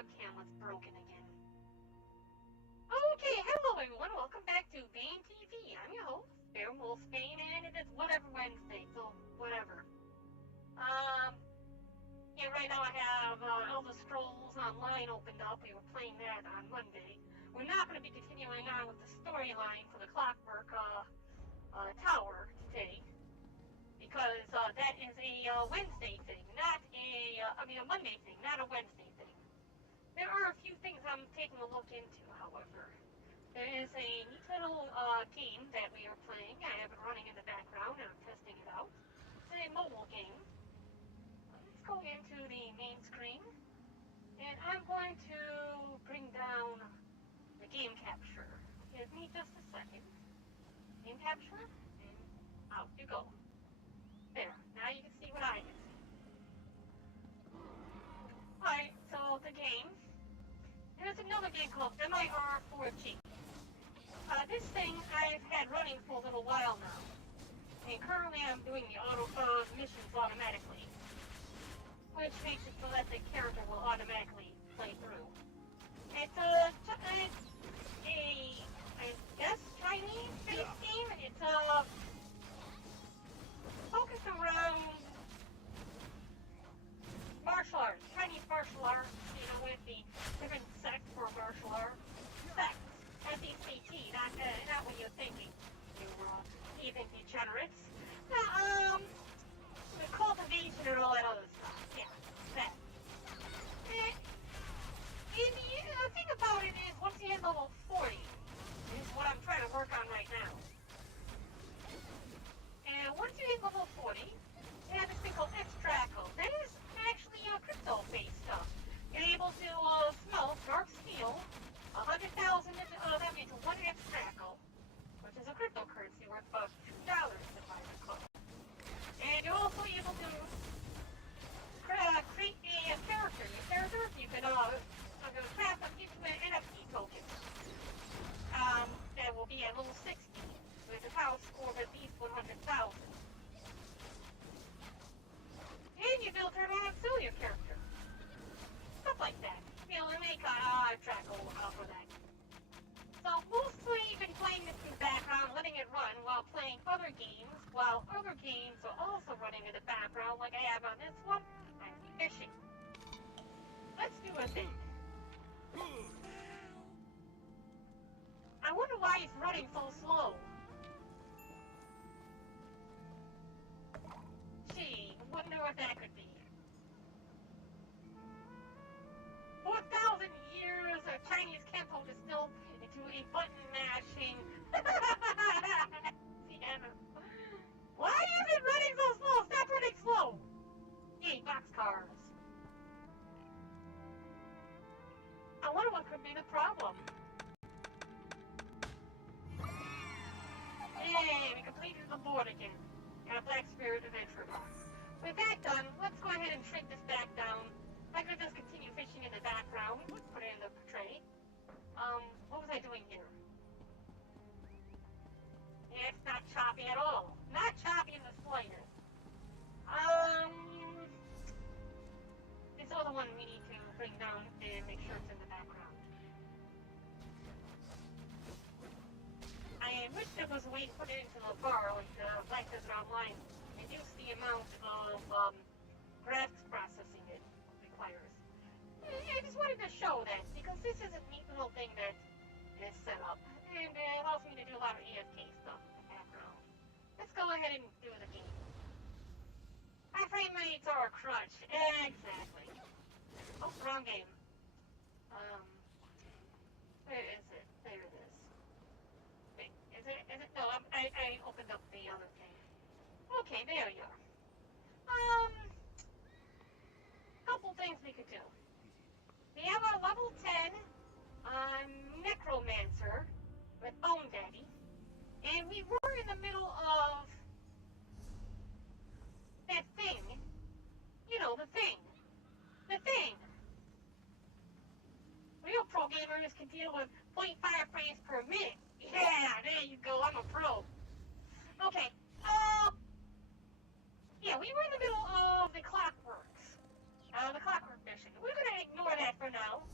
webcam was broken again. Okay, hello everyone, welcome back to Barren TV. I'm your host, Barren Spain, and it is whatever Wednesday, so whatever. Yeah, right now I have Elder Scrolls Online opened up. We were playing that on Monday. We're not going to be continuing on with the storyline for the Clockwork Tower today, because that is a Wednesday thing, not a Monday thing, not a Wednesday thing. There are a few things I'm taking a look into, however. There is a neat little game that we are playing. I have it running in the background and I'm testing it out. It's a mobile game. Let's go into the main screen, and I'm going to bring down the game capture. Give me just a second. Game capture, and out you go. There, now you can see what I can see. Alright, so the game. There's another game called MIR4G. This thing I've had running for a little while now. And currently I'm doing the missions automatically, which makes it so that the character will automatically play through. It's a I guess, Chinese-based game. It's focused around martial arts, Chinese martial arts, with the different sects for martial arts. Sects, S-E-C-T, not what you're thinking, you heathen degenerates. The cultivation and all that other stuff, yeah, that. The thing about it is, once you hit level 40, is what I'm trying to work on right now. And once you hit level 40, you have this thing called Extraco. That is actually crypto-based stuff. You're able to smelt dark steel, 100,000 of them into one Extraco, which is a cryptocurrency worth about $2 if I recall. And you're also able to create a character. Your character, you can craft them into an NFT token. That will be at level 60, with a power score of at least 100,000. And you build her and sell your character. Stuff like that. Be able to make a track for that. So mostly you've been playing this in the background, letting it run while playing other games, while other games are also running in the background, like I have on this one. I'm fishing. Let's do a thing. I wonder why he's running so slow. Gee, wonder what that could be. 4,000 years of Chinese Kempo distilled into a button-mashing Sienna. Why is it running so slow? Stop running slow! Yay, boxcars. I wonder what could be the problem. Yay, we completed the board again. Got a Black Spirit Adventure box. With that done, let's go ahead and shrink this back down. I'm going to just continue fishing in the background. Put it in the tray. What was I doing here? Yeah, it's not choppy at all. Not choppy in the slightest. This other one we need to bring down and make sure it's in the background. I wish there was a way to put it into the bar, like Black Desert Online. Reduce the amount of graphics processing it requires. I just wanted to show that, because this is a neat little thing that is set up, and it allows me to do a lot of AFK stuff in the background. Let's go ahead and do the game. My frame rates are a crunch. Exactly. Oh, wrong game. Where is it? There it is. Wait, is it? No, I opened up the other game. Okay, there you are. Couple things we could do. We have our level 10 Necromancer with Bone Daddy, and we were in the middle of that thing. You know, the thing. The thing. Real pro gamers can deal with 0.5 frames per minute. Yeah, there you go, I'm a pro. Okay, yeah, we were in the middle of the Clockwork mission. We're gonna ignore that for now.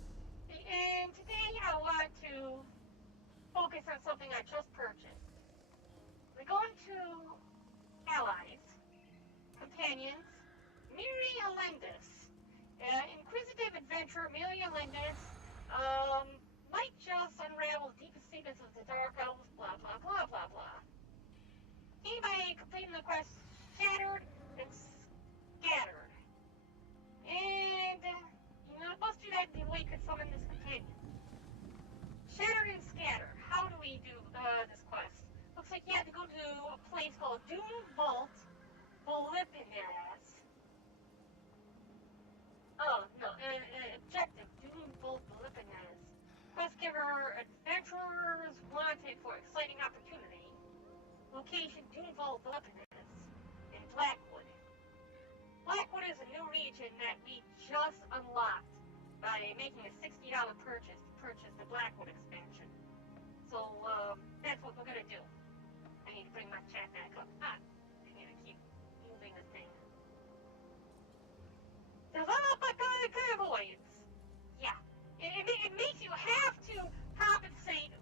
hunted for exciting opportunity. Location Doomvault Weapons in Blackwood. Blackwood is a new region that we just unlocked by making a $60 purchase to purchase the Blackwood expansion. So, that's what we're gonna do. I need to bring my chat back up. I need to keep moving the thing. Develop a good clairvoyance. Yeah. It makes you have to compensate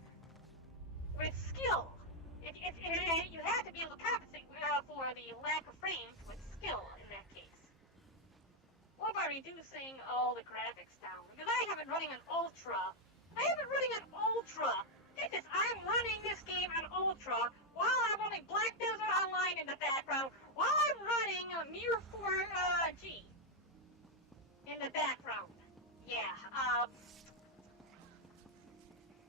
with skill. You have to be able to compensate for the lack of frames with skill in that case. Or by reducing all the graphics down. Because I have it running on Ultra. Because I'm running this game on Ultra while I'm running Black Desert Online in the background, while I'm running Mirror 4G in the background. Yeah,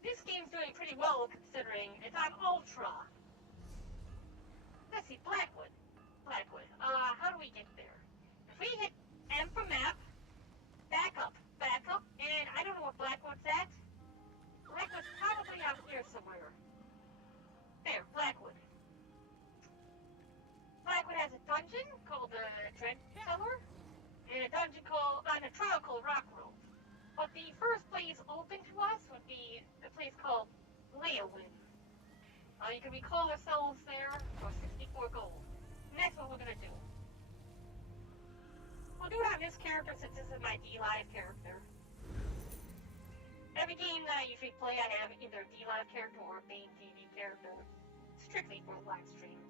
this game's doing pretty well considering it's on Ultra. Let's see, Blackwood. How do we get there? If we hit M for map, back up, and I don't know what Blackwood's at. Blackwood's probably out here somewhere. There, Blackwood. Blackwood has a dungeon called the Dread Cellar, and a dungeon a trial called Rock Road. But the first place open to us would be a place called Leowin. You can recall ourselves there for 64 gold. And that's what we're gonna do. We'll do it on this character since this is my btlive character. Every game that I usually play, I have either a btlive character or a main TV character, strictly for live streams.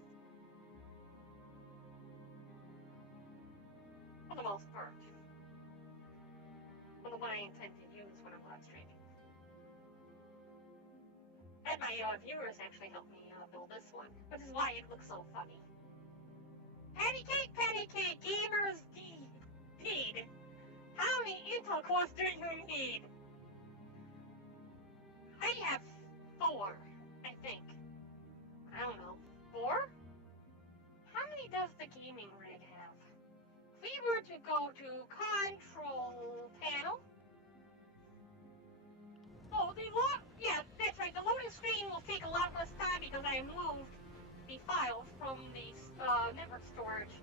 For the most part. For the one I intend to use when I'm live streaming. And my viewers actually helped me build this one, which is why it looks so funny. Patty cake, gamers need. How many Intel cores do you need? I have 4, I think. I don't know. 4? How many does the gaming rig have? If we were to go to control panel. Oh, yeah, that's right. The loading screen will take a lot less time because I moved the files from the network storage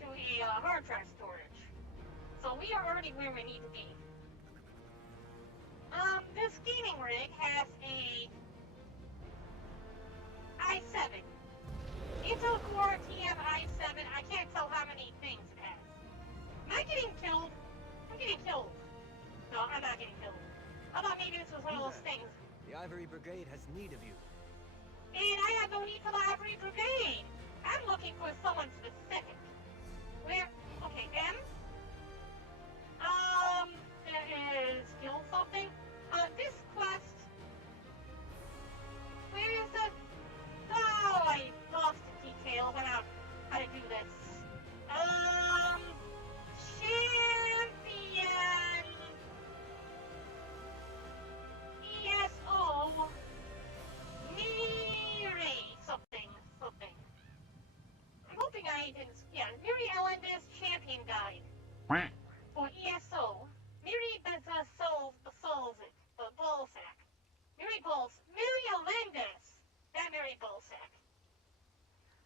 to a hard drive storage. So we are already where we need to be. This gaming rig has a i7. Intel Core TM i7. I can't tell how many things it has. Am I getting killed? I'm getting killed. No, I'm not getting killed. I thought maybe this was one of those things. The Ivory Brigade has need of you. And I have no need for the Ivory Brigade. I'm looking for someone specific. Where? Okay, M. There is skill something. This quest. Where is it? Oh, I lost the details about how to do this. Champion. ESO. Miri. Something. I'm hoping I didn't. Yeah, Miri Elendis Champion Guide. For ESO. Miri solves it. The ball sack. Miri Elendis. That Miri Ballsack.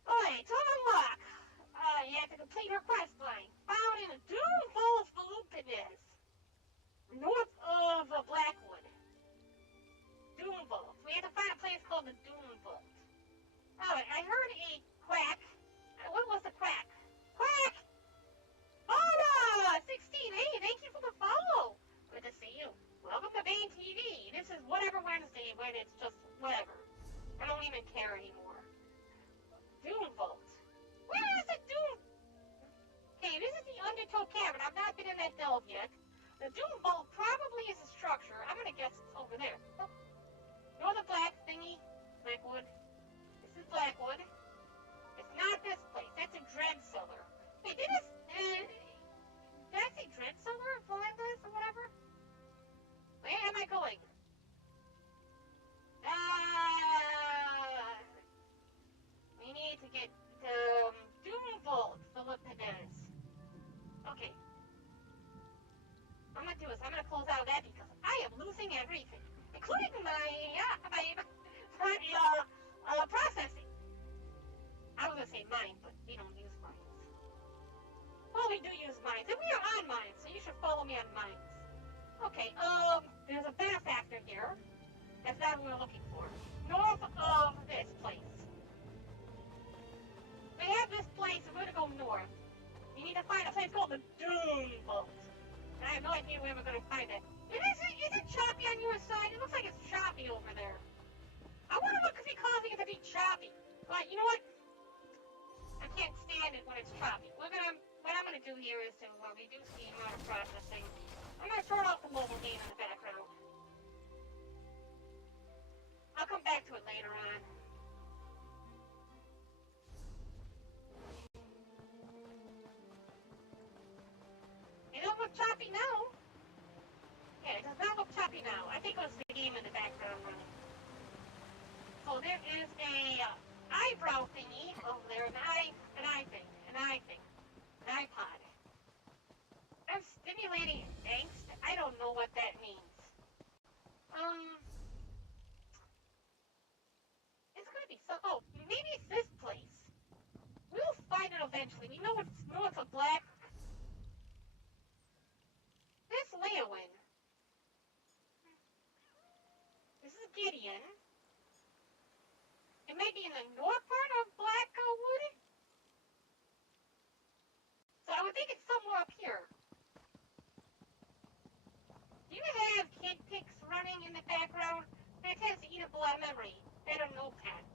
Alright, to unlock. You have to complete her quest line. Found in the Doomvault Volupinez. North of Blackwood. Doomvault. We have to find a place called the Doomvault. Alright, I heard a quack. What was the quack? Quack! Hola! 16. Hey, thank you for the follow. Good to see you. Welcome to Main TV. This is whatever Wednesday when it's just whatever. I don't even care anymore. Doomvault. Where is the Doom? Okay, this is the Undertow Cavern. I've not been in that delve yet. The Doomvault probably is a structure. I'm gonna guess it's over there. Oh. You're the black thingy. Blackwood. This is Blackwood. It's not this place. That's a Dread Cellar. Wait, did I say Dread Cellar? Valendas or whatever? Where am I going? We need to get the Doomvault Philippines. Okay. I'm gonna do is I'm gonna close out of that because I am losing everything. here. That's not what we're looking for. North of this place. We have this place, and we're gonna go north. We need to find a place called the Dune Vault. And I have no idea where we're gonna find it. Is it choppy on your side? It looks like it's choppy over there. I wonder what could be causing it to be choppy. But you know what? I can't stand it when it's choppy. What I'm gonna do here is to reduce the amount of processing. I'm gonna turn off the mobile game in the background. I'll come back to it later on. It don't look choppy now. Yeah, it does not look choppy now. I think it was the game in the background running. So there is a eyebrow thingy over there, an iPod. I'm stimulating angst. I don't know what that means. It's gonna be some. Oh, maybe it's this place. We'll find it eventually. We know it's a black. This Leowin. This is Gideon. It may be in the north part of Blackwood. So I would think it's somewhere up here. Do you have kid pics running in the background? That tends to eat up a lot of memory. And a notepad.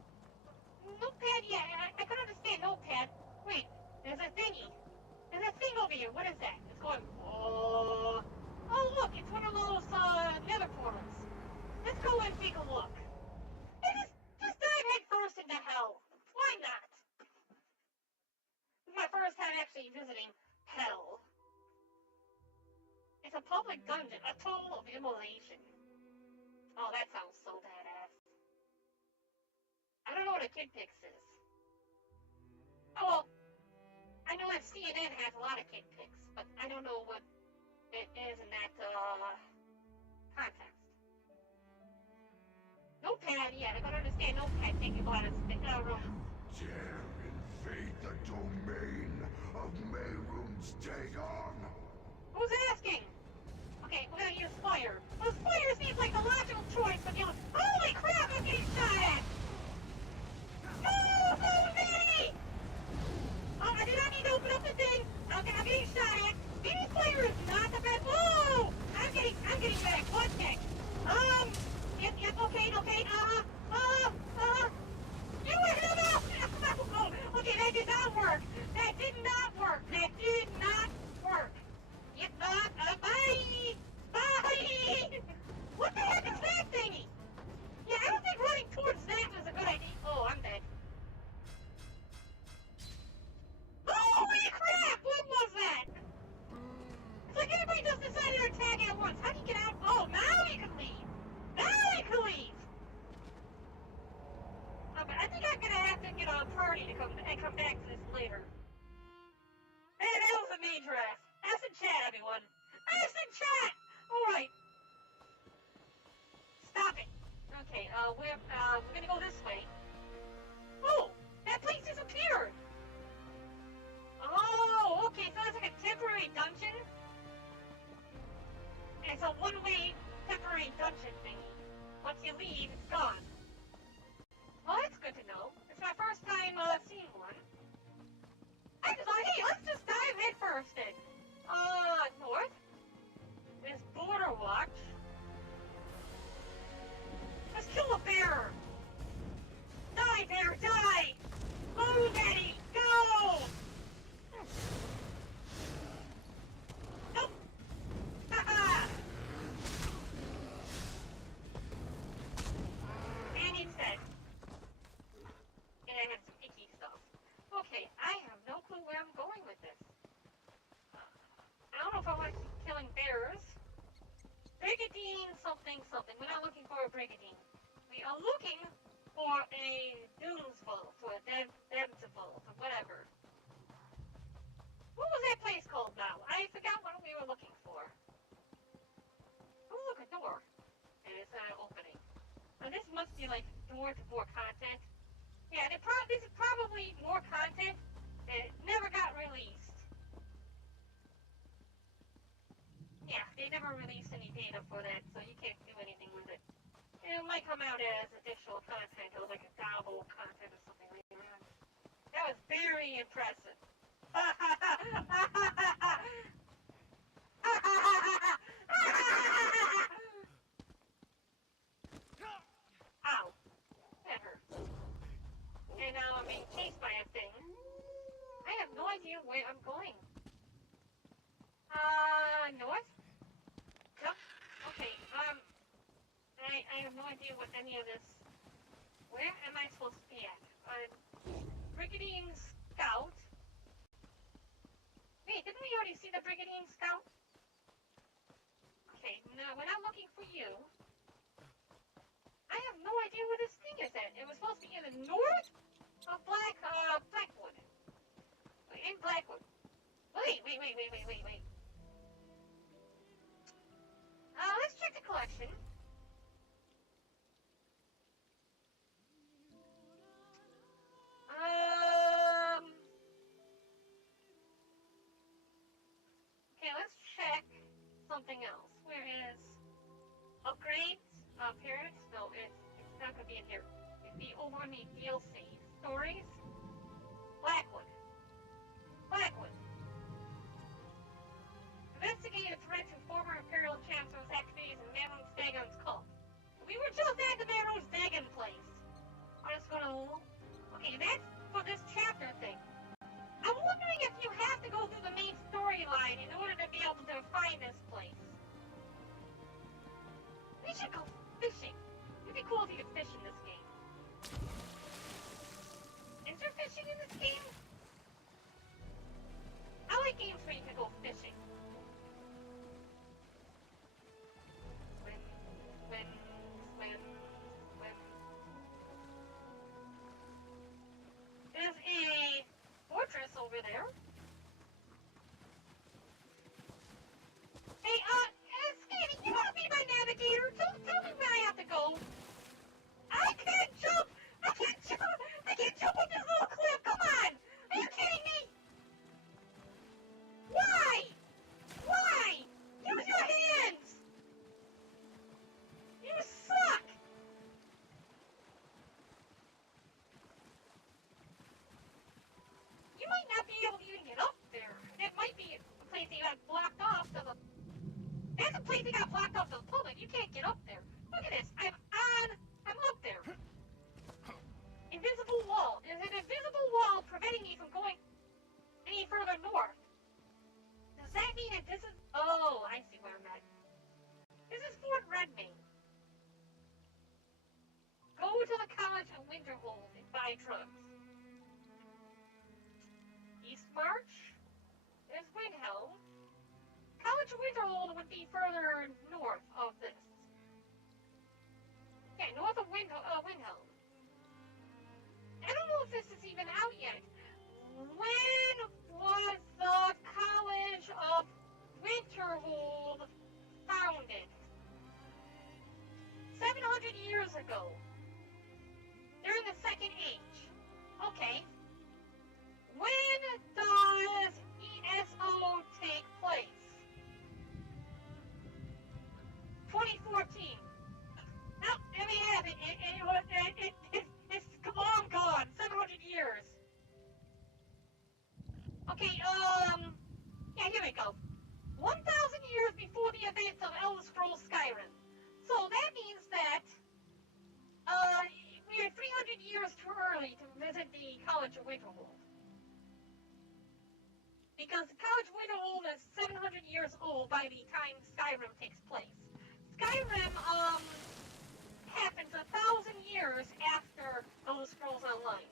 Notepad, yeah, I can understand notepad. Wait, there's a thingy. There's a thing over here. What is that? It's going, oh. Oh, look, it's one of those nether portals. Let's go and take a look. Just dive head first into hell. Why not? This is my first time actually visiting hell. It's a public dungeon, a total of immolation. Oh, that sounds so badass. I don't know what a kid pix is. Oh, well, I know that CNN has a lot of kid pics, but I don't know what it is in that context. Notepad, yeah, I don't understand notepad taking a lot of Dare invade the domain of Mehrunes Dagon. Who's asking? Okay, we're gonna use fire. Well, fire seems like the logical choice, but you know, holy crap, I'm getting shot at! Oh, me! Oh, I did not need to open up the thing. Okay, I'm getting shot at. Maybe fire is not the best. Oh, I'm getting back. What next? Yep, okay, you know what, no, okay, that did not work. That did not work. Yep, bye! What the heck is that thingy? Yeah, I don't think running towards that was a good idea. Oh, I'm dead. Holy crap! What was that? It's like everybody just decided to attack at once. How do you get out? Oh, now you can leave. Okay, I think I'm gonna have to get a party to come back to this later. Hey, that was a major F. F in chat, everyone. F in chat! Alright. Stop it. Okay, we're gonna go this way. Oh! That place disappeared! Oh, okay, so it's like a temporary dungeon? It's a one-way temporary dungeon thingy. Once you leave, it's gone. Well, that's good to know. It's my first time seeing one. I just thought, hey, let's just dive head first then. North. There's Border Watch. Let's kill a bear. Die, bear, die! Go, Daddy, go! Nope. Haha! And he's dead. And I have some icky stuff. Okay, I have no clue where I'm going with this. I don't know if I want to keep killing bears. Brigadine something. We're not looking for a Brigadine. We are looking for a Dunes Vault, or a Dev's Vault, or whatever. What was that place called now? I forgot what we were looking for. Oh, look, a door. And it's not opening. Now, this must be like door to more content. Yeah, this is probably more content that never got released. Yeah, they never released any data for that, so you can't do anything with it. downloadable content. It was like a downloadable content or something like that. That was very impressive. Ow. That hurt. And now I'm being chased by a thing. I have no idea where I'm going. North? Yep. Okay, I have no idea what any of this... Where am I supposed to be at? Brigadier Scout? Wait, didn't we already see the Brigadier Scout? Okay, now when I'm looking for you... I have no idea where this thing is at. It was supposed to be in the north of Blackwood. In Blackwood. Wait. Let's check the collection. Okay, let's check something else. Where is upgrades? Appearance? No, it's not gonna be in here. It'd be over in the DLC. Stories? Blackwood. Investigate a threat to former Imperial Chancellor's activities in Maroon's Dagon's cult. We were just at the Maroon's Dagon place. I'm just gonna... Okay, that's for this chapter thing. I'm wondering if you have to go through the main storyline in order to be able to find this place. We should go fishing. It'd be cool if you could fish in this game. Is there fishing in this game? I like games where you can go fishing. Swim. There's a fortress over there. Hey, Scanny, you wanna be my navigator? Tell me where I have to go. I can't jump up this little cliff, come on! Are you kidding me? Why? Use your hands! You suck! You might not be able to even get up there. It might be a place that you got blocked off to the... That's a place that got blocked off to the public. You can't get up there. Look at this. I'm up there. Invisible wall. There's an invisible wall preventing me from going any further north. Does that mean that this is... Oh, I see where I'm at. This is Fort Redmayne. Go to the College of Winterhold and buy drugs. East March. There's Windhelm. College of Winterhold would be further north of this. Okay, north of Windhelm. I don't know if this is even out yet. When was the College of Winterhold founded? 700 years ago. During the Second Age. Okay. When does ESO take place? 2014. No, let me have it. It's long gone. 700 years. Okay, yeah, here we go. 1,000 years before the events of Elder Scrolls Skyrim. So that means that, we are 300 years too early to visit the College of Winterhold. Because the College of Winterhold is 700 years old by the time Skyrim takes place. Skyrim, happens 1,000 years after Elder Scrolls Online.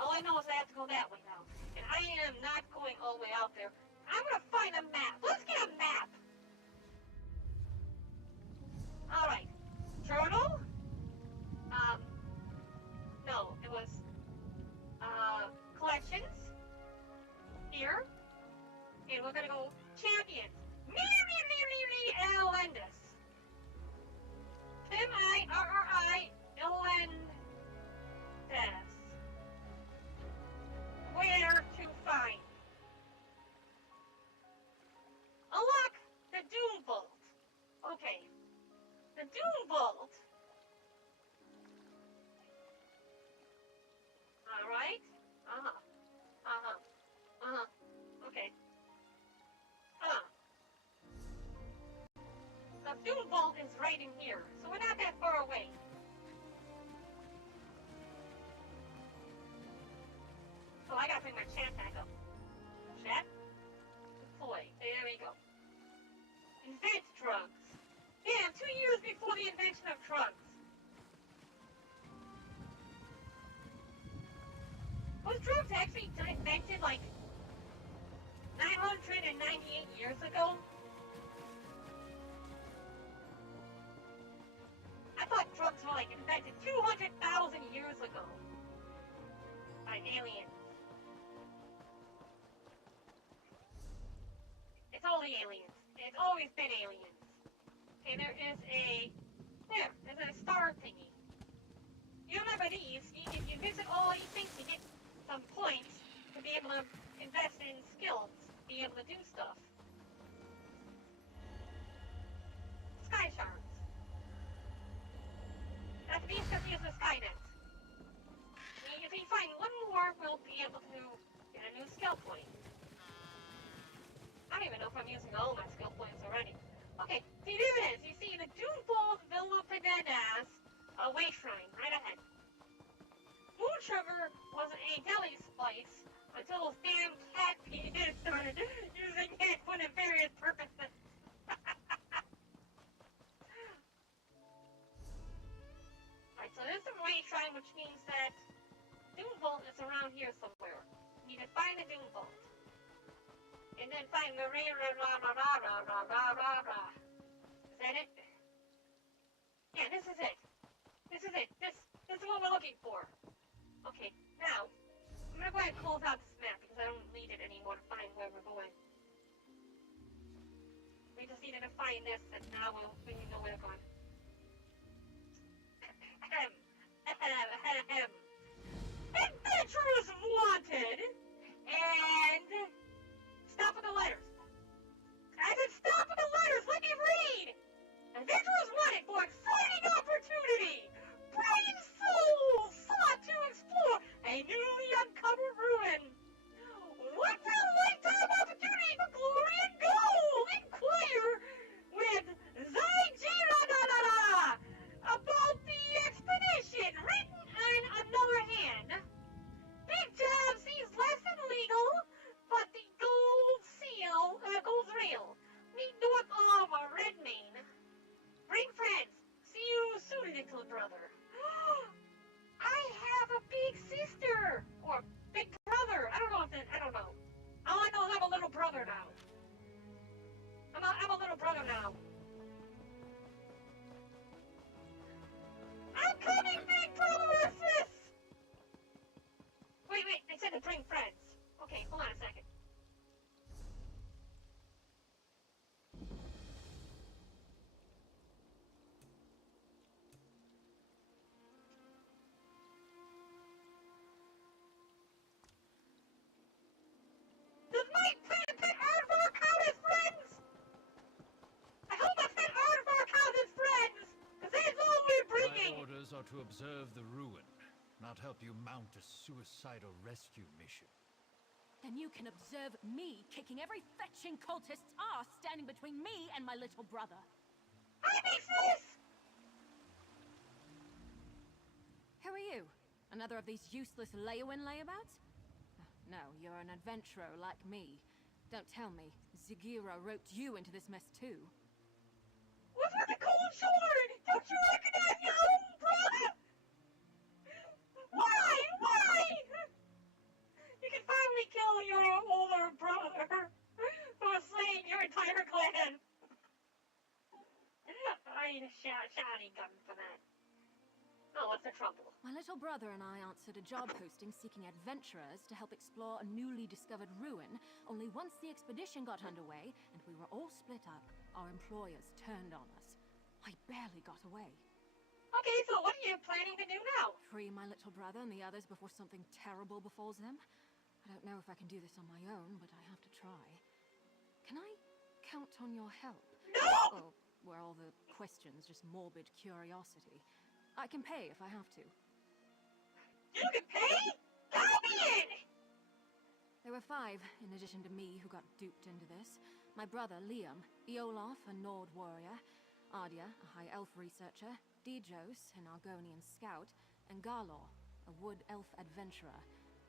All I know is I have to go that way now. And I am not going all the way out there. I'm gonna find a map. Let's get a map! Alright. Journal? No, it was, collections. Here. And we're gonna go champions. Elendis. Elendis. Where to find? Unlock the Doom Vault. Okay. The Doom Vault chat back up. Chat? Deploy. There we go. Invent drugs. Yeah, 2 years before the invention of drugs. Was drugs actually invented like 998 years ago? I thought drugs were like invented 200,000 years ago by aliens. It's all the aliens. It's always been aliens. Okay, there's a star thingy. You remember these? If you visit all these things, you get some points to be able to invest in skills, be able to do stuff. Sky shards. That means to use the Skynet. If we find one more, we'll be able to get a new skill point. I don't even know if I'm using all my skill points already. Okay, see, there it is. You see the Doomfall's Villa Penedaz way shrine right ahead. Moon sugar was a deli spice until those damn cat penis started using it for nefarious purposes. Alright, so this is a way shrine, which means that Doom Vault is around here somewhere. You need to find the Doom Vault. And then find the ra-ra-ra-ra-ra-ra-ra-ra-ra. Is that it? Yeah, this is it. This is it. This is what we're looking for. Okay, now, I'm gonna go ahead and close out this map because I don't need it anymore to find where we're going. We just needed to find this, and now we know where we're going. Adventurers wanted, and stop with the letters. I said stop with the letters. Let me read. Adventurers wanted for exciting opportunity. Brave souls sought to explore a newly uncovered ruin. What's a lifetime opportunity for glory and gold? Inquire with Zygira about the expedition written in another hand. Big Job seems less than legal, but the gold's real. Meet north of Redmayne. Bring friends. See you soon, little brother. I have a big sister! Or big brother! I don't know. All I know is I'm a little brother now. I'm a little brother now. I'm coming, big brother, sis! Wait, they said to bring friends. Okay, hold on a second. Does my pet aardvark count as friends? I hope my pet aardvark counts as friends! Cause that's all we're bringing! My orders are to observe the ruin, not help you mount a suicidal rescue mission. Then you can observe me kicking every fetching cultist's ass standing between me and my little brother. Hi, big sis! Who are you? Another of these useless lay-in layabouts? No, you're an adventurer like me. Don't tell me, Zygira roped you into this mess too. What's with the cold sword? Don't you recognize your own brother? Why? You can finally kill your older brother for slaying your entire clan. I need a shiny gun for that. Oh, what's the trouble? My little brother and I answered a job posting seeking adventurers to help explore a newly discovered ruin. Only once the expedition got underway and we were all split up, our employers turned on us. I barely got away. Okay, so what are you planning to do now? Free my little brother and the others before something terrible befalls them. I don't know if I can do this on my own, but I have to try. Can I count on your help? No! Or were all the questions just morbid curiosity? I can pay if I have to. You can pay? Count me in! There were 5, in addition to me, who got duped into this. My brother, Liam, Eolaf, a Nord warrior, Ardia, a high elf researcher, Dijos, an Argonian scout, and Garlor, a wood elf adventurer.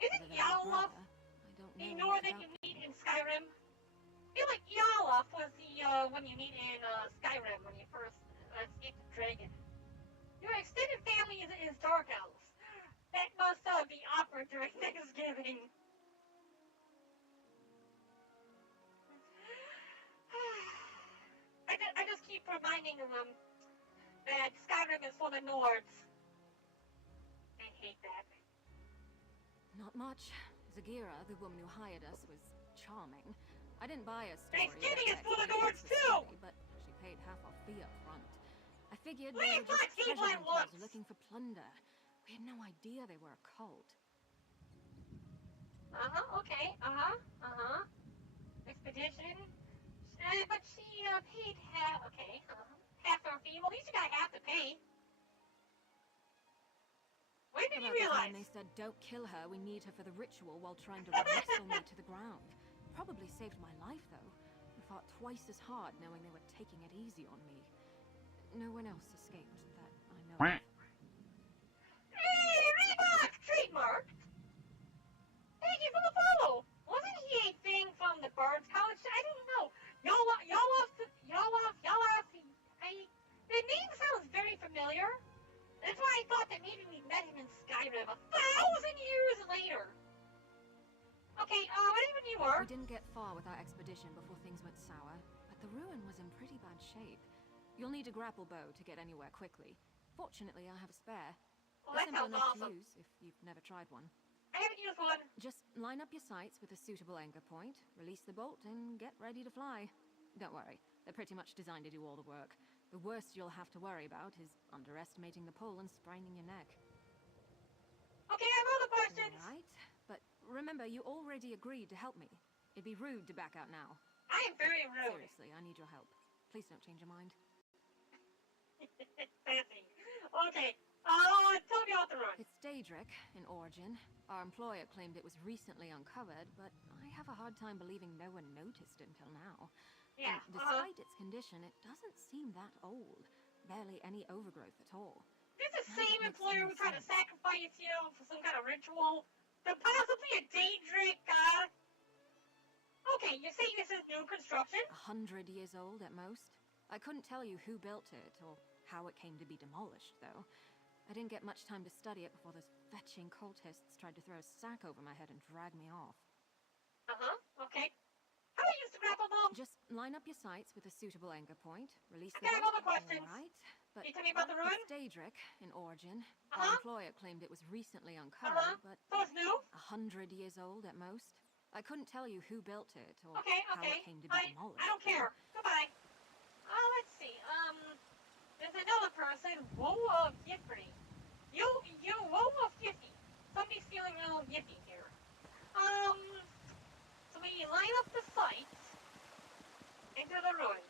Isn't Other than my Eolaf? brother, I don't know The Nord much that about you meet in Skyrim. I feel like Yaloth was the one you meet in Skyrim when you first escape the dragon. Your extended family is Dark Elves. That must be awkward during Thanksgiving. I just keep reminding them that Skyrim is full of Nords. I hate that. Not much. Zagira, the woman who hired us, was charming. I didn't buy a story. Thanksgiving is that full of expeditions Nords were too! silly, but she paid half our fee up front. I figured We they were fought just treasure T-Plan hunters once! looking for plunder. We had no idea they were a cult. Okay, Expedition. But she paid half, half our fee. Well, at least you got half to pay. When did you About the time realize? they said, don't kill her, we need her for the ritual while trying to wrestle me to the ground. Probably saved my life, though. I fought twice as hard knowing they were taking it easy on me. No one else escaped that I know of. Hey, Reebok! Trademarked! Thank you for the follow! Wasn't he a thing from the Bard's College? I don't know. The name sounds very familiar. That's why I thought that maybe we met him in Skyrim 1,000 years later. Okay, whatever you were. We didn't get far with our expedition before things went sour, but the ruin was in pretty bad shape. You'll need a grapple bow to get anywhere quickly. Fortunately, I have a spare. Well, They're that simple sounds enough awesome. to use if you've never tried one. I haven't used one. Just line up your sights with a suitable anchor point, release the bolt, and get ready to fly. Don't worry, they're pretty much designed to do all the work. The worst you'll have to worry about is underestimating the pull and spraining your neck. Okay, I have other questions. Right, but remember, you already agreed to help me. It'd be rude to back out now. I am very rude. Seriously, I need your help. Please don't change your mind. Fancy. Okay, tell me about the run. It's Daedric, in origin. Our employer claimed it was recently uncovered, but I have a hard time believing no one noticed until now. Yeah, And despite its condition, it doesn't seem that old. Barely any overgrowth at all. This is the None of same it makes employer any who tried to sense. sacrifice you for some kind of ritual. The possibly a Daedric, Okay, you're saying this is new construction? 100 years old at most. I couldn't tell you who built it, or how it came to be demolished, though. I didn't get much time to study it before those fetching cultists tried to throw a sack over my head and drag me off. Okay. How do I use the grapple bow? Just line up your sights with a suitable anchor point, release the Okay, I have bolt. other questions. Alright, but Can you tell me about the ruin? it's Daedric, in origin. Uh-huh. Our employer claimed it was recently uncovered, but So it's new? 100 years old at most. I couldn't tell you who built it, or Okay, how okay. it came to be demolished. I don't care. Goodbye. Let's see. There's another person, Woe of Yiffrey. You, Woe of Yiffy. Somebody's feeling a little yiffy here. So we line up the sights into the ruin.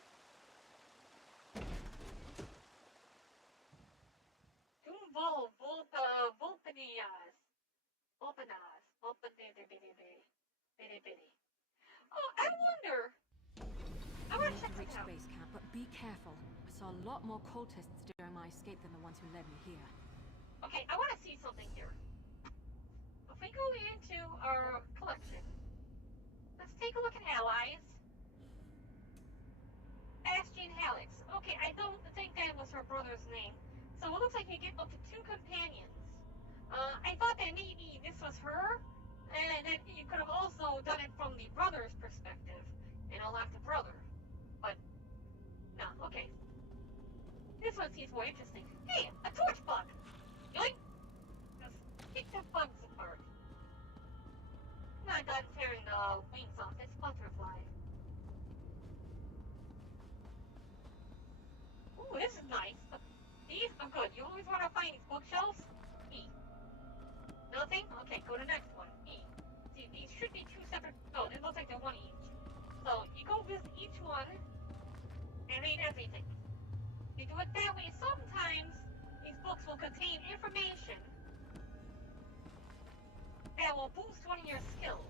Oh, I wonder. I You want need to check to reach this out. base camp, but be careful. I saw a lot more cultists during my escape than the ones who led me here. Okay, I want to see something here. If we go into our collection, let's take a look at allies. Bastion Halix. Okay, I don't think that was her brother's name. So it looks like you get up to 2 companions. I thought that maybe this was her, and that you could have also done it from the brother's perspective and unlocked the brother. But, no, okay. This one seems more interesting. Hey, a torch bug! Yoink! Just kick the bugs apart. I'm not done tearing the wings off this butterfly. Ooh, this is nice. These are good. You always want to find these bookshelves. E. Nothing? Okay, go to the next one. E. See, these should be 2 separate. Oh, it looks like they're 1 each. So you go visit each one and read everything. You do it that way. Sometimes these books will contain information that will boost one of your skills.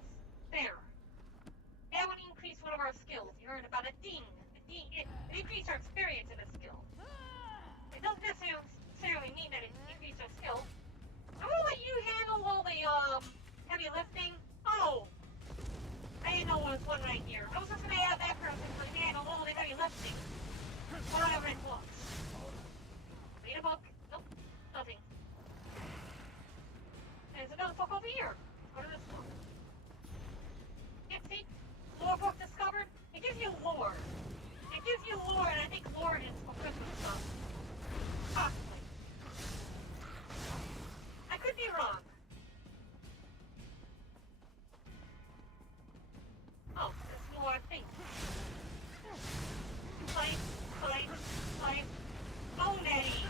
There. That would increase one of our skills. You heard about a ding. It increased our experience in a skill. It doesn't necessarily mean that it increased our skill. I'm gonna let you handle all the heavy lifting. Oh, know there's one right here. I was just gonna add that person for the man a little bit heavy lifting. Whatever it was. Read a book. Nope. Nothing. There's another book over here. What is this book? Yeah, see? Lore book discovered. It gives you lore. It gives you lore, and I think lore is for Christmas stuff. Possibly. I could be wrong. Oh, there's more things. Fight, fight, fight. Oh, Nettie.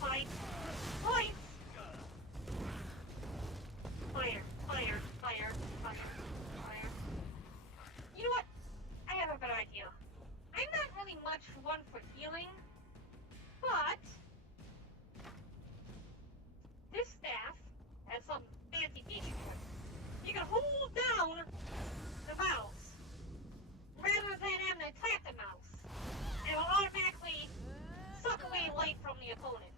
Fight, fight. Fire, fire, fire, fire, fire. You know what? I have a better idea. I'm not really much one for healing, but this staff has some fancy features. You can hold down the mouse rather than having to tap the mouse. It'll automatically suck away life from the opponent.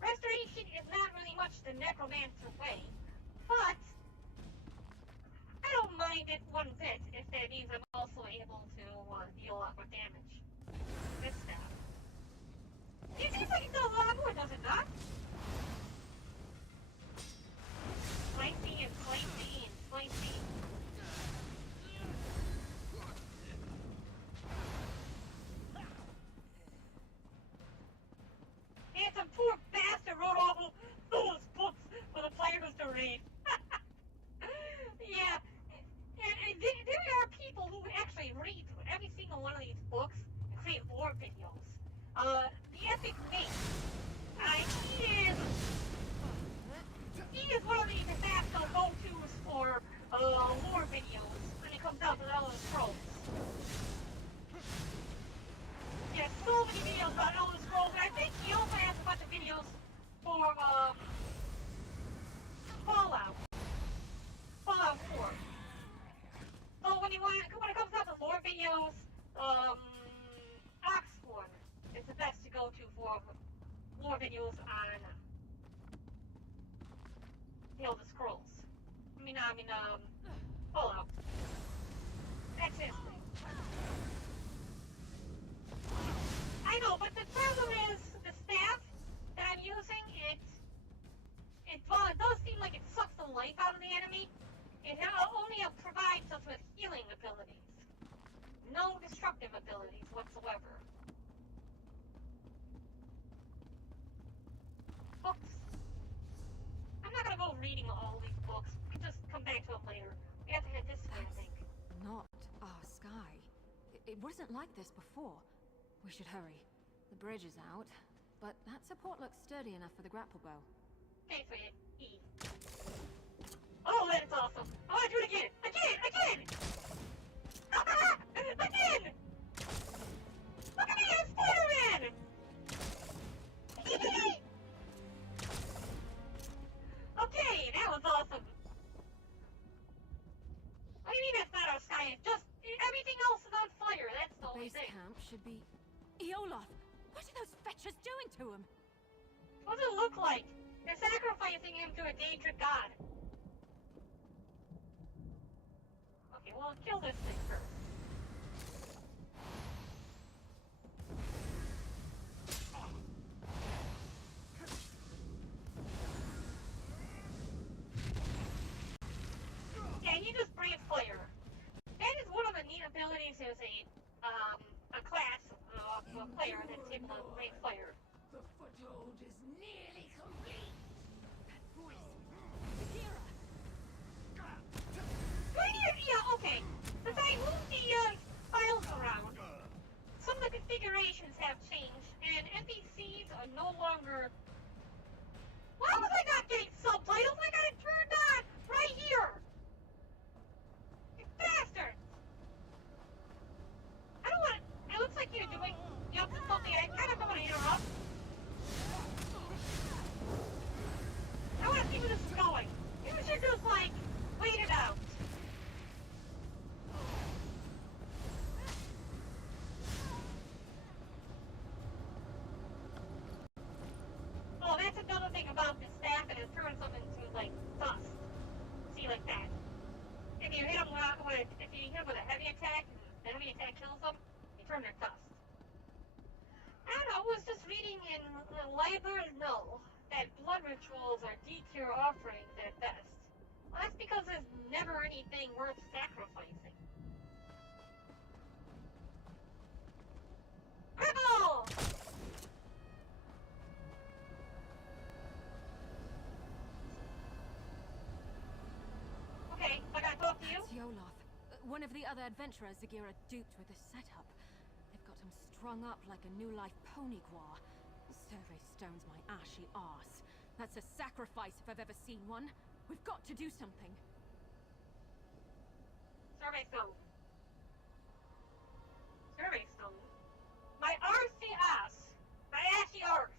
Restoration is not really much the necromancer way, but I don't mind it one bit if that means I'm also able to deal a lot more damage. This staff. It seems like it does a lot more, does it not? Slicey and slicey and slicey. And some poor bastard wrote all those books for the players to read. Yeah. And there are people who actually read every single one of these books and create lore videos. The Epic Mate. He is one of the de facto go-tos for lore videos when it comes down to Elder Scrolls. He has so many videos about Elder Scrolls, and I think he also has a bunch of videos for Fallout 4. So when it comes down to lore videos, Oxford is the best to go to for lore videos on the Elder Scrolls. Fallout. That's his thing. I know, but the problem is the staff that I'm using, while it does seem like it sucks the life out of the enemy, it only provides us with healing abilities. No destructive abilities whatsoever. Books. I'm not gonna go reading all these books. We can just come back to them later. We have to head this way, I think. Not our sky. It wasn't like this before. We should hurry. The bridge is out, but that support looks sturdy enough for the grapple bow. Okay, so E. Oh, that's awesome! I want to do it again! Again! Again! Look at me, I'm Spider-Man! Okay, that was awesome. What do you mean that's not our sky? It's just everything else is on fire. That's the only Base thing. camp should be... Eoloth! What are those fetchers doing to him? What does it look like? They're sacrificing him to a dangerous god. Okay, well, kill this thing first. Yeah, he just breathes fire. That is one of the neat abilities as a class of a player that's able to breathe fire. The foothold is nearly complete. That voice! Kira! Yeah, okay. Since I moved the files around, some of the configurations have changed, and NPCs are no longer... Why was I not getting subtitles? I got it turned on right here! You bastard! I don't want to... It looks like you're doing something I kind of don't want to interrupt. I want to see where this is going. You should just, like, wait it out. Oh, that's another thing about this staff, and it turns them into, like, dust. See, like that. if you hit them with a heavy attack, and the heavy attack kills them, you turn to dust. And I was just reading in the library that blood rituals are D-tier offerings at best. Well, that's because there's never anything worth sacrificing. Rebel! Okay, I gotta talk to you. It's Yolov. One of the other adventurers Zagira duped with this setup. They've got him strung up like a new life pony guar. Survey stone's my ashy arse. That's a sacrifice if I've ever seen one. We've got to do something. Survey stone. Survey stone? My arsey ass! My ashy arse!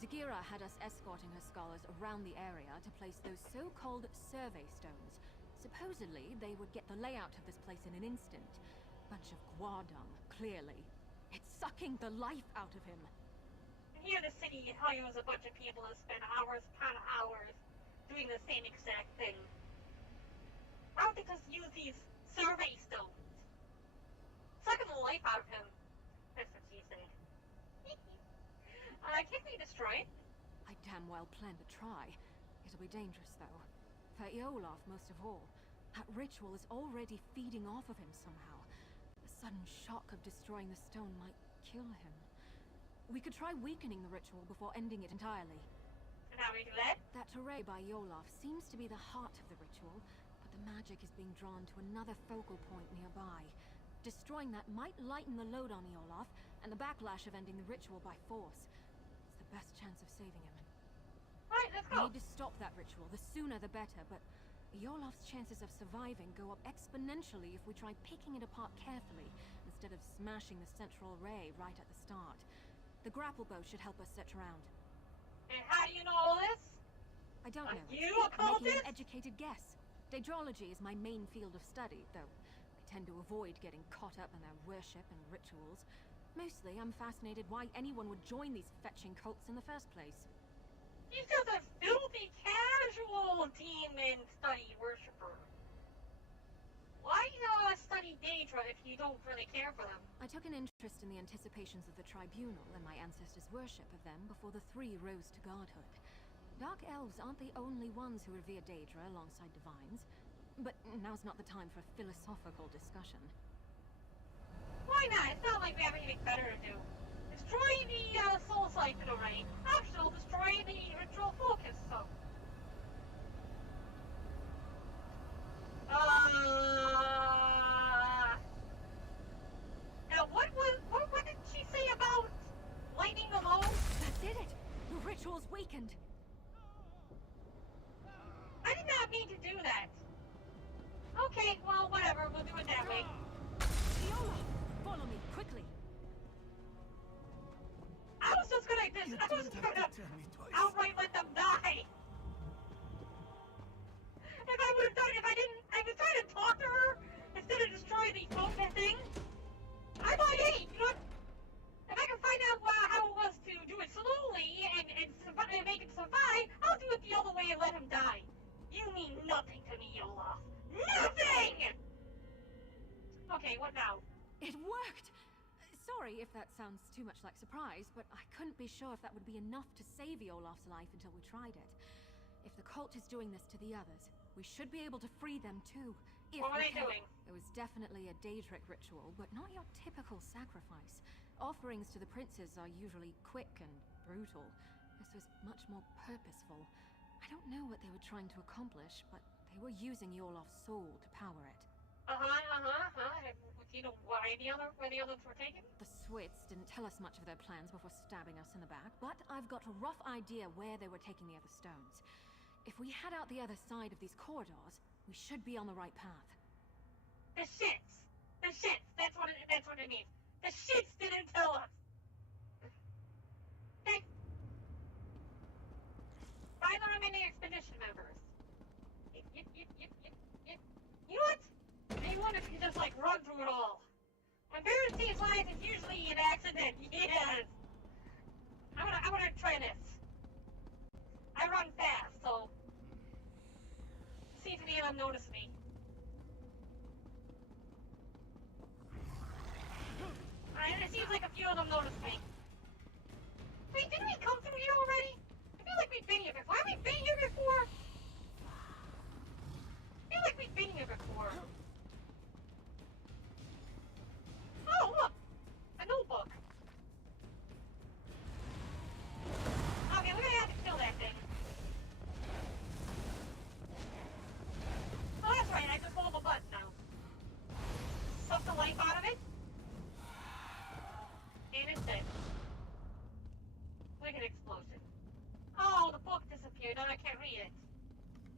Zagira had us escorting her scholars around the area to place those so-called survey stones. Supposedly, they would get the layout of this place in an instant. Bunch of guardung, clearly. It's sucking the life out of him. And here the city hires a bunch of people to spend hours upon hours doing the same exact thing. Why don't they just use these survey stones? Sucking the life out of him. That's what she said. Can't they destroy it? I damn well plan to try. It'll be dangerous, though. For Eolaf, most of all. That ritual is already feeding off of him somehow. The sudden shock of destroying the stone might kill him. We could try weakening the ritual before ending it entirely. And how do we do that? That array by Yolaf seems to be the heart of the ritual, but the magic is being drawn to another focal point nearby. Destroying that might lighten the load on Yolaf, and the backlash of ending the ritual by force. It's the best chance of saving him. Alright, let's We go. need to stop that ritual. The sooner the better, but Yolaf's chances of surviving go up exponentially if we try picking it apart carefully, instead of smashing the central array right at the start. The grapple bow should help us search around. And how do you know all this? I don't know. You a I'm making cultist? an educated guess. Daedrology is my main field of study, though I tend to avoid getting caught up in their worship and rituals. Mostly, I'm fascinated why anyone would join these fetching cults in the first place. He's just a filthy casual demon study worshiper. Why study Daedra if you don't really care for them? I took an interest in the anticipations of the tribunal and my ancestors' worship of them before the three rose to godhood. Dark elves aren't the only ones who revere Daedra alongside divines. But now's not the time for a philosophical discussion. Why not? It's not like we have anything better to do. Destroy the soul siphon array. Actually, destroy the ritual focus, so. Now what did she say about lightning the load? That did it! The ritual's weakened! I did not mean to do that. Okay, well, whatever. We'll do it that way. Viola! Follow me, quickly! I was just gonna outright let them die. If I was trying to talk to her instead of destroy the focus thing, I thought, hey, you know what? If I can find out how it was to do it slowly and make it survive, I'll do it the other way and let him die. You mean nothing to me, Olaf. Nothing! Okay, what now? It worked! Sorry if that sounds too much like surprise, but I couldn't be sure if that would be enough to save Olaf's life until we tried it. If the cult is doing this to the others, we should be able to free them too. What were they doing? It was definitely a Daedric ritual, but not your typical sacrifice. Offerings to the princes are usually quick and brutal. This was much more purposeful. I don't know what they were trying to accomplish, but they were using Olaf's soul to power it. Do you know where the others were taken? The Swits didn't tell us much of their plans before stabbing us in the back, but I've got a rough idea where they were taking the other stones. If we head out the other side of these corridors, we should be on the right path. The shits! That's what it means. The shits didn't tell us! Okay. Find the remaining expedition members. Yep. You know what? Maybe one if you just run through it all. When Barren sees lies, it's usually an accident. Yes! I'm gonna try this. I run fast, so see if any of them notice me. and I can't read it.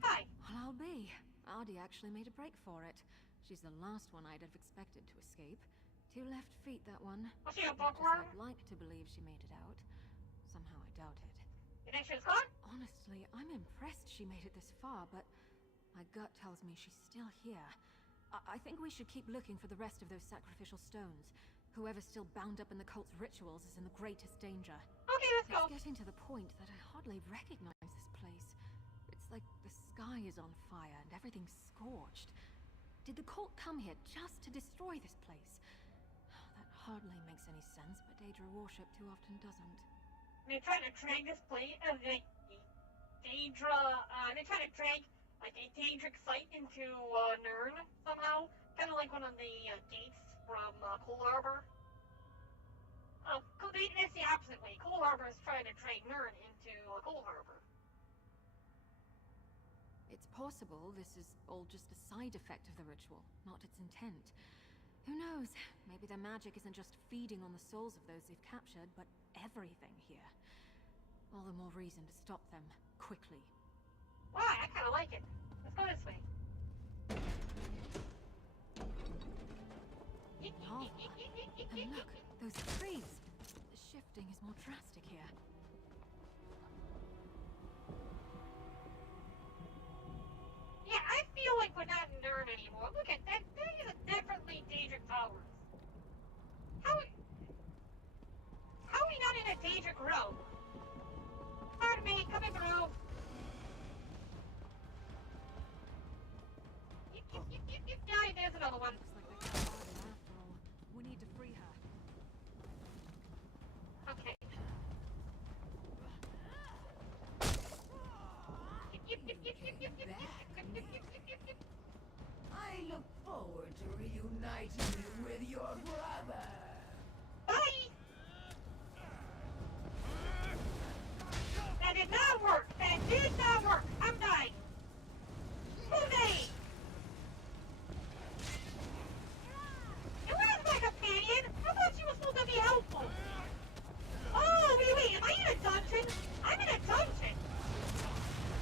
Hi. Well, I'll be. Ardy actually made a break for it. She's the last one I'd have expected to escape. 2 left feet, that one. Was she a Much as bookworm? I'd like to believe she made it out. Somehow I doubt it. You think she was gone? Honestly, I'm impressed she made it this far, but my gut tells me she's still here. I think we should keep looking for the rest of those sacrificial stones. Whoever's still bound up in the cult's rituals is in the greatest danger. Okay, let's go. It's getting to the point that I hardly recognize this place. It's like the sky is on fire and everything's scorched. Did the cult come here just to destroy this place? That hardly makes any sense, but Daedra worship too often doesn't. They're trying to drag this place, they're trying to drag, like, a Daedric site into, Nirn, somehow. Kind of like one of the, gates from, Coal Harbor. It's the opposite way. Coal Harbor is trying to drag Nirn into, Coal Harbor. It's possible this is all just a side effect of the ritual, not its intent. Who knows? Maybe their magic isn't just feeding on the souls of those they've captured, but everything here. All the more reason to stop them, quickly. Why? I kind of like it. Let's go this way. Oh, and look, those trees. The shifting is more drastic here. Yeah, I feel like we're not in Nirn anymore. Look at that. These are definitely Daedric towers. How are we not in a Daedric row? Pardon me, coming through. Yeah, there's another one. Looks like they got Arden after all. We need to free her. Okay. I look forward to reuniting you with your brother. Bye! That did not work! That did not work! I'm dying! Who's they? And where's my companion? I thought she was supposed to be helpful! Oh, wait, am I in a dungeon? I'm in a dungeon!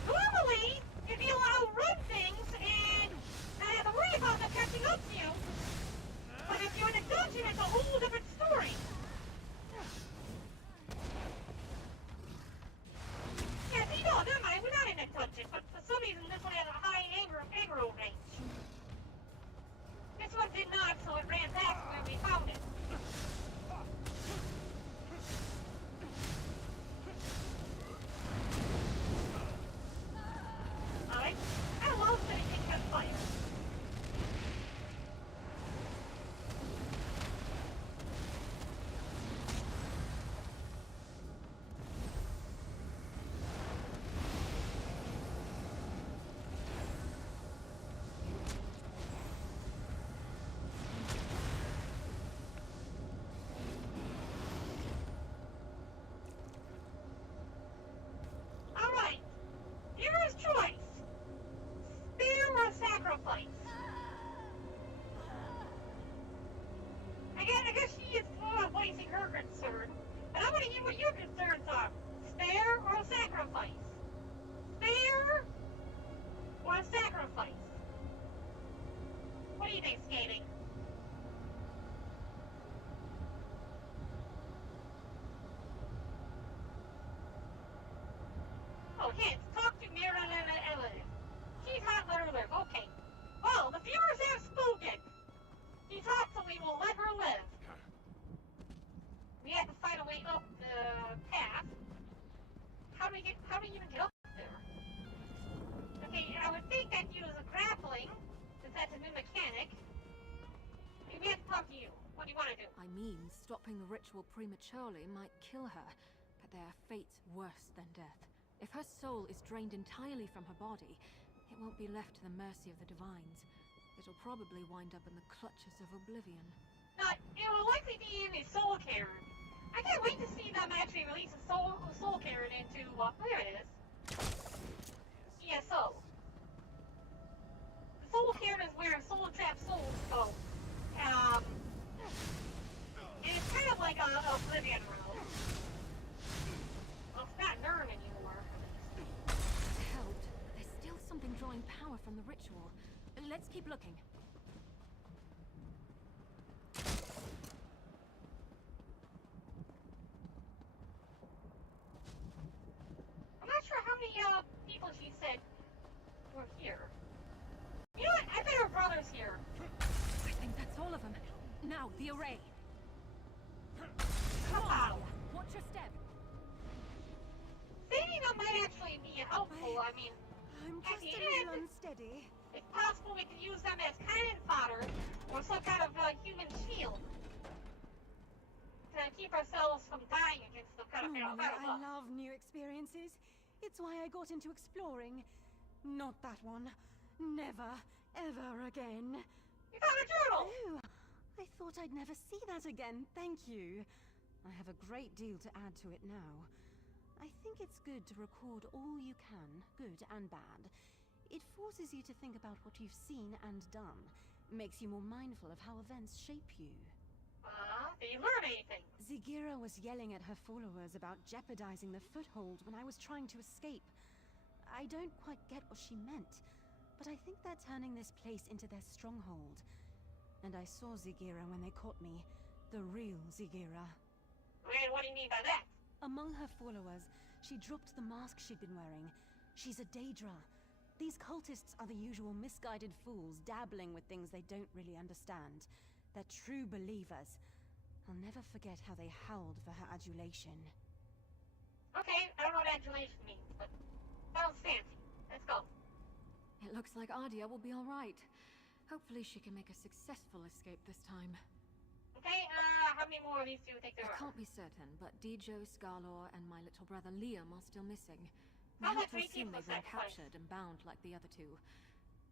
Normally, if you outrun things and not have to worry about them catching up to you, but if you're in a dungeon, it's a whole different story! Yeah, see, no, never mind, we're not in a dungeon, but for some reason this one has a high aggro range. This one did not, so it ran back to where we found it. Alright, I love finishing that fire. Alright, here's choice. Spear or sacrifice? I guess she is voicing her concern. And I want to hear what your concerns are. Spare or sacrifice? Spare or sacrifice? What do you think, Skating? Oh, hits. Talk to Mira Ellis. She's hot, let her live. Okay. Well, the viewers have spoken. She's hot, so we will let her live. We have to find a way up the path. How do we even get up there? Okay, I would think I'd use a grappling, since that's a new mechanic. We have to talk to you. What do you want to do? I mean, stopping the ritual prematurely might kill her, but there are fates worse than death. If her soul is drained entirely from her body, it won't be left to the mercy of the divines. It'll probably wind up in the clutches of oblivion. It will likely be in the Soul Cairn. I can't wait to see them actually release a Soul Cairn into, there it is. ESO. The Soul Cairn is where soul trapped souls go. And it's kind of like a Oblivion realm. Well, it's not Nirn anymore. power from the ritual. Let's keep looking. I'm not sure how many people she said were here. You know what? I bet her brother's here. I think that's all of them. Now, the array. Wow. Watch your step. Saving them might actually be helpful. I mean, I'm at just the a little end, unsteady. it's possible we could use them as cannon fodder or some kind of human shield to keep ourselves from dying against some kind of I love new experiences. It's why I got into exploring. Not that one. Never, ever again. You found a journal! Oh, I thought I'd never see that again. Thank you. I have a great deal to add to it now. I think it's good to record all you can, good and bad. It forces you to think about what you've seen and done. Makes you more mindful of how events shape you. Did you learn anything? Zigira was yelling at her followers about jeopardizing the foothold when I was trying to escape. I don't quite get what she meant, but I think they're turning this place into their stronghold. And I saw Zigira when they caught me. The real Zigira. And what do you mean by that? Among her followers, she dropped the mask she'd been wearing. She's a Daedra. These cultists are the usual misguided fools dabbling with things they don't really understand. They're true believers. I'll never forget how they howled for her adulation. Okay, I don't know what adulation means, but sounds fancy. Let's go. It looks like Ardia will be all right. Hopefully she can make a successful escape this time. Okay, how many more of these do you think there I are? can't be certain, but Dijo, Scarlor, and my little brother Liam are still missing. We Sounds have like to 3 assume people they've been sacrificed. captured and bound like the other two.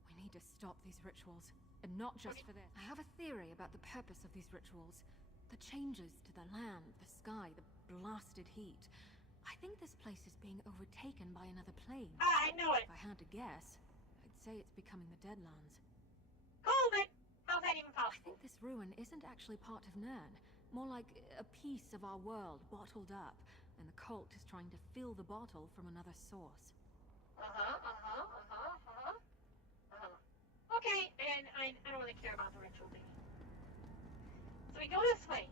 We need to stop these rituals. And not just for this. I have a theory about the purpose of these rituals. The changes to the land, the sky, the blasted heat. I think this place is being overtaken by another plane. I knew it! If I had to guess, I'd say it's becoming the Deadlands. Hold it! How's that even I possible? think this ruin isn't actually part of Nern. More like a piece of our world bottled up, and the cult is trying to fill the bottle from another source. Okay, and I don't really care about the ritual thing. So we go this way.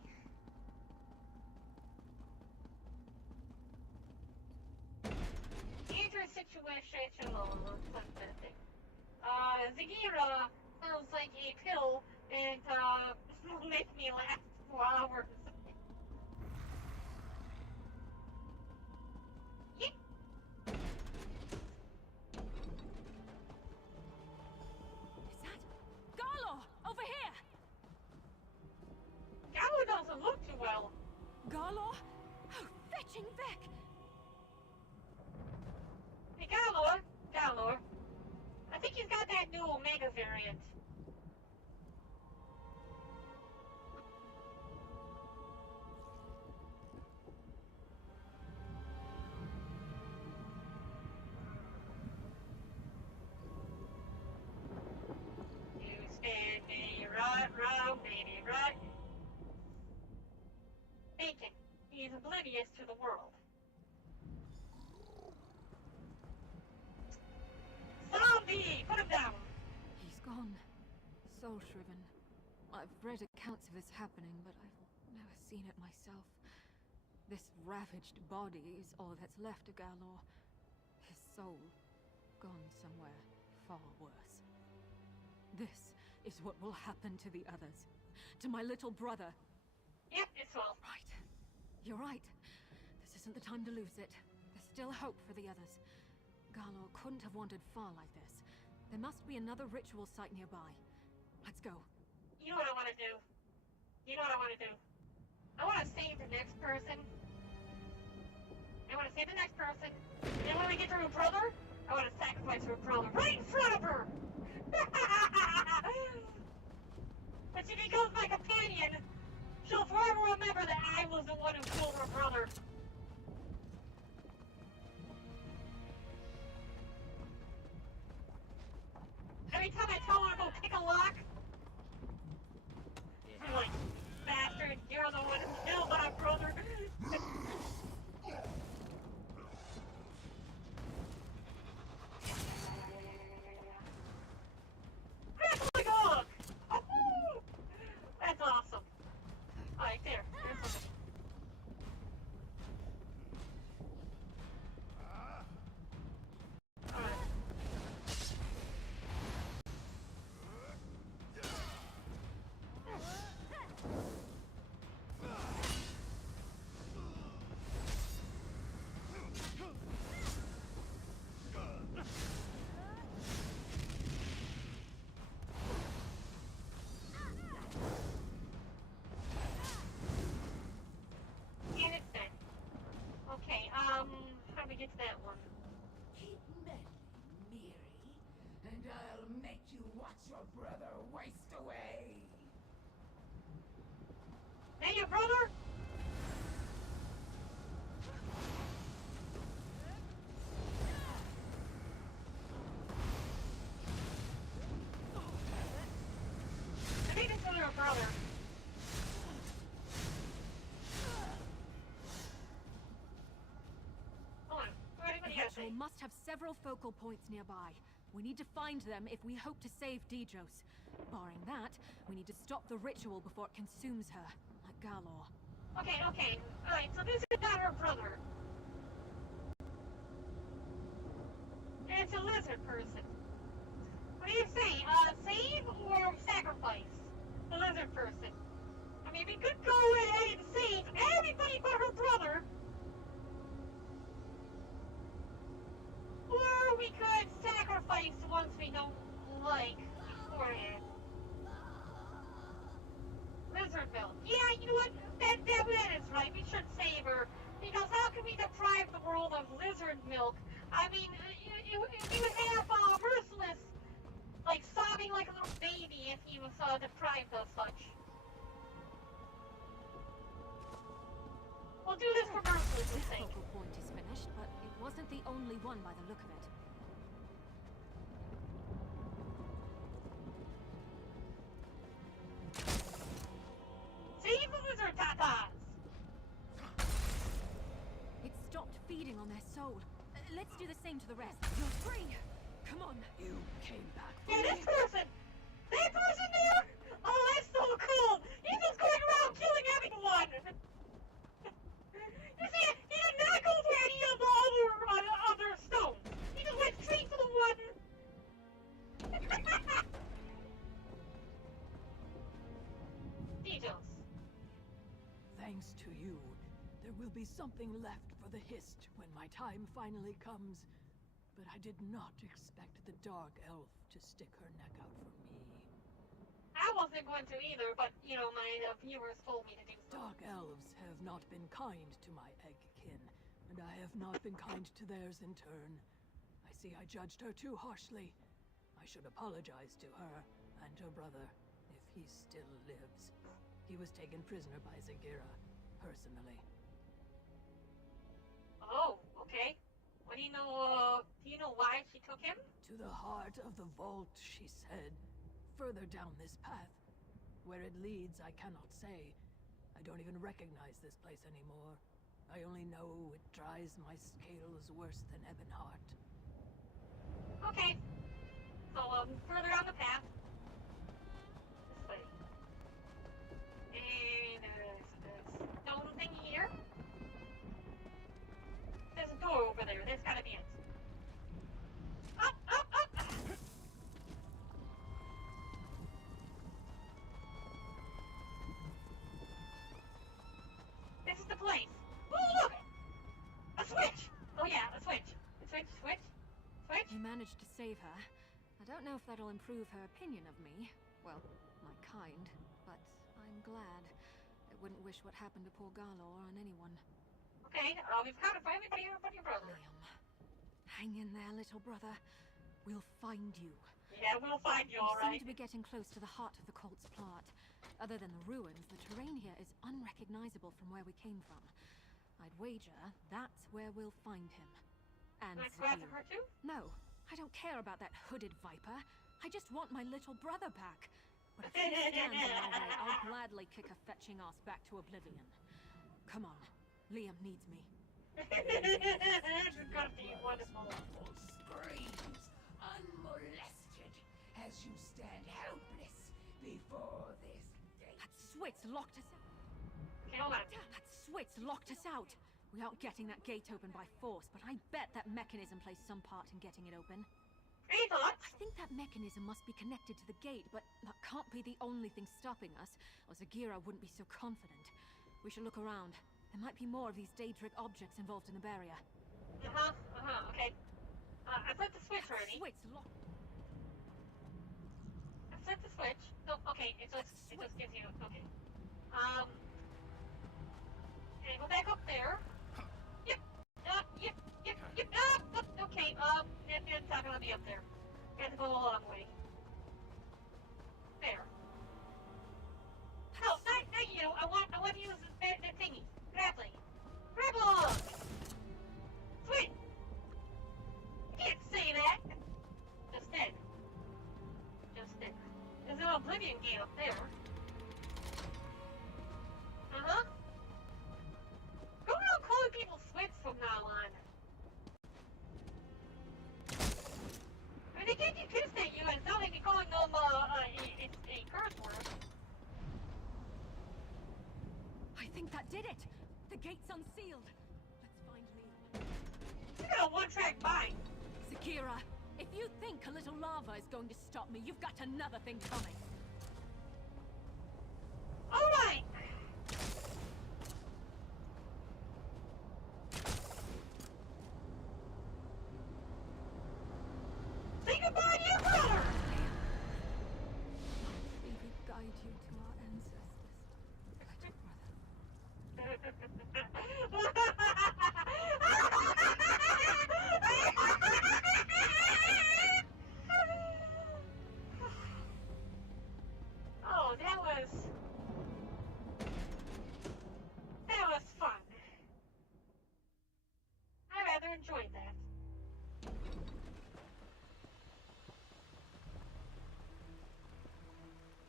Intersituational something. Zigira sounds like a pill and will make me last for hours. Yeet. Is that Garlo? Over here! Gallo doesn't look too well. Garlo? Oh, fetching Vic! Hey, Gallo. I think he's got that new Omega variant. You spin me right round, baby, right? Bacon. He's oblivious to the world. Zombie! Put him down! He's gone. Soul-shriven. I've read accounts of this happening, but I've never seen it myself. This ravaged body is all that's left of Galor. His soul, gone somewhere far worse. This is what will happen to the others. To my little brother. Yep, it's well. Right. You're right. This isn't the time to lose it. There's still hope for the others. Galor couldn't have wandered far like this. There must be another ritual site nearby. Let's go. You know what I want to do? I want to save the next person. And then when we get to her brother, I want to sacrifice her brother right in front of her! But if he becomes my companion, she'll forever remember that I was the one who killed her brother. Every time I tell her to go pick a lock, I'm like, bastard, you're the one who killed my brother. get to that one. Keep meddling, Miri, and I'll make you watch your brother waste away. Hey, your brother? I think it's your brother. Hold on. The ritual must have several focal points nearby. We need to find them if we hope to save Deidros. Barring that, we need to stop the ritual before it consumes her, like Galor. Okay. Alright, so this is not her brother. It's a lizard person. What do you say? Save or sacrifice? The lizard person. I mean, we could go ahead and save everybody but her brother. Or we could sacrifice the ones we don't like beforehand. Lizard milk. Yeah, you know what? That is right. We should save her. Because how can we deprive the world of lizard milk? I mean, we would have Merciless, like, sobbing like a little baby if he was deprived of such. We'll do this for Merciless' This sake. focal point is finished, but it wasn't the only one by the look of it. Save the lizard tatas! It stopped feeding on their soul. Let's do the same to the rest. You're free! Come on! You came back for Yeah, me. this person! That person there! Oh, that's so cool! He's just going around killing everyone! You see, he did not go for any of the other stones. He just went straight for the one. Details. Thanks to you, there will be something left for the Hist when my time finally comes. But I did not expect the Dark Elf to stick her neck out for me. I wasn't going to either, but, you know, my viewers told me to do so. Dark Elves have not been kind to my Eggkin, and I have not been kind to theirs in turn. I see I judged her too harshly. I should apologize to her and her brother, if he still lives. He was taken prisoner by Zagira, personally. Oh, okay. What do you know why she took him? To the heart of the vault, she said. Further down this path. Where it leads, I cannot say. I don't even recognize this place anymore. I only know it dries my scales worse than Ebonheart. Okay. So, further down the path. This way. And there's this stone thing here. There's a door over there. That's gotta be it. Up! This is the place. Oh, look! A switch! Oh yeah, a switch. Switch. You managed to save her. I don't know if that'll improve her opinion of me. Well, my kind. But I'm glad. I wouldn't wish what happened to poor Galor on anyone. Okay, we've counted for everybody but your brother. Liam, hang in there, little brother. We'll find you. Yeah, we'll find you, We alright. seem to be getting close to the heart of the cult's plot. Other than the ruins, the terrain here is unrecognizable from where we came from. I'd wager that's where we'll find him. And Can I go after Zagira. her too? No, I don't care about that hooded viper. I just want my little brother back. But if he stands in our way, I'll gladly kick her fetching ass back to oblivion. Come on, Liam needs me. This is gonna be wonderful. Screams, unmolested, as you stand helpless before this gate. That swit's locked us out. Okay, hold on. That swit's locked us out. We aren't getting that gate open by force, but I bet that mechanism plays some part in getting it open. Any thoughts? I think that mechanism must be connected to the gate, but that can't be the only thing stopping us, or Zagira wouldn't be so confident. We should look around. There might be more of these Daedric objects involved in the barrier. Okay. I flipped the switch already. Switch locked. I flipped the switch. Oh, okay, it just gives you, okay. And go back up there. Yep. gate's unsealed. Let's find Liam. You got a one-track mind. Sakira, if you think a little lava is going to stop me, you've got another thing coming. All right. Say goodbye to your brother. We will guide you to our ancestors, little Oh, that was fun. I rather enjoyed that.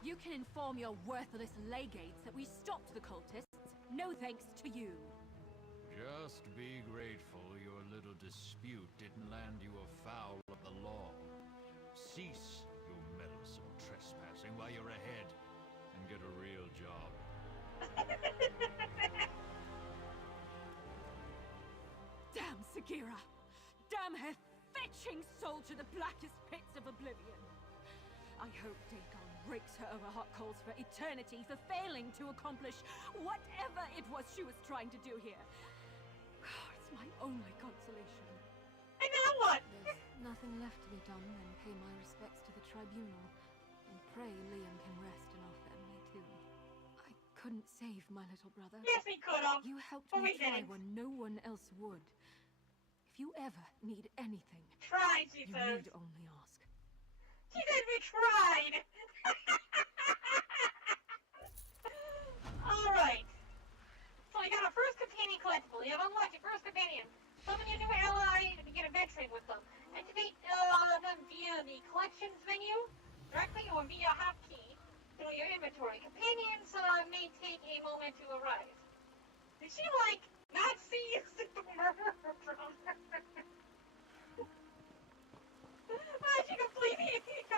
You can inform your worthless legates that we stopped the cultists. No thanks to you. Just be grateful your little dispute didn't land you afoul of the law. Cease your meddlesome trespassing while you're ahead, and get a real job. Damn Sakira! Damn her fetching soul to the blackest pits of oblivion! I hope Dagon rakes her over hot coals for eternity for failing to accomplish whatever it was she was trying to do here. It's my only consolation. And now what? There's nothing left to be done than pay my respects to the tribunal, and pray Liam can rest in our family too. I couldn't save my little brother. Yes, we could have. You helped But me we try didn't. when no one else would. If you ever need anything, Tried, she you says. need only ask. She said we tried. All right. So we got our first companion collectible. You have unlocked your first companion. Summon your new ally and begin adventuring with them. Activate them via the collections menu, directly or via hotkey through your inventory. Companions may take a moment to arrive. Did she like not see you the murder from her?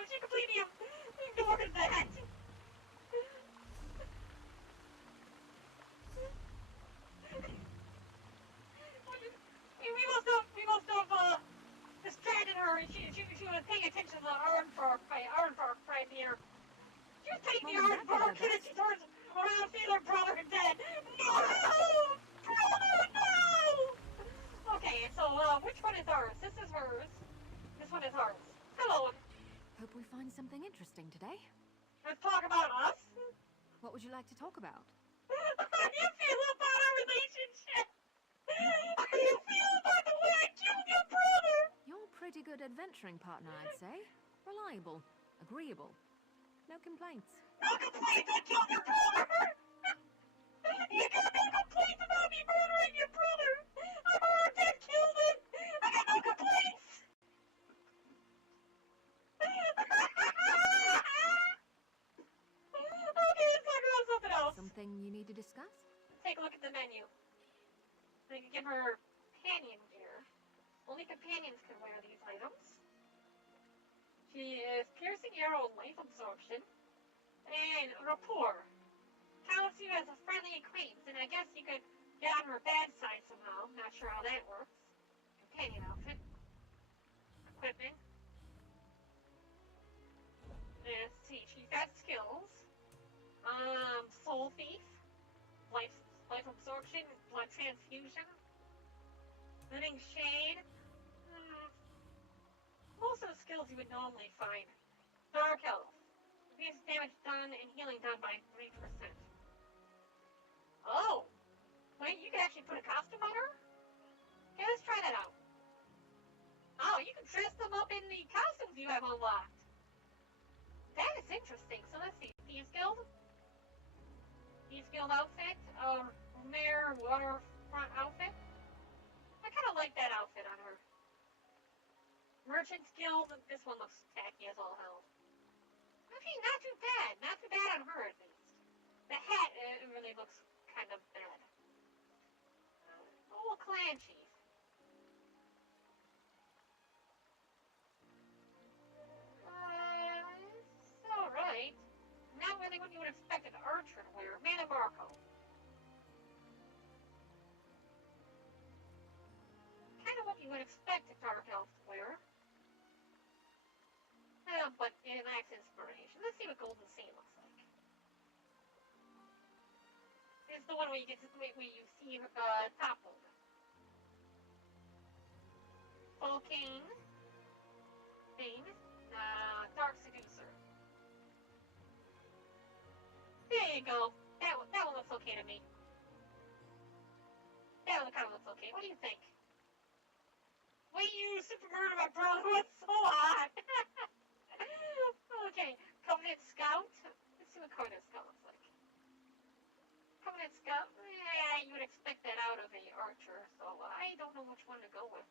She completely ignored that. We must have distracted her, and she was paying attention to the Aardvark fight here. She was taking the Aardvark, and then she turns around, sees her brother dead. No! Brother, no! Okay, so which one is ours? This is hers. This one is ours. Hello. Hope we find something interesting today. Let's talk about us. What would you like to talk about? How do you feel about our relationship? How do you feel about the way I killed your brother? You're a pretty good adventuring partner, I'd say. Reliable, agreeable. No complaints. No complaints, I killed your brother! You got no complaints about me murdering your brother! I'm our dad killed him! I got no complaints! Okay, let's talk about something else. Something you need to discuss? Take a look at the menu. We can give her companion gear. Only companions can wear these items. She is piercing arrow life absorption. And rapport. Counts you as a friendly acquaintance, and I guess you could get on her bad side somehow. Not sure how that works. Companion outfit. Equipment. Let's see, she's got skills. Soul thief. Life absorption, blood transfusion, living shade. Most of the skills you would normally find. Dark health. Reduces damage done and healing done by 3%. Oh! Wait, you can actually put a costume on her? Okay, let's try that out. Oh, you can dress them up in the costumes you have unlocked. That is interesting. So let's see. Thieves Guild? Thieves Guild outfit? Mare waterfront outfit? I kind of like that outfit on her. Merchant's Guild, this one looks tacky as all hell. Okay, not too bad. Not too bad on her, at least. The hat, it really looks kind of bad. Oh, clan chief. It's alright. Not really what you would expect an archer to wear. Mana Marco. you would expect a dark elf to wear. But it lacks inspiration. Let's see what Golden Sea looks like. It's the one where you get to where you see toppled. Volcane. Bane. Dark Seducer. There you go. That one looks okay to me. That one kind of looks okay. What do you think? Wait, you super murder my brother. It's so hot. Okay, Covenant Scout. Let's see what Covenant Scout looks like. Covenant Scout. Yeah, you would expect that out of a archer. So I don't know which one to go with.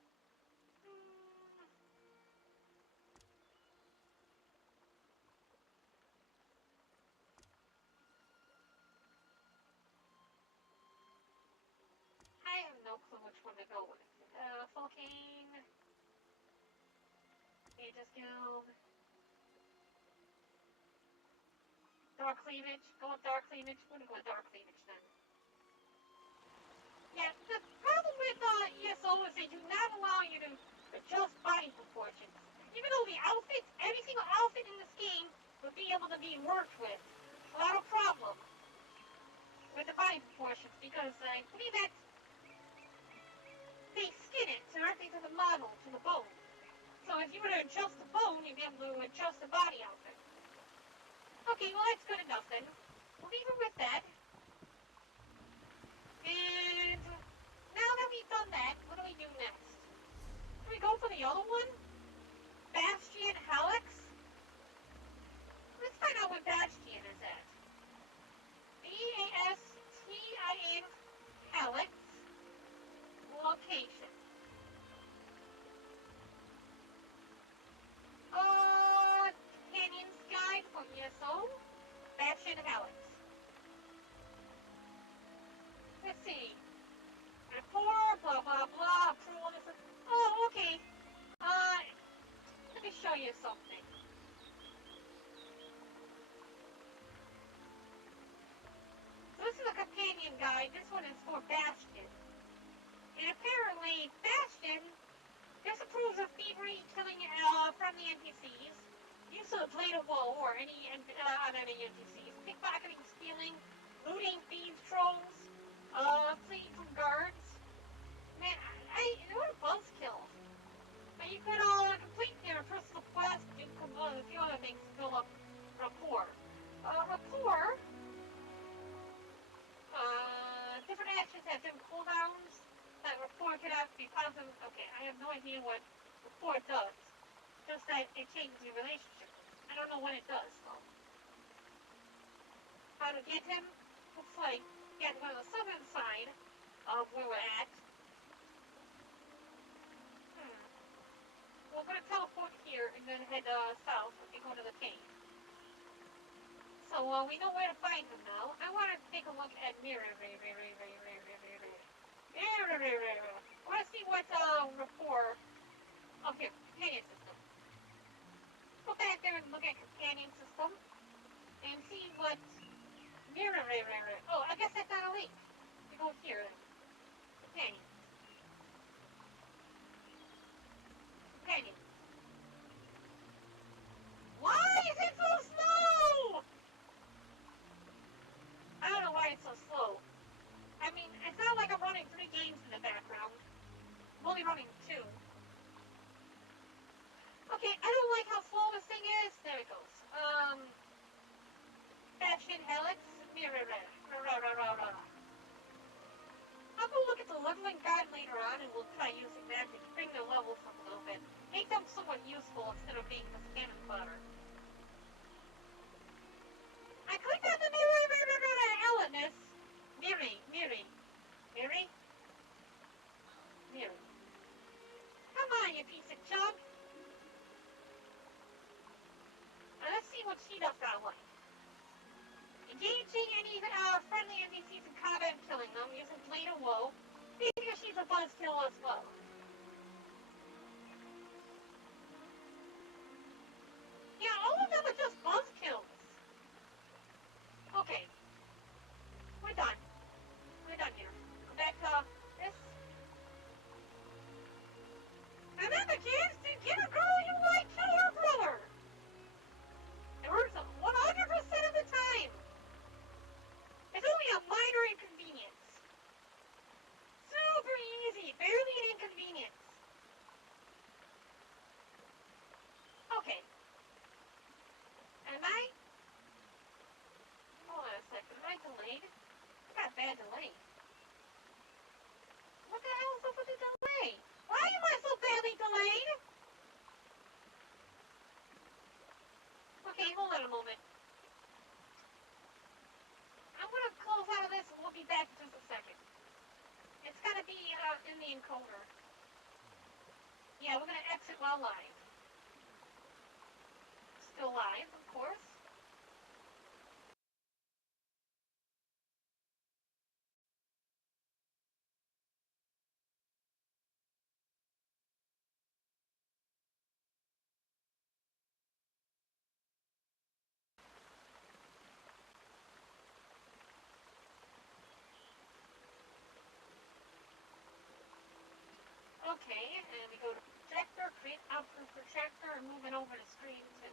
I have no clue which one to go with. Volcane. Aegis Guild. Dark Cleavage. Go with Dark Cleavage. We're gonna go with Dark Cleavage then. Yeah, the problem with ESO is they do not allow you to adjust body proportions. Even though the outfits, every single outfit in this game would be able to be worked with without a problem with the body proportions, because I believe that they skin it directly to the model, to the bone. So if you were to adjust the bone, you'd be able to adjust the body outfit. Okay, well that's good enough then. We'll leave it with that. And now that we've done that, what do we do next? Do we go for the other one? Bastion Helix? Let's find out what Bastion is at. B-A-S-T-I-N Helix. Location. Companion's Guide for ESO. Bastion Helix. Let's see. Rapport, blah, blah, blah. Approval. Oh, okay. Let me show you something. So this is a companion guide. This one is for Bastion. And apparently, Bastion disapproves of thievery, killing friendly NPCs, use of the Blade of Woe or any NPCs, pickpocketing, stealing, looting, thieves, trolls, fleeing from guards. Man, it would a buzzkill. But you could complete your personal quest, do a few other things to build up rapport. Rapport, different actions have different cooldowns. That rapport could have to be positive. Okay, I have no idea what rapport does. Just that it changes your relationship. I don't know what it does, though. How to get him? Looks like get on the southern side of where we're at. We're going to teleport here and then head south and go to the cave. So we know where to find him now. I want to take a look at Mirror. I want to see what rapport. Okay, companion system. Go back there and look at companion system and see what Mirror. Oh, I guess that's not a link. We go here then. Companion. Companion. Why is it so slow? I don't know why it's so slow. I mean, it's not like I'm running 3 games in the background. I'm only running 2. Okay, I don't like how slow this thing is. There it goes. Bastion Helix. I'll go look at the leveling guide later on and we'll try using that to bring their levels up a little bit. Make them somewhat useful instead of being just cannon fodder. I clicked on the Elleness. Miri. Come on, you piece of junk. Now let's see what she does that way. Engaging any friendly NPCs in combat and killing them using Blade of Woe. Maybe she's a buzzkill as well. Yeah, all of them are just buzzkills. Okay. We're done. We're done here. Go back to this. encoder. Yeah, we're gonna exit while live. Still live, of course. Okay, and we go to projector, create output projector, and moving over to stream 2.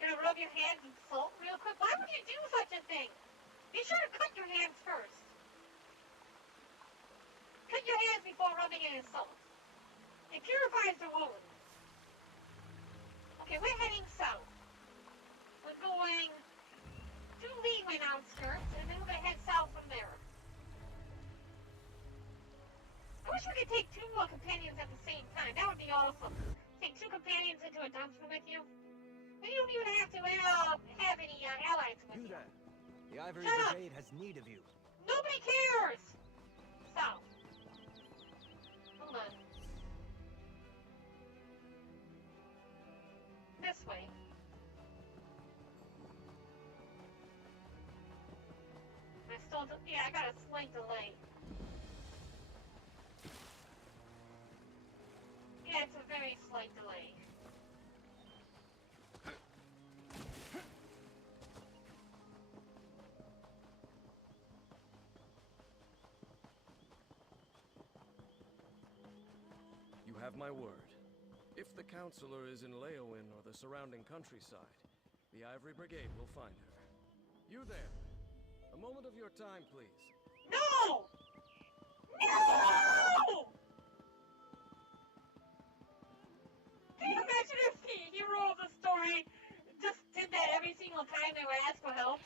Gonna rub your hands in salt real quick. Why would you do such a thing? Be sure to cut your hands first. Cut your hands before rubbing it in salt. It purifies the wound. Okay, we're heading south. We're going to Leewin outskirts, and then we're gonna head south from there. I wish we could take 2 more companions at the same time. That would be awesome. Take 2 companions into a dumpster with you. And you don't even have to have any allies with you. Do that. The Ivory Shut up. Brigade has need of you. Nobody cares! South. Hold on. This way. I got a slight delay. Yeah, it's a very slight delay. You have my word. If the Counselor is in Leowin or the surrounding countryside, the Ivory Brigade will find her. You there. A moment of your time, please. No! No! Can you imagine if the hero of the story just did that every single time they were asked for help?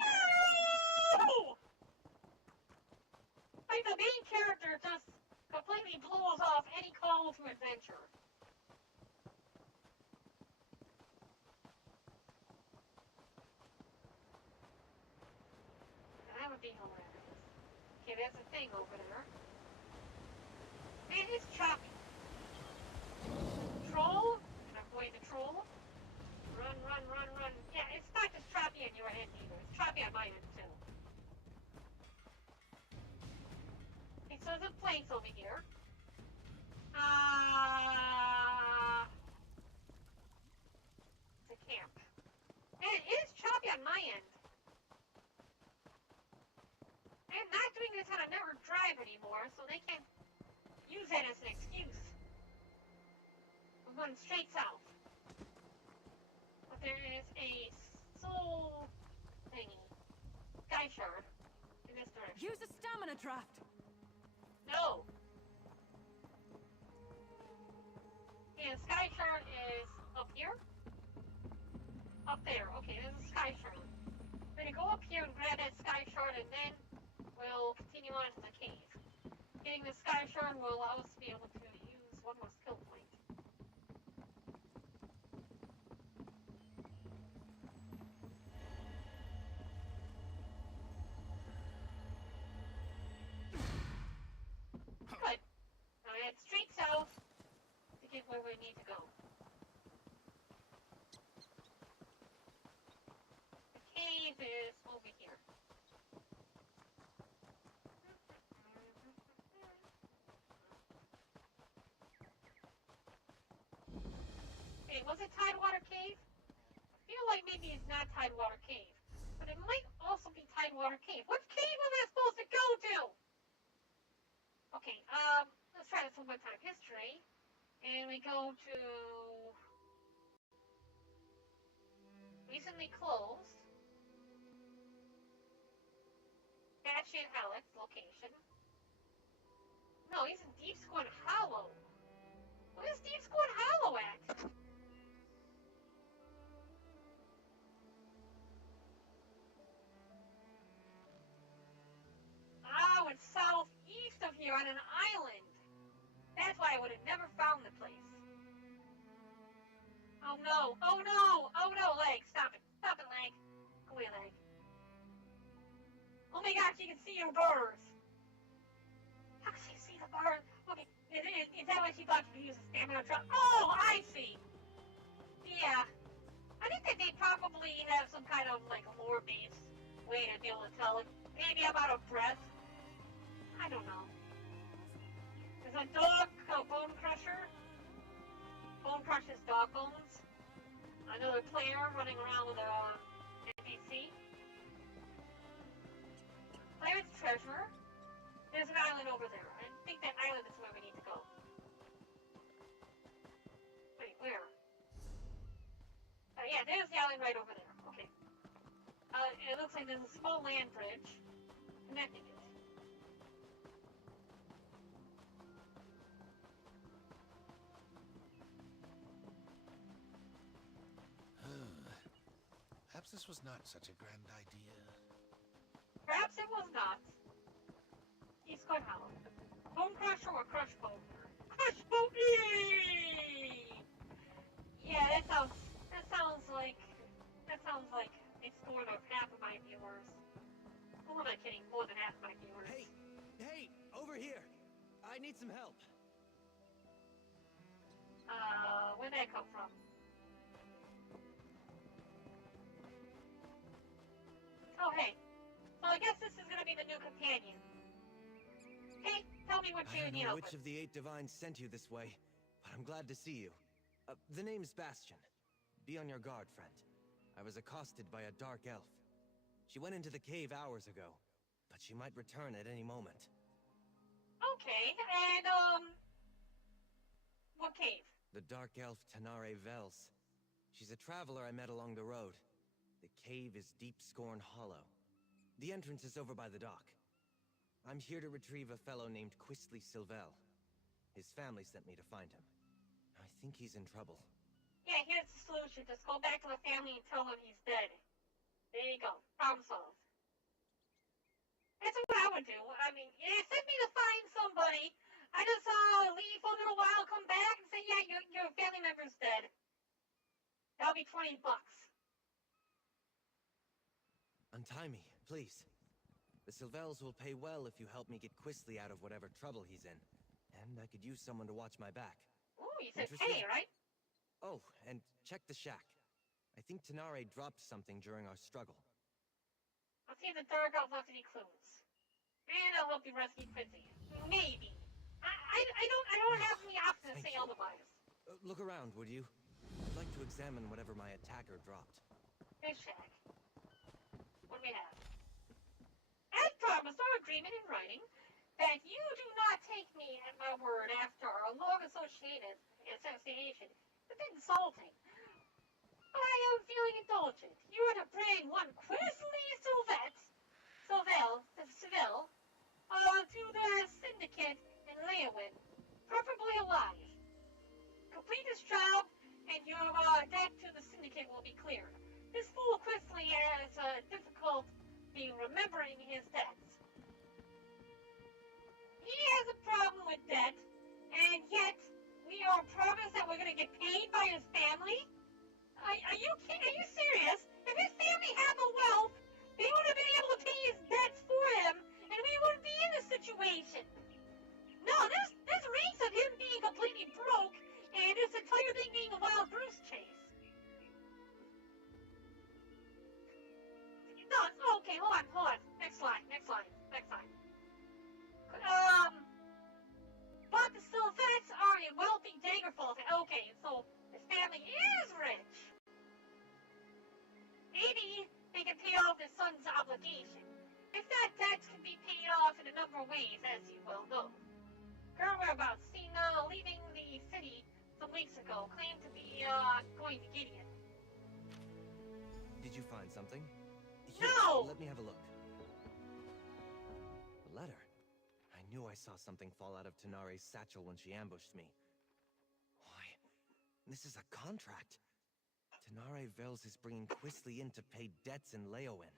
No! Like the main character just completely blows off any call to adventure. That would be hilarious. Okay, there's a thing over there. Man, it's choppy. Troll? Can I avoid the troll? Run, run, run, run. Yeah, it's not just choppy on your end either. It's choppy on my end too. Okay, so there's a place over here. It's a camp. And it is choppy on my end. I'm not doing this on a network drive anymore, so they can't use that as an excuse. I'm going straight south. But there is a soul thingy. Sky shard. In this direction. Use a stamina draft. No! Yeah, sky shard is up here. Up there. Okay, there's a sky shard. We're gonna go up here and grab that sky shard, and then we'll continue on to the cave. Getting the sky shard will allow us to be able to use one more skill point. Good. Now we head straight south to get where we need to go. The cave is over here. Okay, was it Tidewater Cave? I feel like maybe it's not Tidewater Cave, but it might also be Tidewater Cave. Which cave am I supposed to go to? Okay, let's try this one more time. History, and we go to recently closed. Batchy and Alex location. No, he's in Deep Squid Hollow. Where's Deep Squid Hollow at? Oh, it's southeast of here on an island. That's why I would have never found the place. Oh no! Oh no! Oh no! Leg! Stop it! Stop it, leg! Go away, leg. Oh my gosh, you can see your bars! How can she see the bars? Okay, is that what she thought you could use a stamina drop? Oh, I see! Yeah. I think that they probably have some kind of, like, lore-based way to be able to tell. Like, maybe I'm out of breath. I don't know. There's a dog, a bone crusher. Bone crushes dog bones. Another player running around with a NPC. Pirate's treasure. There's an island over there. I think that island is where we need to go. Wait, where? Yeah, there's the island right over there. Okay. It looks like there's a small land bridge connecting it. Perhaps this was not such a grand idea. Perhaps it was not. He's going hollow. Bone crusher or crush bone? Crush bone! Yeah, that sounds like it's more than half of my viewers. Who am I kidding? More than half of my viewers. Hey, over here. I need some help. Where'd that come from? Oh, hey. Well, I guess this is gonna be the new companion. Hey, tell me what you I don't need know help which with. of the 8 divines sent you this way, but I'm glad to see you. The name's Bastion. Be on your guard, friend. I was accosted by a dark elf. She went into the cave hours ago, but she might return at any moment. Okay, and, what cave? The dark elf Tanare Vels. She's a traveler I met along the road. The cave is Deep Scorn Hollow. The entrance is over by the dock. I'm here to retrieve a fellow named Quistley Silvel. His family sent me to find him. I think he's in trouble. Yeah, here's the solution. Just go back to the family and tell them he's dead. There you go. Problem solved. That's what I would do. I mean, it sent me to find somebody. I just leave for a little while, come back, and say, yeah, your family member's dead. That'll be $20. Untie me, please. The Silvels will pay well if you help me get Quistley out of whatever trouble he's in. And I could use someone to watch my back. Ooh, you said Interested? pay, right? Oh, and check the shack. I think Tanare dropped something during our struggle. I'll see if the dark elf left any clues. And I'll help you rescue Quincy. Maybe. I don't have any options to say otherwise. Look around, would you? I'd like to examine whatever my attacker dropped. Here's Shack. What do we have? As promised, our agreement in writing that you do not take me at my word after our long association. It's a bit insulting. But I am feeling indulgent. You are to bring one Quistley Silvel, to the Syndicate in Leowin, preferably alive. Complete this job, and your debt to the Syndicate will be cleared. This fool Quistley has difficulty remembering his debts. He has a problem with debt, and yet we are promised that we're going to get paid by his family? Are you kidding? Are you serious? If his family had the wealth, they would have been able to pay his debts for him, and we wouldn't be in this situation. No, this reeks of him being completely broke, and this entire thing being a wild goose chase. No, okay, hold on. Next line. But the Sylvets are a wealthy Daggerfall. Okay, so his family is rich. Maybe they can pay off his son's obligation. If that debt can be paid off in a number of ways, as you well know. Her whereabouts, seen leaving the city some weeks ago, claimed to be going to Gideon. Did you find something? Here, No! Let me have a look. A letter. I knew I saw something fall out of Tanare's satchel when she ambushed me. Why, this is a contract. Tanare Vels is bringing Quistley in to pay debts in Leowin.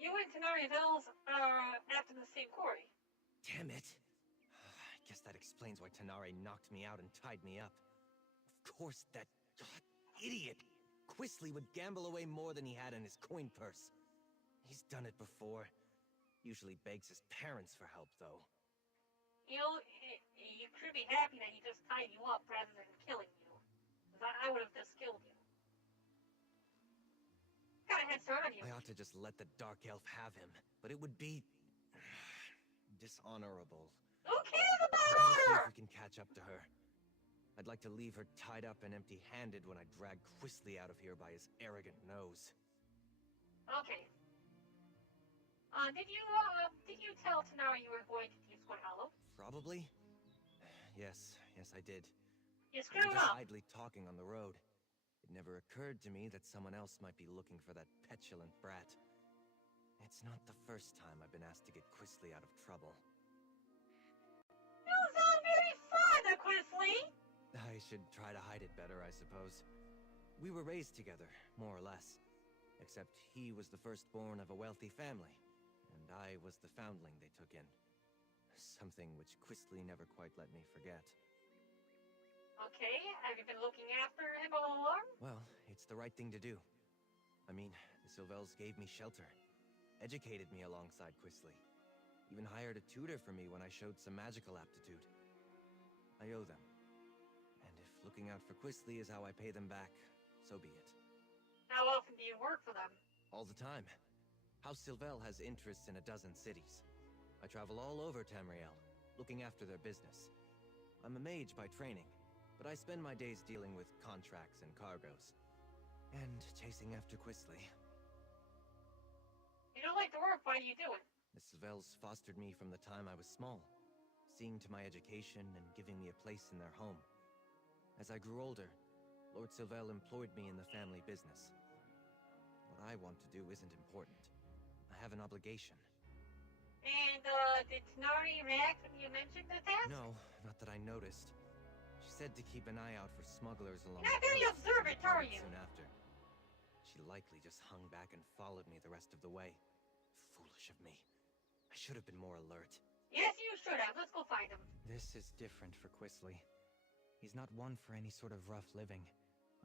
You and Tanare Vels are after the same quarry. Damn it. I guess that explains why Tanare knocked me out and tied me up. course, that idiot Quisley would gamble away more than he had in his coin purse. He's done it before. Usually begs his parents for help, though. You know, you should be happy that he just tied you up rather than killing you. Because I would have just killed you. Got a head start on you. I ought to just let the Dark Elf have him, but it would be dishonorable. Who cares about Let's see honor? if we can catch up to her. I'd like to leave her tied up and empty-handed when I drag Quisley out of here by his arrogant nose. Okay. Did you tell Tanara you were going to Deep Square Hollow? Probably? Yes, I did. You We screwed were just up. idly talking on the road. It never occurred to me that someone else might be looking for that petulant brat. It's not the first time I've been asked to get Quisley out of trouble. You sound very fond of Quisley. I should try to hide it better, I suppose. We were raised together, more or less. Except he was the firstborn of a wealthy family, and I was the foundling they took in. Something which Quisley never quite let me forget. Okay, have you been looking after him all along? Well, it's the right thing to do. I mean, the Sylvels gave me shelter, educated me alongside Quisley, even hired a tutor for me when I showed some magical aptitude. I owe them. And if looking out for Quisley is how I pay them back, so be it. How often do you work for them? All the time. House Sylvel has interests in a dozen cities. I travel all over Tamriel, looking after their business. I'm a mage by training, but I spend my days dealing with contracts and cargoes. And chasing after Quisley. You don't like the work, why do you do it? The Sylvels fostered me from the time I was small, seeing to my education and giving me a place in their home. As I grew older, Lord Sylvel employed me in the family business. What I want to do isn't important. I have an obligation. And, did Tanari react when you mentioned the task? No, not that I noticed. She said to keep an eye out for smugglers along Not the very coast, observant, and are returned you? soon after. She likely just hung back and followed me the rest of the way. Foolish of me. I should have been more alert. Yes, you should have. Let's go find him. This is different for Quisley. He's not one for any sort of rough living,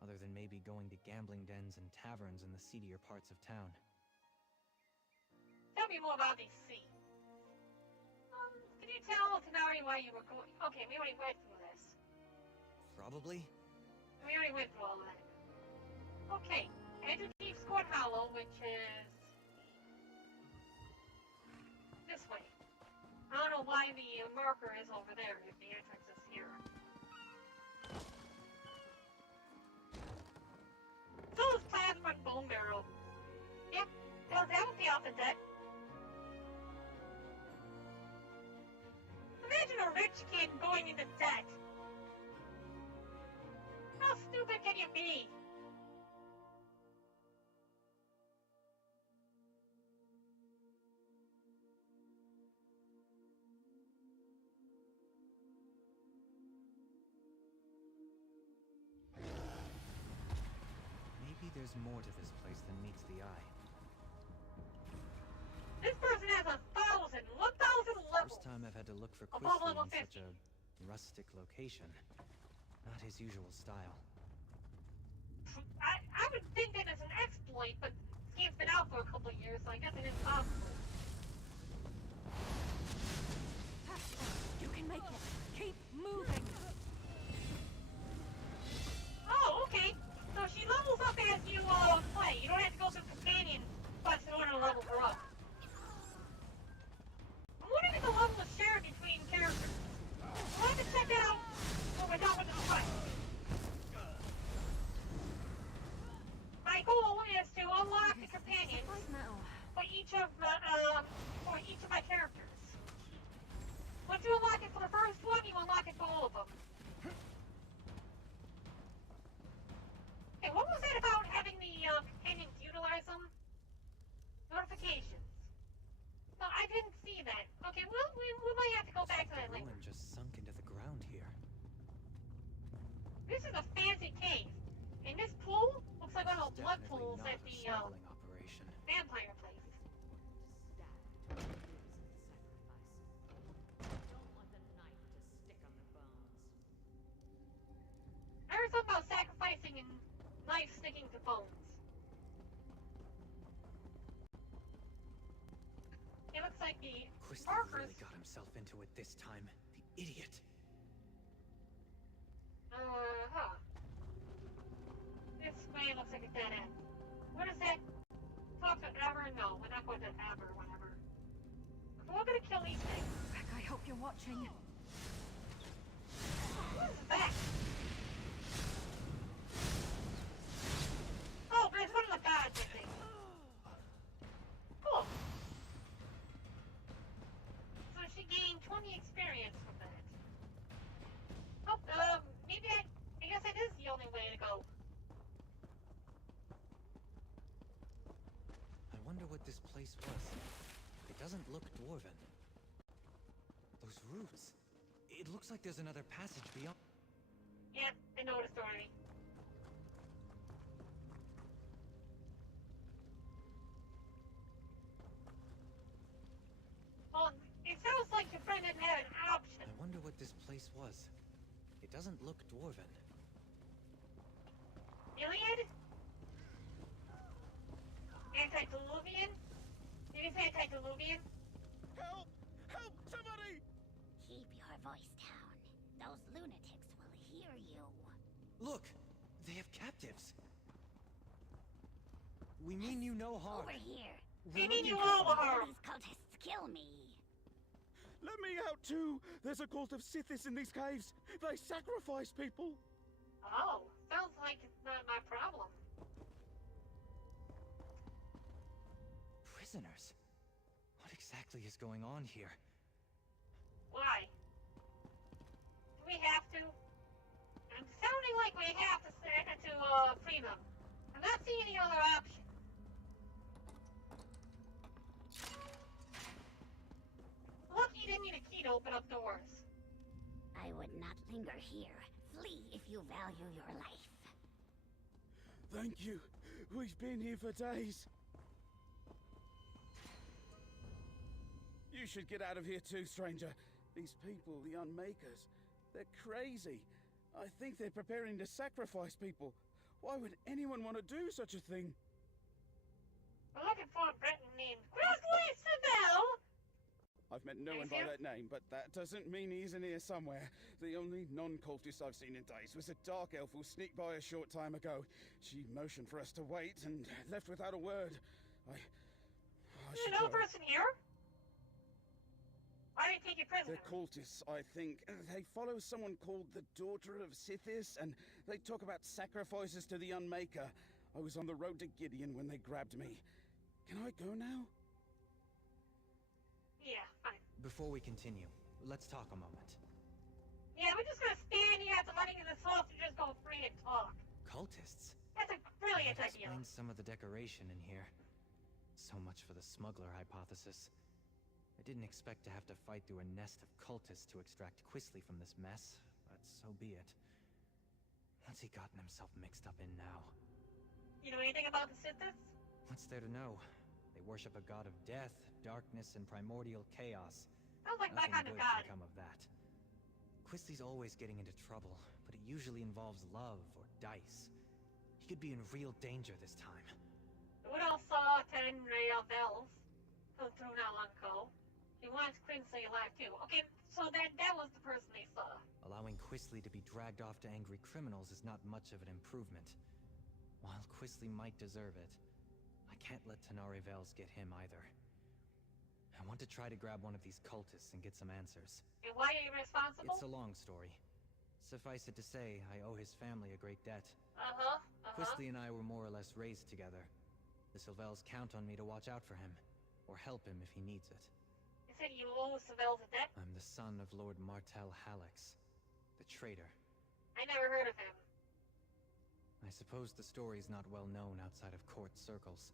other than maybe going to gambling dens and taverns in the seedier parts of town. Tell me more about this sea. Can you tell Tanari why you were going? Okay, we already went through this. Probably? We already went through all that. Okay, enter Deep Square Hollow, which is this way. I don't know why the marker is over there if the entrance is here. So is Plasma Bone Barrel. Yep, that would be off the deck. Imagine a rich kid going into debt. How stupid can you be? Maybe there's more to this place than meets the eye. This person has 1,000 levels. First time I've had to look for Above Quisley level in such 50. a rustic location. Not his usual style. I would think that it's an exploit, but this game's been out for a couple of years, so I guess it is possible. You can make it. Keep moving. Oh, okay. So she levels up as you play. You don't have to go through companion quests in order to level her up. I'm wondering if the level is shared between characters. We'll have to check that out when we're done with this quest. My goal is to unlock the companions for each of my characters. Once you unlock it for the first one, you unlock it for all of them. Okay, what was that about having the companions utilize them? Notifications. No, I didn't see that. Okay, well, we might have to go back to that later. Ruin just sunk into the ground here. This is a fancy cave. And this pool looks like one of those blood Definitely pools not at a the smuggling operation. vampire place. I heard something about knife sticking to bones. It looks like the Christy markers. really got himself into it this time. The idiot. This way looks like a dead end. What is that? Talk to Ever? No, we're not going to Ever, whatever. We're gonna kill these things. Beck, I hope you're watching. What is that? Oh, but it's one of the gods, I think. Cool. So she gained 20 experience from that. Oh, maybe I guess that is the only way to go. I wonder what this place was. It doesn't look dwarven. Those roots. It looks like there's another passage beyond. Yeah, I noticed already. Well, it sounds like your friend didn't have an option. I wonder what this place was. It doesn't look dwarven. Iliad? Antediluvian? Did you say antediluvian? Help! Help! Somebody! Keep your voice down. Those lunatics will hear you. Look! They have captives! We mean you no harm. Over here. We mean you all harm! These cultists kill me. Let me out too! There's a cult of Sithis in these caves! They sacrifice people! Oh, sounds like it's not my problem. Prisoners? What exactly is going on here? Why? Do we have to? I'm sounding like we have to free them. I'm not seeing any other option. Look, you didn't need a key to open up doors. I would not linger here. Flee if you value your life. Thank you. We've been here for days. You should get out of here too, stranger. These people, the Unmakers, they're crazy. I think they're preparing to sacrifice people. Why would anyone want to do such a thing? We're looking for a Briton named Grizzly Savell. I've met no one by that name, but that doesn't mean he isn't here somewhere. The only non-cultist I've seen in days was a dark elf who sneaked by a short time ago. She motioned for us to wait and left without a word. I There's no person here? Why did they take you prisoner? They're cultists, I think. They follow someone called the Daughter of Sithis, and they talk about sacrifices to the Unmaker. I was on the road to Gideon when they grabbed me. Can I go now? Yeah, fine. Before we continue, let's talk a moment. Yeah, we're just gonna stand here after letting this soldier just go free and talk. Cultists? That's a brilliant That idea. explains some of the decoration in here. So much for the smuggler hypothesis. I didn't expect to have to fight through a nest of cultists to extract Quisley from this mess, but so be it. What's he gotten himself mixed up in now? You know anything about the Sithis? What's there to know? They worship a god of death, darkness, and primordial chaos. Sounds like my Nothing kind of good god. can come of that. Quisley's always getting into trouble, but it usually involves love or dice. He could be in real danger this time. We all saw Tenreavels come through not long ago. He wants Quincy alive too. Okay, so that was the person they saw. Allowing Quisley to be dragged off to angry criminals is not much of an improvement. While Quisley might deserve it, I can't let Tenare Vales get him either. I want to try to grab one of these cultists and get some answers. And why are you responsible? It's a long story. Suffice it to say, I owe his family a great debt. Quisley and I were more or less raised together. The Sylvels count on me to watch out for him, or help him if he needs it. You said you owe Savels a debt? I'm the son of Lord Martel Hallex, the traitor. I never heard of him. I suppose the story's not well known outside of court circles.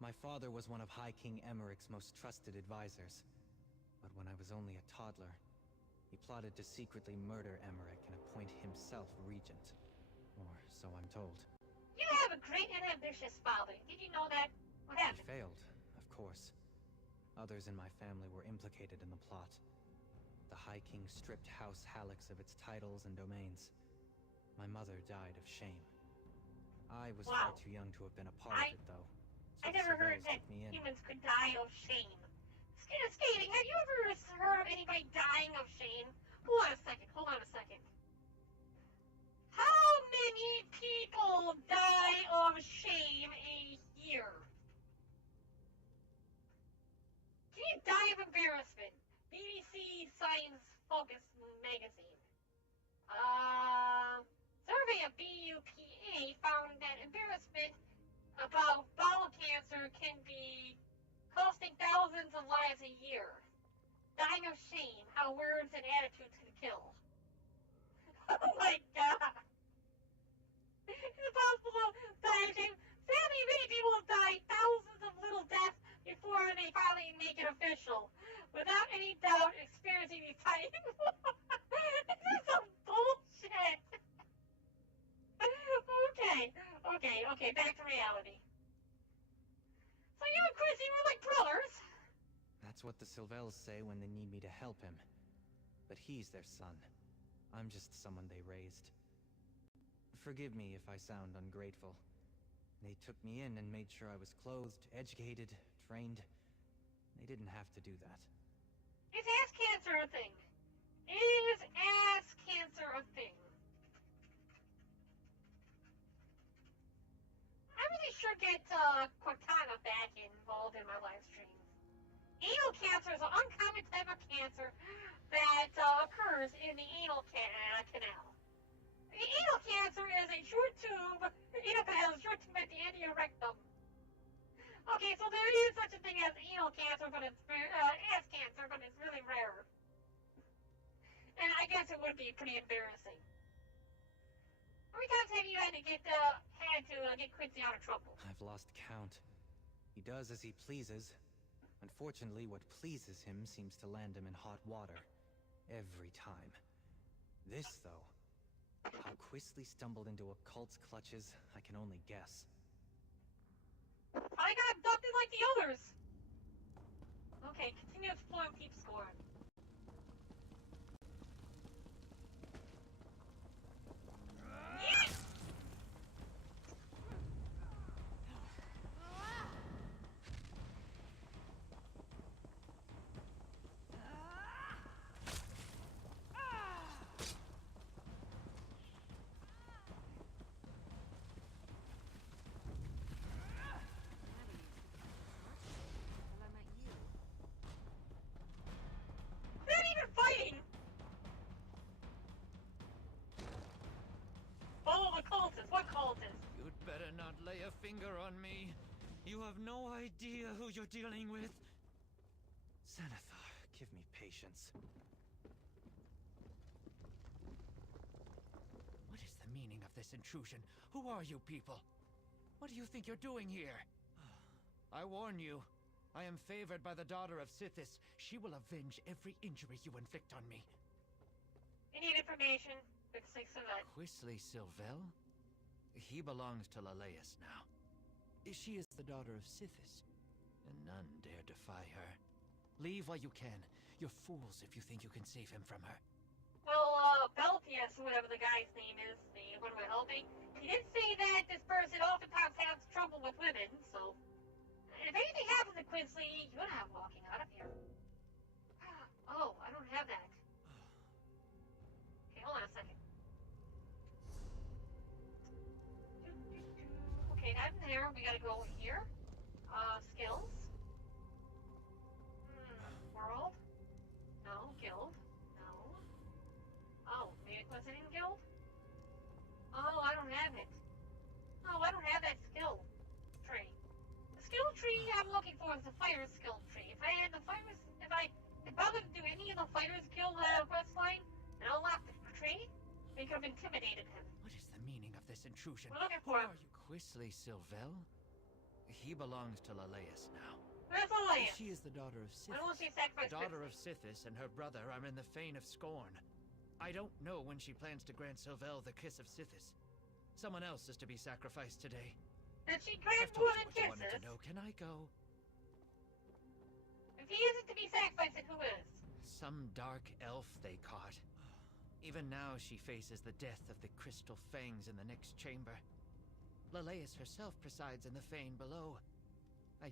My father was one of High King Emmerich's most trusted advisors. But when I was only a toddler, he plotted to secretly murder Emmerich and appoint himself regent. Or so I'm told. You have a great and ambitious father. Did you know that? What He happened? failed, of course. Others in my family were implicated in the plot. The High King stripped House Hallex of its titles and domains. My mother died of shame. I was Wow. far too young to have been a part of it, though. So I the never heard Cervels that took me in. humans could die of shame. Skating, have you ever heard of anybody dying of shame? Hold on a second. How many people die of shame a year? Can you die of embarrassment? BBC Science Focus magazine. Survey of BUPA found that embarrassment about bowel cancer can be costing thousands of lives a year. Dying of shame, how words and attitudes can kill. Oh my god. It's possible to die of shame. Sadly, many people have died thousands of little deaths before they finally make it official. Without any doubt, experiencing these tiny... This is some bullshit. Okay, back to reality. So you and Chrissy were like brothers? That's what the Cervels say when they need me to help him. But he's their son. I'm just someone they raised. Forgive me if I sound ungrateful. They took me in and made sure I was clothed, educated, trained. They didn't have to do that. Is ass cancer a thing? Is ass cancer a thing? I really should get Cortana back involved in my live streams. Anal cancer is an uncommon type of cancer that occurs in the anal canal. The anal cancer is a short tube. Anal canal is a short tube at the end of your rectum. Okay, so there is such a thing as anal cancer, but it's ass cancer, but it's really rare. And I guess it would be pretty embarrassing. How many times have you had to get Quincy out of trouble? I've lost count. He does as he pleases. Unfortunately, what pleases him seems to land him in hot water. Every time. This, though, how Quisley stumbled into a cult's clutches, I can only guess. I got abducted like the others! Okay, continue exploring, keep scoring. Yes! They're not even fighting! Follow the cultists. What cultists? You'd better not lay a finger on me. You have no idea who you're dealing with. Xanathar, give me patience. What is the meaning of this intrusion? Who are you people? What do you think you're doing here? I warn you, I am favored by the daughter of Sithis. She will avenge every injury you inflict on me. You need information. Quisley Cervel? He belongs to Leleus now. She is the daughter of Sithis, and none dare defy her. Leave while you can. You're fools if you think you can save him from her. Well, Beltius, whatever the guy's name is, the one who helped me, he did say that this person oftentimes has trouble with women, so... If anything happens to Quisley, you're not walking out of here. Oh, I don't have that. Okay, hold on a second. Okay, I'm there. We gotta go here. Skills. World. No. Guild. No. Oh, maybe was it in guild? Oh, I don't have it. Oh, I don't have that skill tree. The skill tree I'm looking for is the fighter skill tree. If I had the fighters, if I bothered to do any of the fighters guild quest line and unlock the tree, we could have intimidated him. What is the meaning of this intrusion? We're looking for him. Quisley Cervel? He belongs to Leleus now. Where's Leleus? She is the daughter of Sithis. When will she sacrifice The daughter Quisley? of Sithis and her brother are in the Fane of Scorn. I don't know when she plans to grant Cervel the kiss of Sithis. Someone else is to be sacrificed today. Did she grant I've told more you than what you wanted kisses? to know. Can I go? If he isn't to be sacrificed, then who is? Some dark elf they caught. Even now she faces the death of the crystal fangs in the next chamber. Leleus herself presides in the fane below. I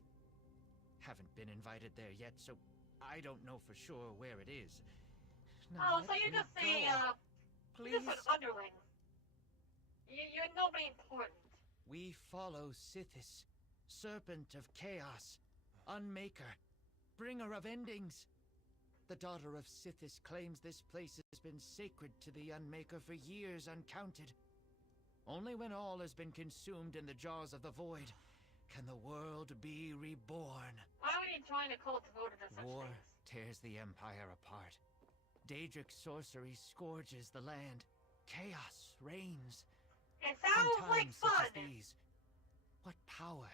haven't been invited there yet, so I don't know for sure where it is. Now, so you're just please. You're just an underling. You're nobody important. We follow Sithis, Serpent of Chaos, Unmaker, Bringer of Endings. The daughter of Sithis claims this place has been sacred to the Unmaker for years uncounted. Only when all has been consumed in the jaws of the void can the world be reborn. Why would you join a cult devoted to such War things? tears the Empire apart. Daedric sorcery scourges the land. Chaos reigns. It sounds In like times such fun! as these, what power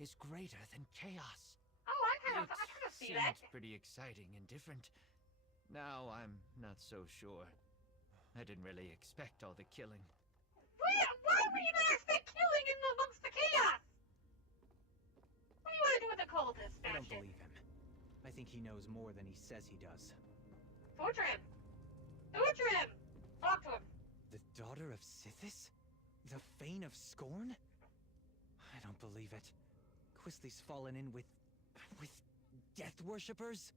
is greater than chaos? Oh, I kind of see Seemed that. pretty exciting and different. Now I'm not so sure. I didn't really expect all the killing. Why were you not expect killing in amongst the chaos? What do you want to do with the cultists, I don't Bastion? believe him. I think he knows more than he says he does. Torture him! Torture him! Talk to him! The daughter of Sithis? The Fane of Scorn? I don't believe it. Quisly's fallen in with death worshippers?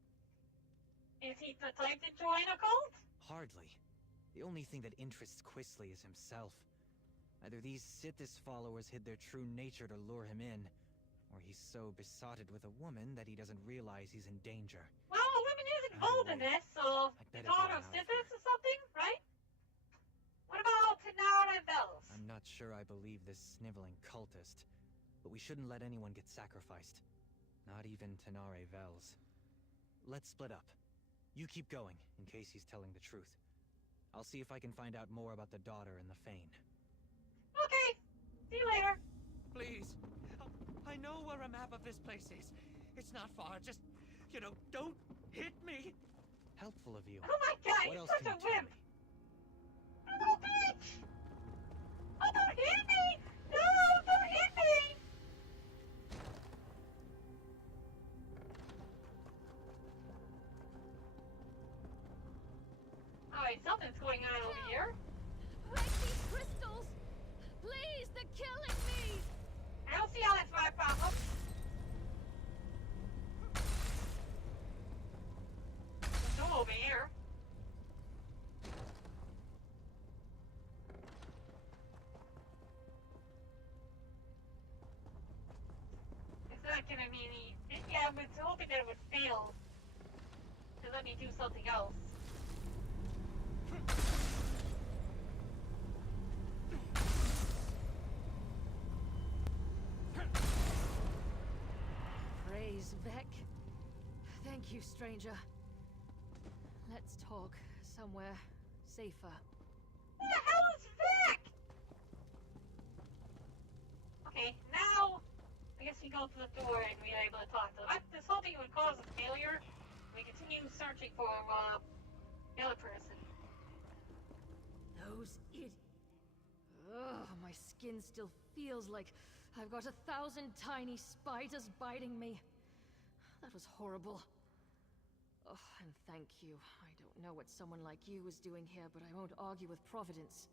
Is he the type to join a cult? Hardly. The only thing that interests Quisly is himself. Either these Sithis followers hid their true nature to lure him in, or he's so besotted with a woman that he doesn't realize he's in danger. Well, a woman is involved in this, so the better daughter get of him out of Sithis or something, right? What about Tanara Vels? I'm not sure I believe this sniveling cultist, but we shouldn't let anyone get sacrificed. Not even Tanare Vels. Let's split up. You keep going, in case he's telling the truth. I'll see if I can find out more about the daughter and the Fane. Okay, see you later. Please. I know where a map of this place is. It's not far. Just, don't hit me. Helpful of you. Oh my god, What you're else such can a you tell wimp! me? Oh, bitch! Oh, don't hit me! No, don't hit me! Alright, something's going on over here. Break these crystals! Please, they're killing me! I don't see how that's my problem. There's no over here. It's not giving me any... Yeah, I was hoping that it would fail to let me do something else. Praise Vec. Thank you, stranger. Let's talk somewhere safer. Who the hell is Vic? Okay, now I guess we go to the door and we're able to talk to him. I was hoping it would cause a failure. We continue searching for the other person. Those Ugh, my skin still feels like I've got 1,000 tiny spiders biting me. That was horrible. Oh, and thank you. I don't know what someone like you is doing here, but I won't argue with Providence.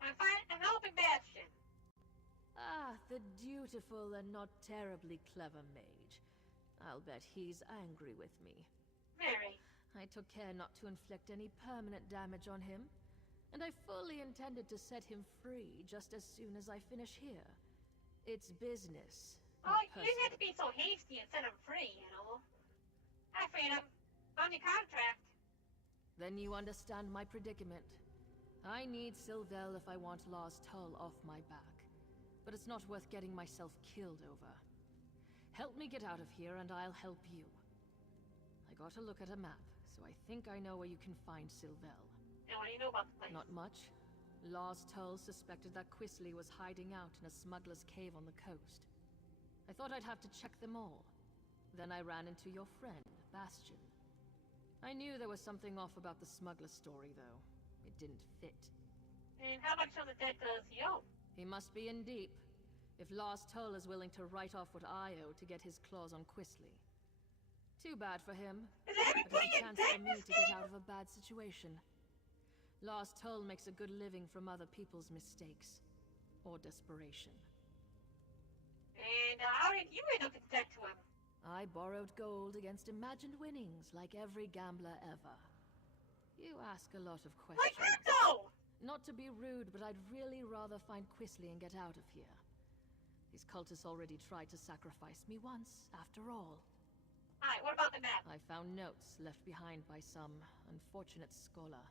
I'm helping Bastion. Ah, the dutiful and not terribly clever mage. I'll bet he's angry with me. Very. I took care not to inflict any permanent damage on him, and I fully intended to set him free just as soon as I finish here. It's business. Oh, you didn't have to be so hasty and set him free, you know. I freed him. On your contract. Then you understand my predicament. I need Sylvel if I want Law's Tull off my back. But it's not worth getting myself killed over. Help me get out of here and I'll help you. I got a look at a map, so I think I know where you can find Sylvel. And what do you know about the place? Not much. Law's Tull suspected that Quisly was hiding out in a smuggler's cave on the coast. I thought I'd have to check them all. Then I ran into your friend, Bastion. I knew there was something off about the smuggler story, though. It didn't fit. And how much of the debt does he owe? He must be in deep. If Lars Tull is willing to write off what I owe to get his claws on Quisly. Too bad for him. Is But everybody it's a in chance debt for in me this to get game? out of a bad situation. Lars Tull makes a good living from other people's mistakes. or desperation. And how did you end up in debt to him? I borrowed gold against imagined winnings like every gambler ever. You ask a lot of questions. Like crypto! Not to be rude, but I'd really rather find Quisley and get out of here. These cultists already tried to sacrifice me once, after all. Alright, what about the map? I found notes left behind by some unfortunate scholar.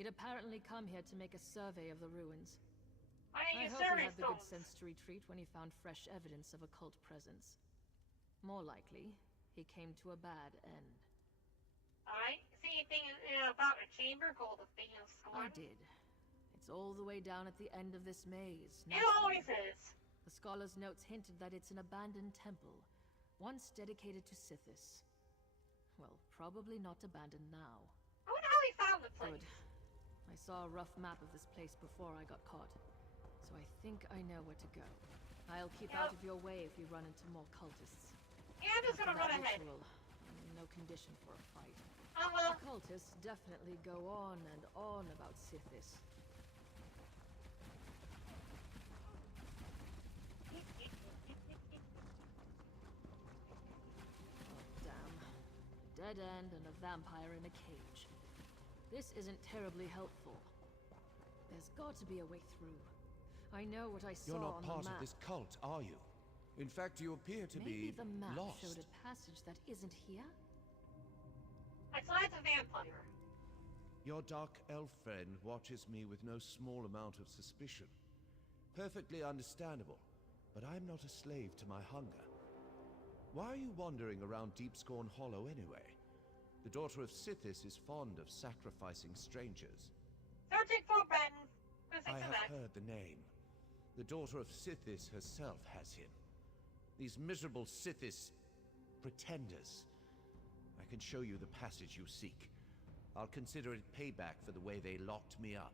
He'd apparently come here to make a survey of the ruins. I hope he had the good sense to retreat when he found fresh evidence of occult presence. More likely, he came to a bad end. Alright, see anything about a chamber called the Thing of Scorn? I did. It's all the way down at the end of this maze. It always is. The scholar's notes hinted that it's an abandoned temple, once dedicated to Sithis. Well, probably not abandoned now. I wonder how he found the place. Good. I saw a rough map of this place before I got caught, so I think I know where to go. I'll keep out of your way if you run into more cultists. Yeah, I'm just gonna run ahead. I'm in no condition for a fight. Oh well. The cultists definitely go on and on about Sithis. Oh, damn. Dead end and a vampire in a cage. This isn't terribly helpful. There's got to be a way through. I know what I saw You're not on part the map. of this cult, are you? In fact, you appear to Maybe be the map lost. showed a passage that isn't here? I saw it's a vampire. Your dark elf friend watches me with no small amount of suspicion. Perfectly understandable, but I'm not a slave to my hunger. Why are you wandering around Deepscorn Hollow anyway? The daughter of Sithis is fond of sacrificing strangers. Searching for Barren. I have heard the name. The daughter of Sithis herself has him. These miserable Sithis pretenders. I can show you the passage you seek. I'll consider it payback for the way they locked me up.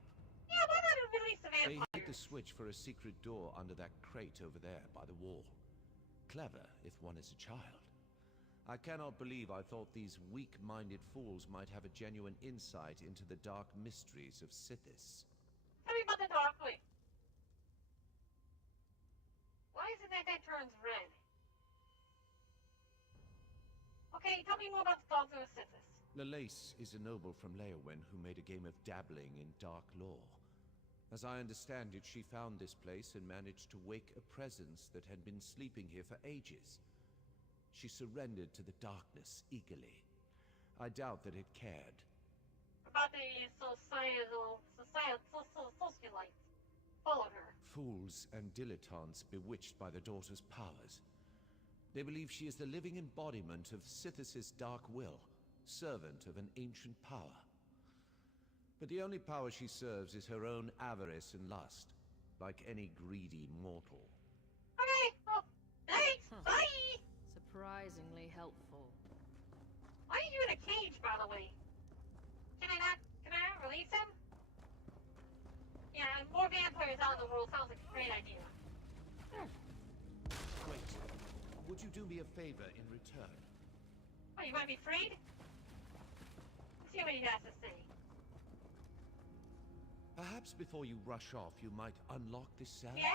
Yeah, why not release the They vampire? hid the switch for a secret door under that crate over there by the wall. Clever, if one is a child. I cannot believe I thought these weak-minded fools might have a genuine insight into the dark mysteries of Sithis. Tell me about the dark way. Why is it that turns red? Okay, tell me more about the dogs of Sithis. Lalace is a noble from Leowen who made a game of dabbling in dark lore. As I understand it, she found this place and managed to wake a presence that had been sleeping here for ages. She surrendered to the darkness eagerly. I doubt that it cared. About the socialites. Followed her. Fools and dilettantes bewitched by the daughter's powers. They believe she is the living embodiment of Sithis' dark will, servant of an ancient power. But the only power she serves is her own avarice and lust, like any greedy mortal. Okay, well, thanks, bye! Surprisingly helpful. Why are you in a cage, by the way? Can I not release him? Yeah, more vampires out in the world sounds like a great idea. Wait, would you do me a favor in return? Oh, you want to be freed? Let's see what he has to say. Perhaps before you rush off, you might unlock this cell? Yeah!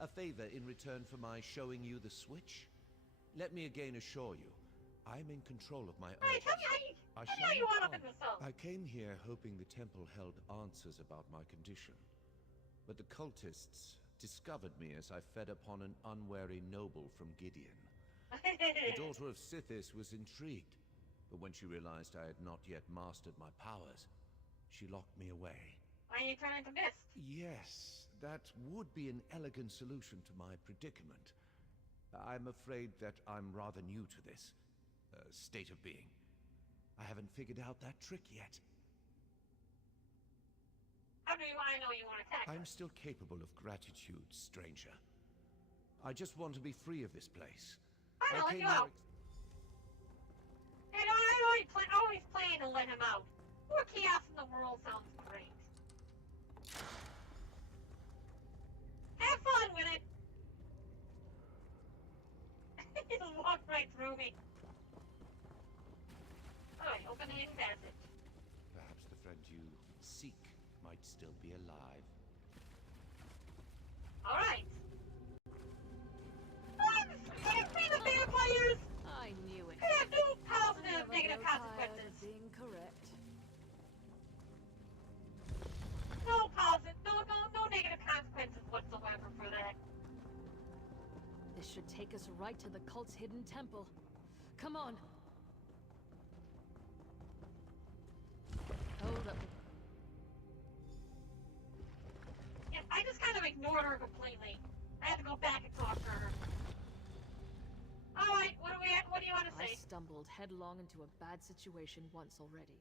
A favor in return for my showing you the switch? Let me again assure you, I'm in control of my own. Hey, tell me how you wound up in the cell. I came here hoping the temple held answers about my condition. But the cultists discovered me as I fed upon an unwary noble from Gideon. The daughter of Sithis was intrigued, but when she realized I had not yet mastered my powers, she locked me away. Why you turn into mist? Yes, that would be an elegant solution to my predicament. I'm afraid that I'm rather new to this state of being. I haven't figured out that trick yet. How do I know you want to attack I'm us? still capable of gratitude, stranger. I just want to be free of this place. I know, let you out. Hey, no, I always plan to let him out. More chaos in the world sounds great. Have fun with it! He just walked right through me. Alright, open the hidden passage. Perhaps the friend you seek might still be alive. This should take us right to the cult's hidden temple. Come on. Hold up. Yeah, I just kind of ignored her completely. I had to go back and talk to her. Alright, what do you want to say? I stumbled headlong into a bad situation once already.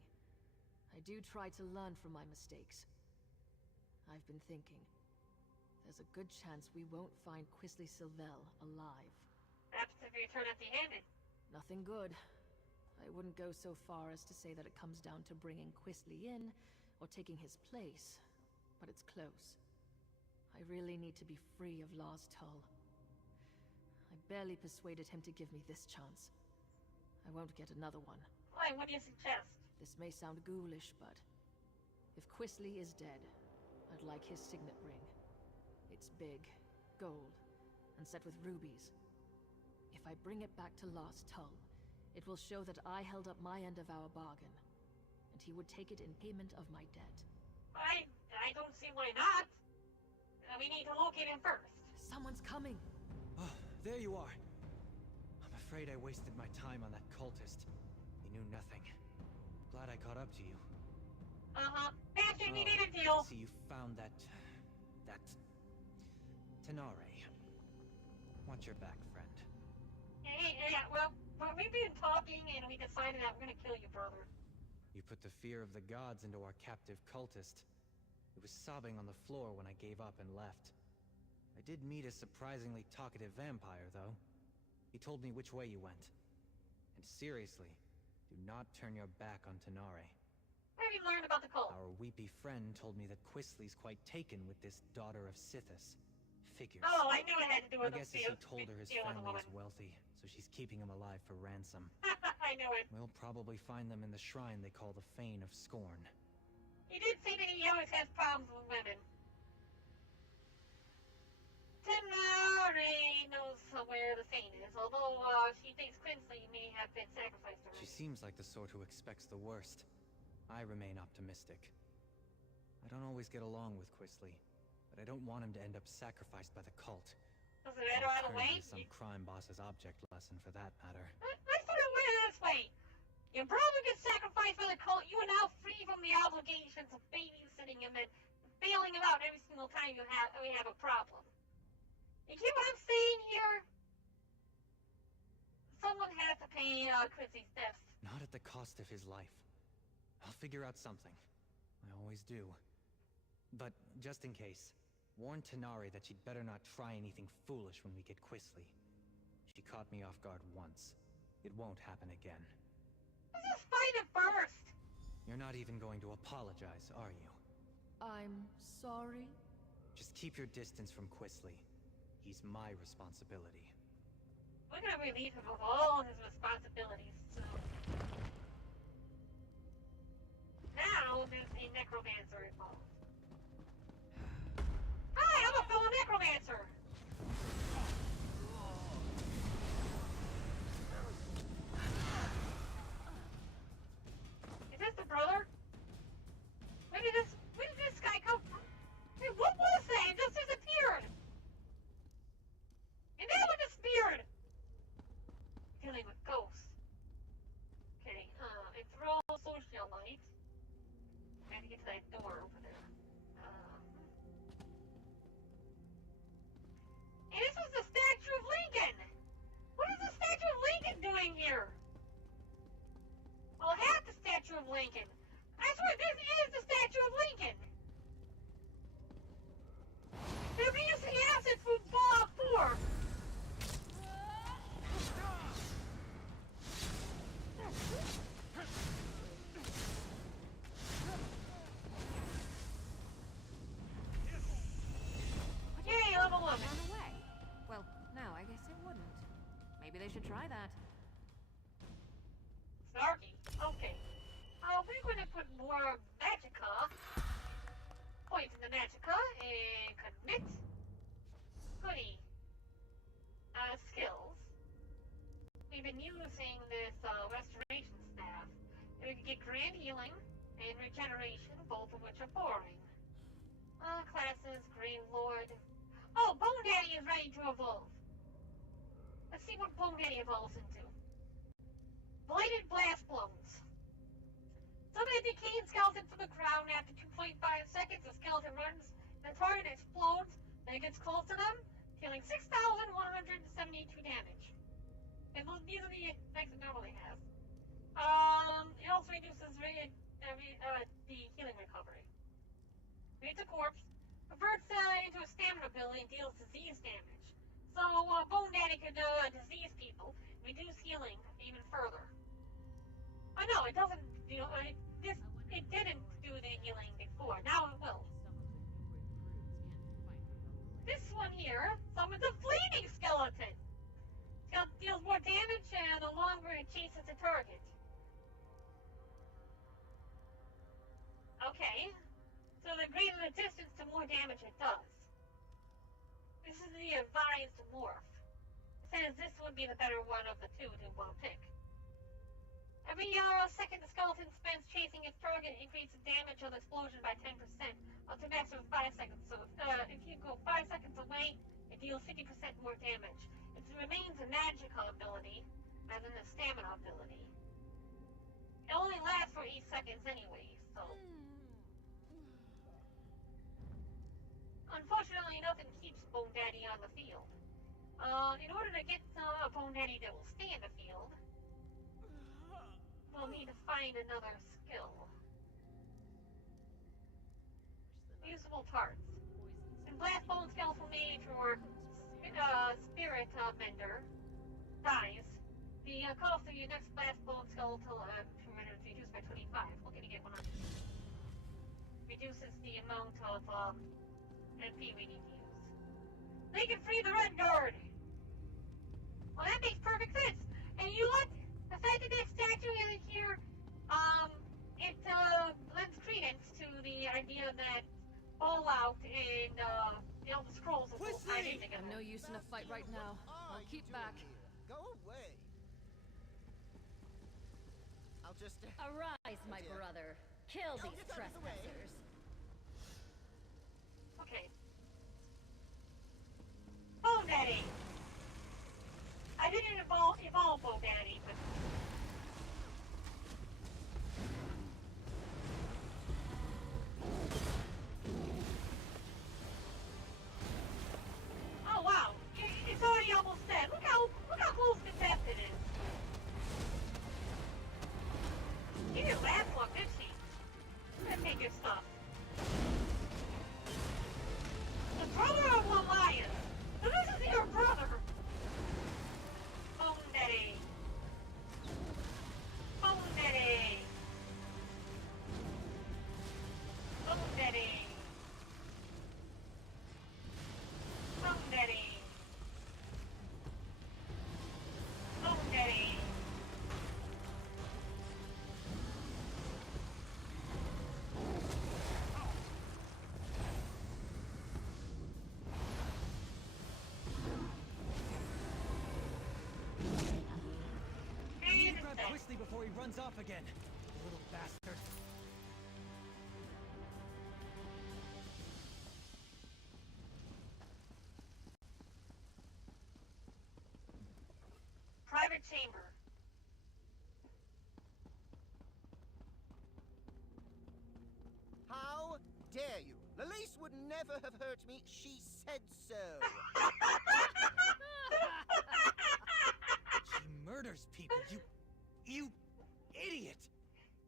I do try to learn from my mistakes. I've been thinking. There's a good chance we won't find Quisley Sylvell alive. Perhaps if you return empty-handed. Nothing good. I wouldn't go so far as to say that it comes down to bringing Quisley in, or taking his place, but it's close. I really need to be free of Lars Tull. I barely persuaded him to give me this chance. I won't get another one. Why, what do you suggest? This may sound ghoulish, but if Quisley is dead, I'd like his signet ring. It's big, gold, and set with rubies. If I bring it back to Lars Tull, it will show that I held up my end of our bargain, and he would take it in payment of my debt. I don't see why not. We need to locate him first. Someone's coming. Oh, there you are. I'm afraid I wasted my time on that cultist. He knew nothing. Glad I caught up to you. Actually, we need a deal. See, you found that Tenare. Watch your back, friend. Yeah, well, we've been talking and we decided that we're gonna kill you, brother. You put the fear of the gods into our captive cultist. It was sobbing on the floor when I gave up and left. I did meet a surprisingly talkative vampire, though. He told me which way you went. And seriously, do not turn your back on Tenare. Where have you learned about the cult? Our weepy friend told me that Quisley's quite taken with this daughter of Sithis. Figures. Oh, I knew it had to do with I guess he told her his family is wealthy, so she's keeping him alive for ransom. I knew it. We'll probably find them in the shrine they call the Fane of Scorn. He did say that he always has problems with women. Tenare knows where the Fane is, although she thinks Quisley may have been sacrificed already. She seems like the sort who expects the worst. I remain optimistic. I don't always get along with Quisley, but I don't want him to end up sacrificed by the cult. Does it matter either way? Some crime boss's object lesson, for that matter. Let's put it this way. Your brother gets sacrificed by the cult, you are now free from the obligations of babysitting him and bailing him out every single time we have a problem. You get what I'm saying here? Someone has to pay Quisley's debts. Not at the cost of his life. I'll figure out something. I always do. But just in case, warn Tenare that she'd better not try anything foolish when we get Quisley. She caught me off guard once. It won't happen again. Let's just fight it first! You're not even going to apologize, are you? I'm sorry? Just keep your distance from Quisley. He's my responsibility. We're gonna relieve him of all his responsibilities, so... Now there's a necromancer involved. Hi, I'm a fellow necromancer! Is this the brother? Where did this guy come from? Hey, what was that? It just disappeared! And that one disappeared! Dealing with ghosts. Okay, enthrall socialite. I have to get to that door over there. And this was the Statue of Lincoln! What is the Statue of Lincoln doing here? Well, half the Statue of Lincoln. I swear this is the Statue of Lincoln! They're reusing assets from Fallout 4! Yay, level 1! Run away. Well, no, I guess it wouldn't. Maybe they should try that. Snarky. Okay. We're going to put more magicka points in the magicka and commit. Goody. Skills. We've been using this restoration staff. And we can get grand healing and regeneration, both of which are boring. Classes, Green Lord. Oh, Bone Daddy is ready to evolve. let's see what Bone Daddy evolves into. Blighted Blast Blows. Summon a decaying skeleton from the ground. After 2.5 seconds, the skeleton runs, and the target explodes, then it gets close to them, dealing 6,172 damage. And these are the effects it normally has. It also reduces the healing recovery. Creates a corpse, converts into a stamina ability, and deals disease damage. So, Bone Daddy could disease people, reduce healing even further. I know, it doesn't, it didn't do the healing before, now it will. This one here summons a fleeting skeleton. Skeleton deals more damage and the longer it chases the target. Okay, so the greater the distance, the more damage it does. This is the advised morph. It says this would be the better one of the two to pick. Every second the skeleton spends chasing its target increases damage of the explosion by 10%, up to a maximum of 5 seconds. So if you go 5 seconds away, it deals 50% more damage. It remains a magical ability, rather than a stamina ability. It only lasts for 8 seconds anyway, so... Unfortunately, nothing keeps Bone Daddy on the field. In order to get a Bone Daddy that will stay in the field, we'll need to find another skill. Usable parts. And Blast Bone Skeletal Mage or Spirit Mender dies. The cost of your next Blast Bone Skeletal is reduced by 25. We're gonna get one on. Reduces the amount of MP we need to use. They can free the Red Guard! Well, that makes perfect sense! And you know what? The fact that that statue is here, it lends credence to the idea that Fallout and the Elder Scrolls is all tied in together. I'm no use in a fight right now. I'll keep back. Go away. I'll just... Arise, my brother. Kill these trespassers. Okay. Bone Daddy! I didn't evolve Bone Daddy, but... Oh wow! It's already almost dead. Look how close to death it is. She didn't last long, did she? Let's take your stuff. The brother of Elias. So this is your brother. Bone Daddy. Bone Daddy. Bone Daddy. Bone Daddy. Bone Daddy. Grab Quisly before he runs off again. Little bastard. Private chamber. How dare you? Lelise would never have hurt me. She said so. She murders people. You idiot!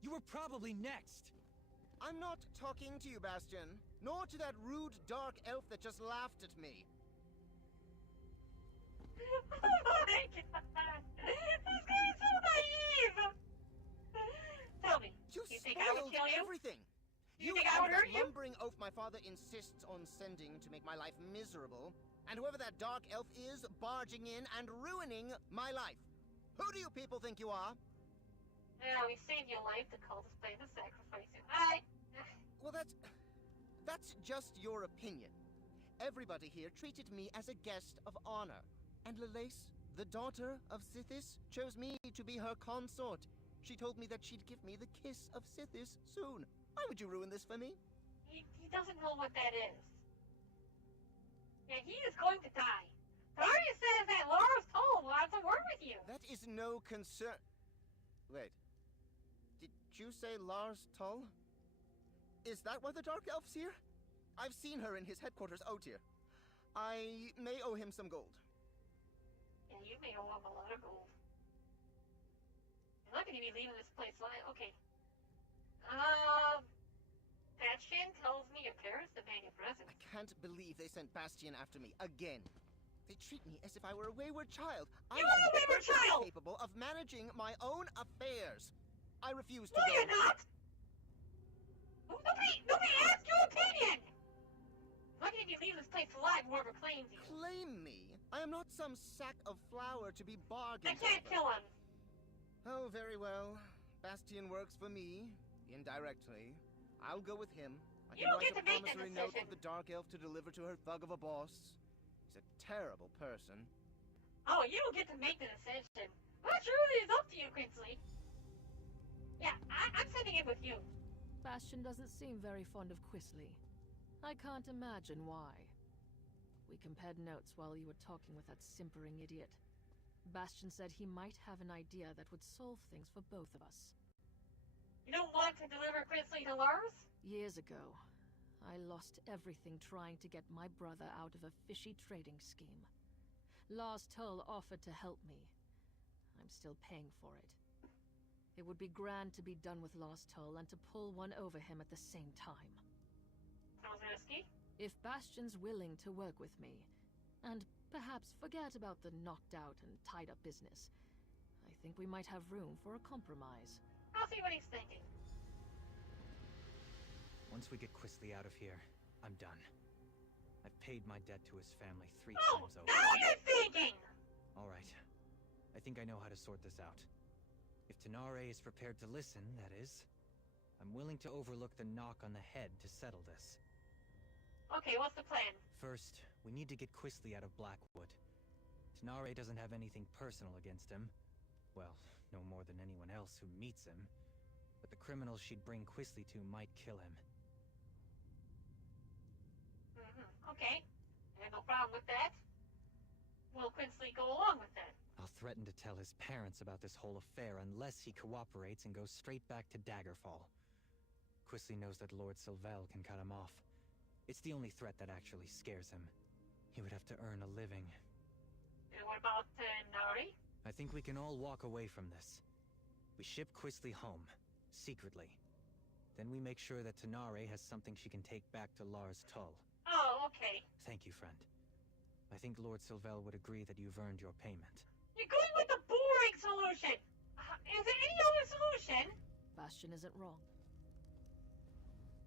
You were probably next. I'm not talking to you, Bastion. Nor to that rude dark elf that just laughed at me. Oh my god! This guy is so naive! Tell me, you think I would kill you? Everything. You think I would hurt you? That lumbering oaf my father insists on sending to make my life miserable, and whoever that dark elf is, barging in and ruining my life. Who do you people think you are? Yeah, we saved your life. The cultists plan to sacrifice you. Well, that's just your opinion. Everybody here treated me as a guest of honor. And Lelace, the daughter of Sithis, chose me to be her consort. She told me that she'd give me the kiss of Sithis soon. Why would you ruin this for me? He doesn't know what that is. Yeah, he is going to die. Daria says that Laura's told him. I you. That is no concern. Wait. Did you say Lars Tull? Is that why the Dark Elf's here? I've seen her in his headquarters out here. I may owe him some gold. Yeah, you may owe him a lot of gold. You're not going to be leaving this place alive. Okay. Bastion tells me your parents demand your presence. I can't believe they sent Bastion after me again. They treat me as if I were a wayward child. You are a wayward child! I'm capable of managing my own affairs. I refuse to No, go. you're not! Nobody asked your opinion! I'm not going to be leaving this place alive, whoever claims you. Claim me? I am not some sack of flour to be bargained I can't over. kill him. Oh, very well. Bastion works for me, indirectly. I'll go with him. I You can don't write get a to make that promissory note decision. of the Dark Elf to deliver to her thug of a boss. He's a terrible person. Oh, you don't get to make the decision. Well, that truly is up to you, Quincy. Yeah, I'm sending it with you. Bastion doesn't seem very fond of Quisley. I can't imagine why. We compared notes while you were talking with that simpering idiot. Bastion said he might have an idea that would solve things for both of us. You don't want to deliver Quincy to Lars? Years ago, I lost everything trying to get my brother out of a fishy trading scheme. Lars Tull offered to help me. I'm still paying for it. It would be grand to be done with Lars Tull and to pull one over him at the same time. Sounds risky. If Bastion's willing to work with me, and perhaps forget about the knocked out and tied up business, I think we might have room for a compromise. I'll see what he's thinking. Once we get Quisley out of here, I'm done. I've paid my debt to his family 3 Oh, times over. now you're thinking! Alright. I think I know how to sort this out. If Tanare is prepared to listen, that is, I'm willing to overlook the knock on the head to settle this. Okay, what's the plan? First, we need to get Quisley out of Blackwood. Tanare doesn't have anything personal against him. Well, no more than anyone else who meets him. But the criminals she'd bring Quisley to might kill him. Okay, I have no problem with that. Will Quincy go along with that? I'll threaten to tell his parents about this whole affair unless he cooperates and goes straight back to Daggerfall. Quisley knows that Lord Sylvel can cut him off. It's the only threat that actually scares him. He would have to earn a living. And what about Nari? I think we can all walk away from this. We ship Quisley home, secretly. Then we make sure that Tanare has something she can take back to Lars Tull. Oh, okay. Thank you, friend. I think Lord Sylvel would agree that you've earned your payment. You're going with the boring solution! Is there any other solution? Bastion isn't wrong.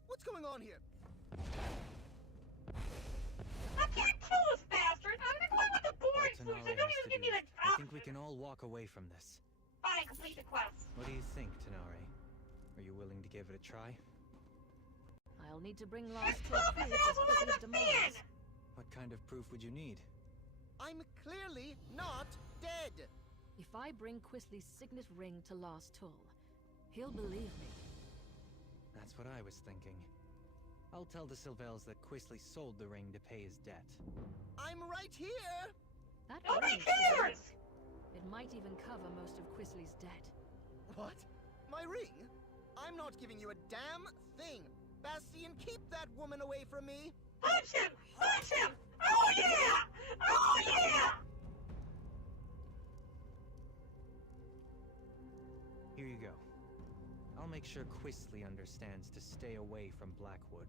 What's going on here? I can't kill this bastard! I'm going with the boring All solution! Tanare Don't has even to give me do. the I think we can all walk away from this. Fine, complete the quest. What do you think, Tanare? Are you willing to give it a try? I'll need to bring Lars to Proof prove is his also Quizly's understand! demise. What kind of proof would you need? I'm clearly not dead. If I bring Quisley's signet ring to Lars Tull, he'll believe me. That's what I was thinking. I'll tell the Sylvels that Quisley sold the ring to pay his debt. I'm right here. That Nobody ring, cares! it might even cover most of Quisley's debt. What? My ring? I'm not giving you a damn thing. Bastion, keep that woman away from me. Punch him! Punch him! Oh yeah! Oh yeah! Here you go. I'll make sure Quisley understands to stay away from Blackwood.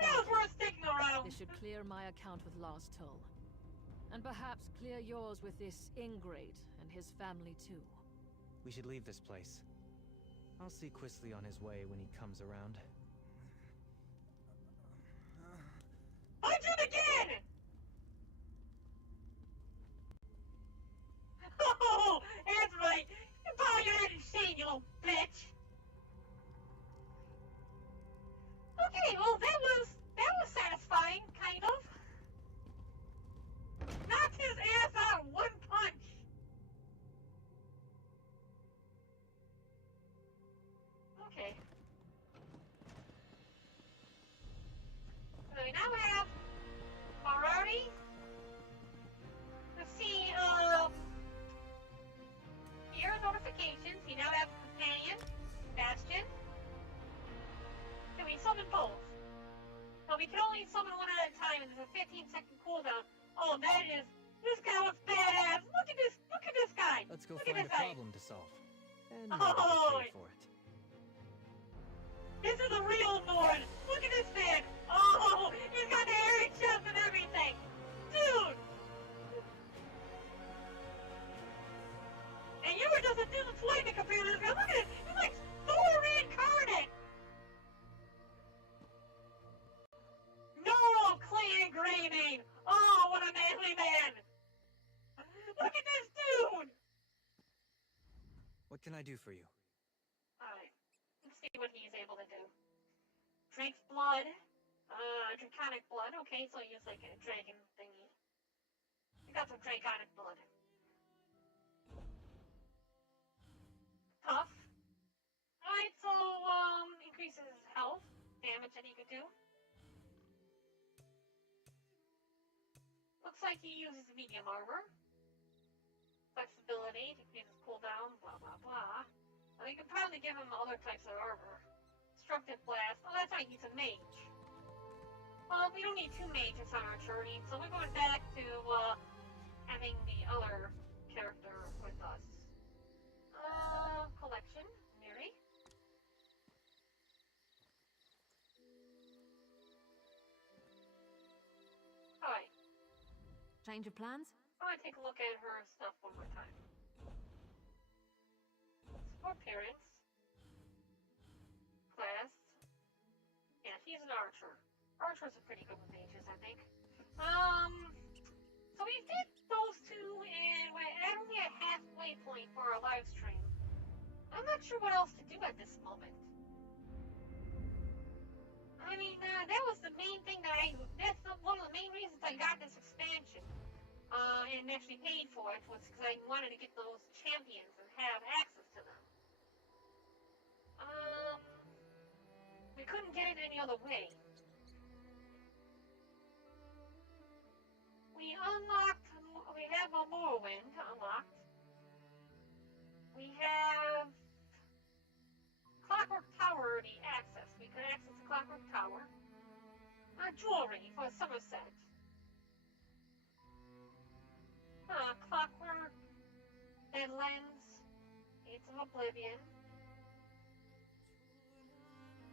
That was worth sticking around! This should clear my account with Lars Tull. And perhaps clear yours with this ingrate and his family too. We should leave this place. I'll see Quisley on his way when he comes around. Punch him again! Oh, that's right. You bow your head in shame, you little bitch. Okay, well that was satisfying, kind of. Knocked his ass out in one punch. Okay. can only summon one at a time, and there's a 15-second cooldown. Oh, this guy looks badass. Look at this guy. Let's go Look find at a this guy. problem to solve. And Oh, maybe just pay for it. This is a real Nord. Look at this man. Oh, he's got the hairy chest and everything. Dude. And you were just a disappointment compared to this guy. Look at it. He's like Thor reincarnate. No clay engraving. Oh, what a manly man. Look at this dude. What can I do for you? Alright, let's see what he's able to do. Drake's blood. Draconic blood. Okay, so he has like a dragon thingy. We got some draconic blood. Tough. Alright, so, increases health, damage that he could do. Looks like he uses medium armor. Flexibility, decreases cooldown, blah blah blah. Well, you can probably give him other types of armor. Destructive blast. Oh, that's right, he's a mage. Well, we don't need two mages on our journey, so we're going back to having the other character with us. Collection, Mary. Alright. Change of plans? I want to take a look at her stuff one more time. Support parents. Class. Yeah, he's an archer. Archers are pretty good with mages, I think. So we did those two, and we're at only a halfway point for our live stream. I'm not sure what else to do at this moment. I mean, that was the main thing that's one of the main reasons I got this expansion. And actually paid for it was because I wanted to get those champions and have access to them. We couldn't get it any other way. We have a Morrowind unlocked. We have Clockwork Tower, the access. We could access the Clockwork Tower. Jewelry for Somerset. Clockwork, Dead Lens, Gates of Oblivion,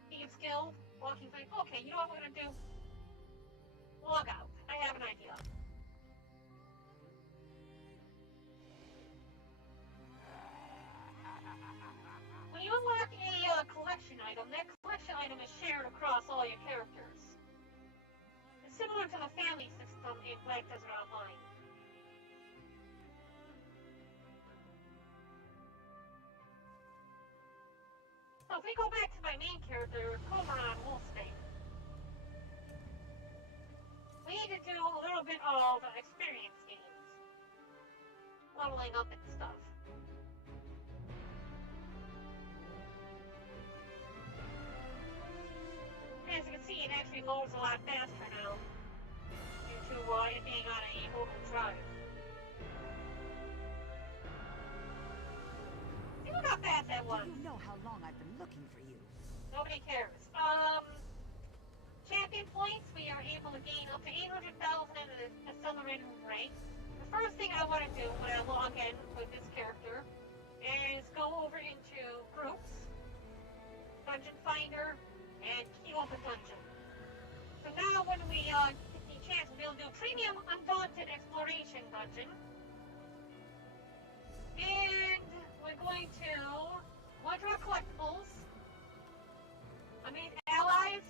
Thieves Guild, Walking Thing. Okay, you know what we're gonna do? Log out. I have an idea. When you unlock a collection item, that collection item is shared across all your characters. It's similar to the family system in Black Desert Online. So if we go back to my main character, Cormoran Wolfsbane, we need to do a little bit of experience gains. Leveling up and stuff. As you can see, it actually loads a lot faster now, due to it being on a mobile drive. See look how fast that was. You know how long I've been looking for you. Nobody cares. Champion points, we are able to gain up to 800,000 at an accelerated rate. The first thing I want to do when I log in with this character is go over into groups, Dungeon Finder, and queue up a dungeon. So now when we get the chance, we'll do Premium Undaunted Exploration Dungeon. And we're going to draw collectibles. I mean allies,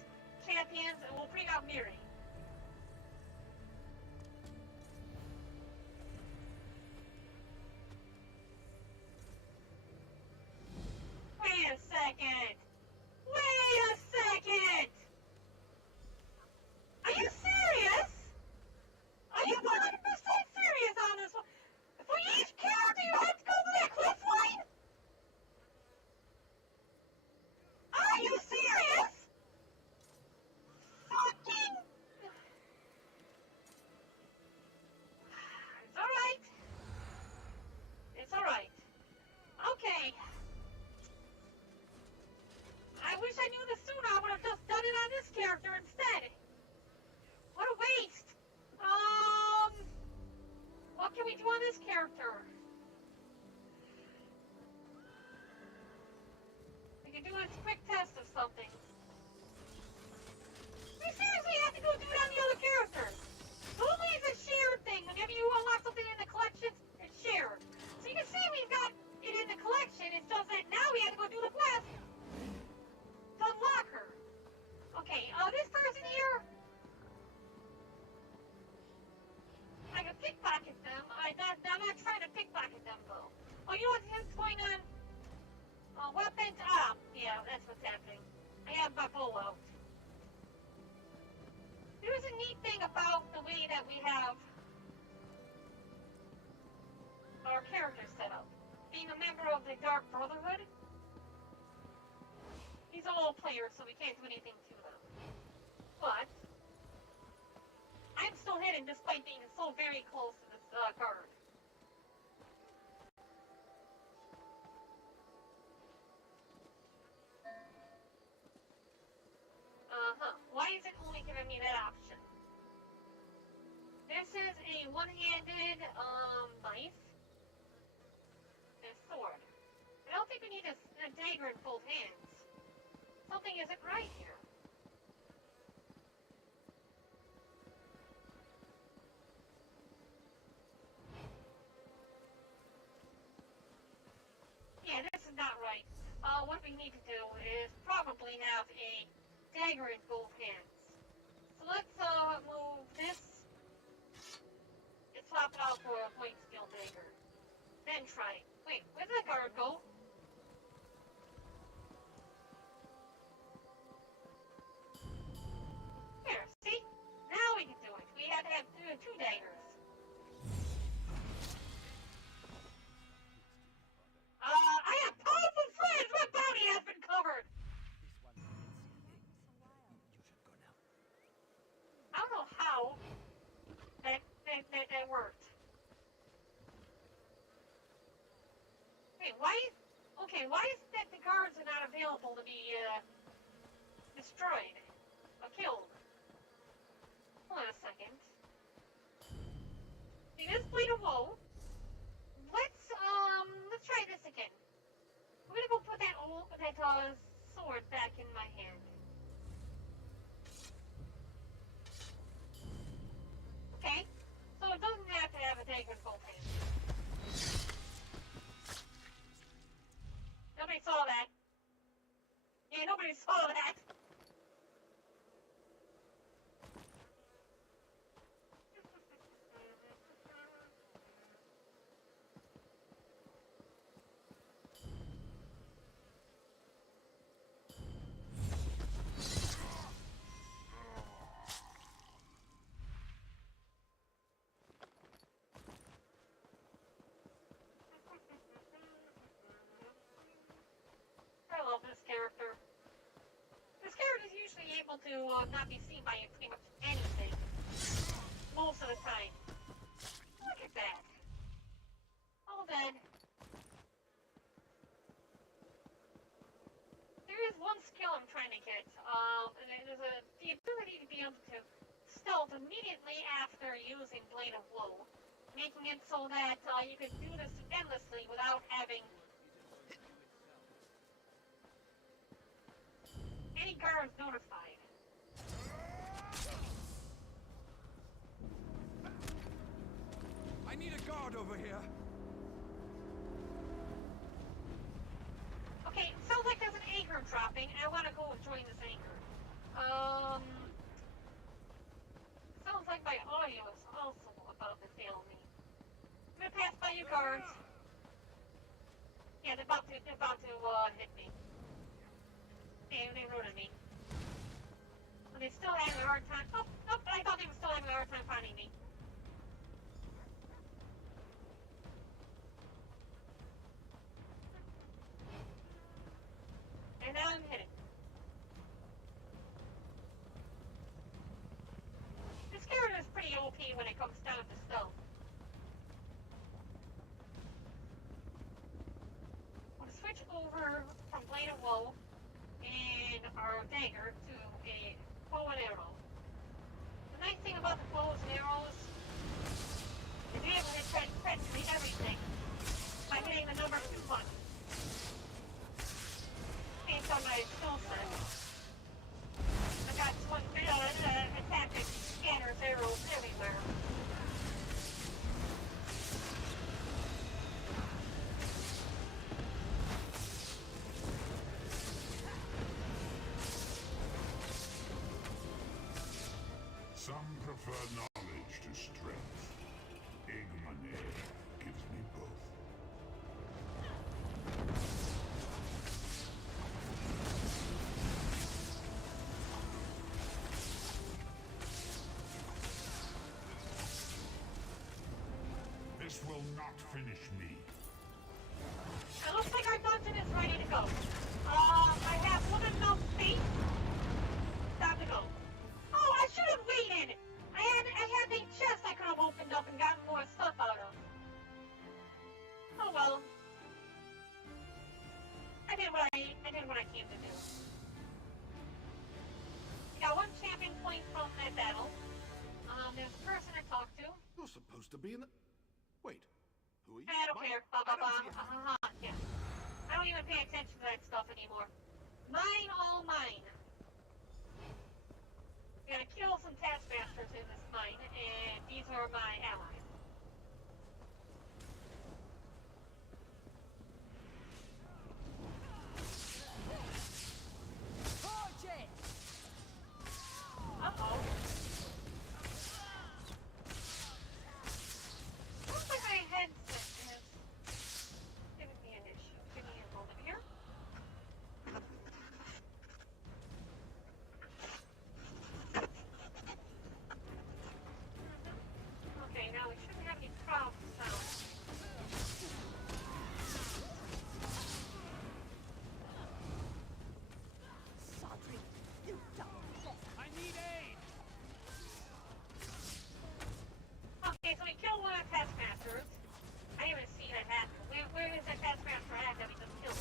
champions, and we'll bring out Miri. Wait a second! Wait a second! Are you serious? Are you 100% serious on this one? For each character you have to go to that cliff line? Are you serious? Fucking this character. We can do a quick test of something. We seriously have to go do it on the other characters. Only is a shared thing. Whenever you unlock something in the collection, it's shared. So you can see we've got it in the collection. It's just that now we have to go do the quest to unlock her. Okay, this person here, I can pickpocket them. I'm not trying to pickpocket them though. Oh, you know what's going on? Weapons up. Yeah, that's what's happening. I have my bow out. There's a neat thing about the way that we have our characters set up. Being a member of the Dark Brotherhood, he's a role player, so we can't do anything to them. But I'm still hidden despite being so very close to this guard. Why is it only giving me that option? This is a one-handed knife and a sword. I don't think we need a dagger in both hands. Something isn't right here. Yeah, this is not right. What we need to do is probably have a dagger in both hands. So let's move this and swap it out for a point skill dagger. Then try it. Wait, where did the guard go? Here, see? Now we can do it. We have to have two daggers. I have powerful friends! My body has been covered! I don't know how that worked. Wait, why is it that the guards are not available to be destroyed or killed? Hold on a second. See, this Blade of Woe. Let's try this again. I'm gonna go put that sword back in my hand. Okay, so it doesn't have to have a dagger in both hands. Nobody saw that. Yeah, nobody saw that. Character. This character is usually able to not be seen by pretty much anything. Most of the time. Look at that. All dead. There is one skill I'm trying to get. There's the ability to be able to stealth immediately after using Blade of Woe, making it so that you can do this endlessly without having any guards notified. I need a guard over here. Okay, sounds like there's an anchor dropping. I want to go and join this anchor. Sounds like my audio is also about to fail me. I'm gonna pass by you guards. Yeah, they're about to hit me. They rooted me. But they still having a hard time. Oh, I thought they were still having a hard time finding me. And now I'm hidden. This character is pretty OP when it comes down to stealth. I'm gonna switch over from Blade of Woe and our dagger to a bow and arrow. The nice thing about the bows and arrows is you're able to hit This will not finish me. It looks like our dungeon is ready to go. I have more than enough space. Time to go. Oh, I should have waited. I had a chest I could have opened up and gotten more stuff out of. Oh well. I did what I came to do. Got one champion point from that battle. There's a person I talked to. You're supposed to be in the... Wait, who are you? I don't care. Yeah. I don't even pay attention to that stuff anymore. Mine, all mine. Gotta kill some taskmasters in this mine, and these are my allies. Uh-oh. Looks like my headset has given me an issue. Give me a moment here. Okay, now we shouldn't have any crowd sound. I need aid! Okay, so we killed one of the taskmasters. I didn't even see that happen. Where is that taskmaster at that we just killed?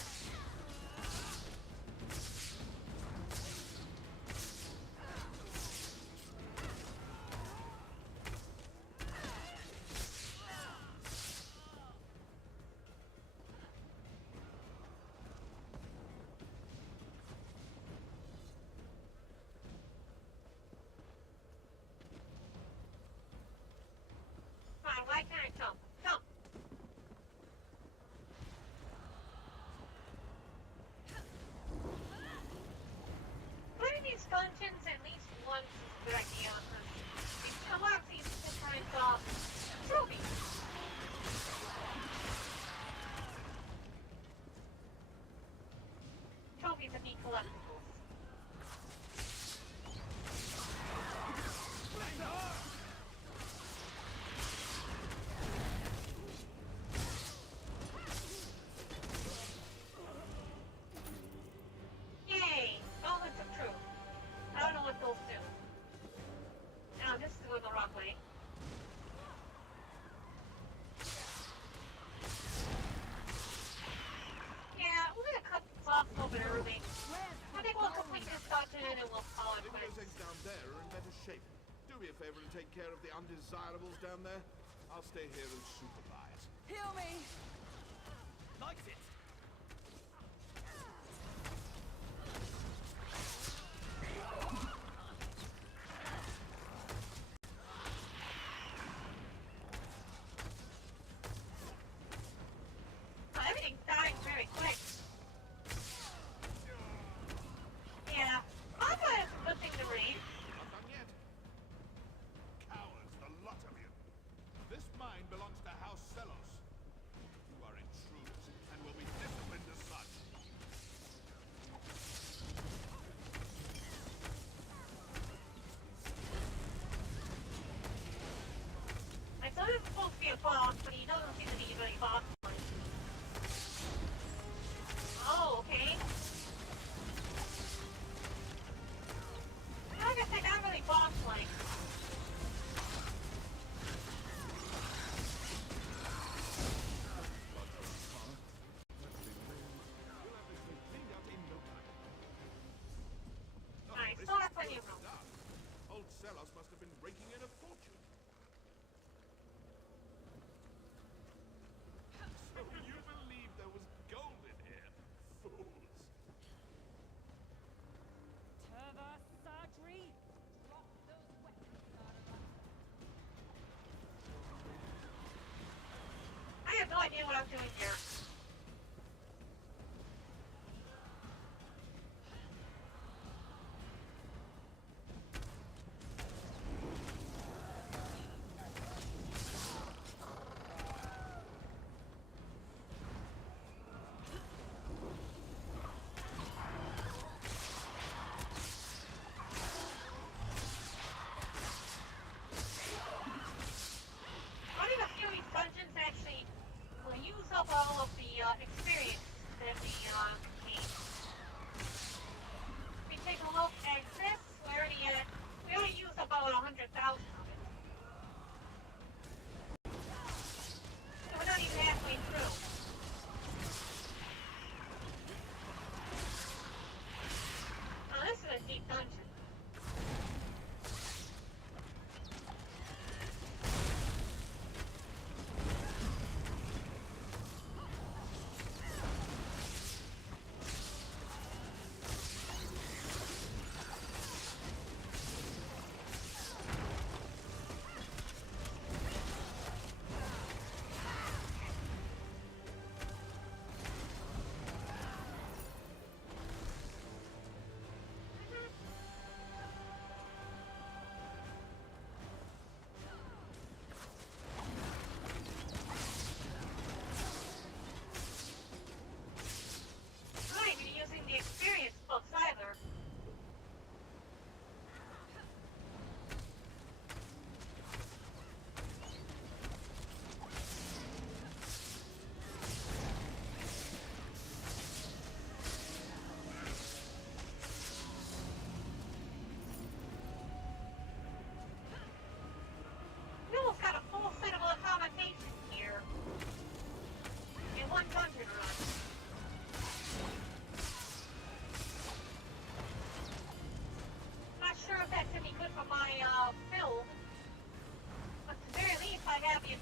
Come on, why can't I jump? Jump! Putting these dungeons at least once is a good idea. You can unlock these different trophies. Trophies that need collectibles. Yay! Moments of truth. I don't know what those do. Now this is going the wrong way. Yeah, we're gonna cut this off a little bit early. I think we'll complete this dungeon and we'll call it quits. Things down there are in better shape. Do me a favor and take care of the undesirables down there. I'll stay here and supervise. Heal me! Likes it! Everything's dying very quick. Yeah, Papa is a good thing to read. Not done yet. Cowards, the lot of you. This mine belongs to House Celos. You are intruders and will be disciplined as such. My son is supposed to be a boss, but he doesn't seem to be very boss-like. Oh, okay. Like I said, not really boss-like. I still have plenty of room. Old Celos must have been raking in a fortune. So you believe there was gold in here? Fools. I have no idea what I'm doing here. Running a few of these dungeons at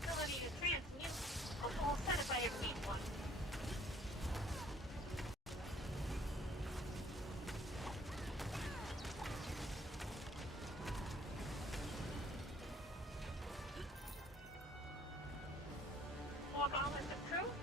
ability to transmute a full set if I ever need one. More gauntlets of truth?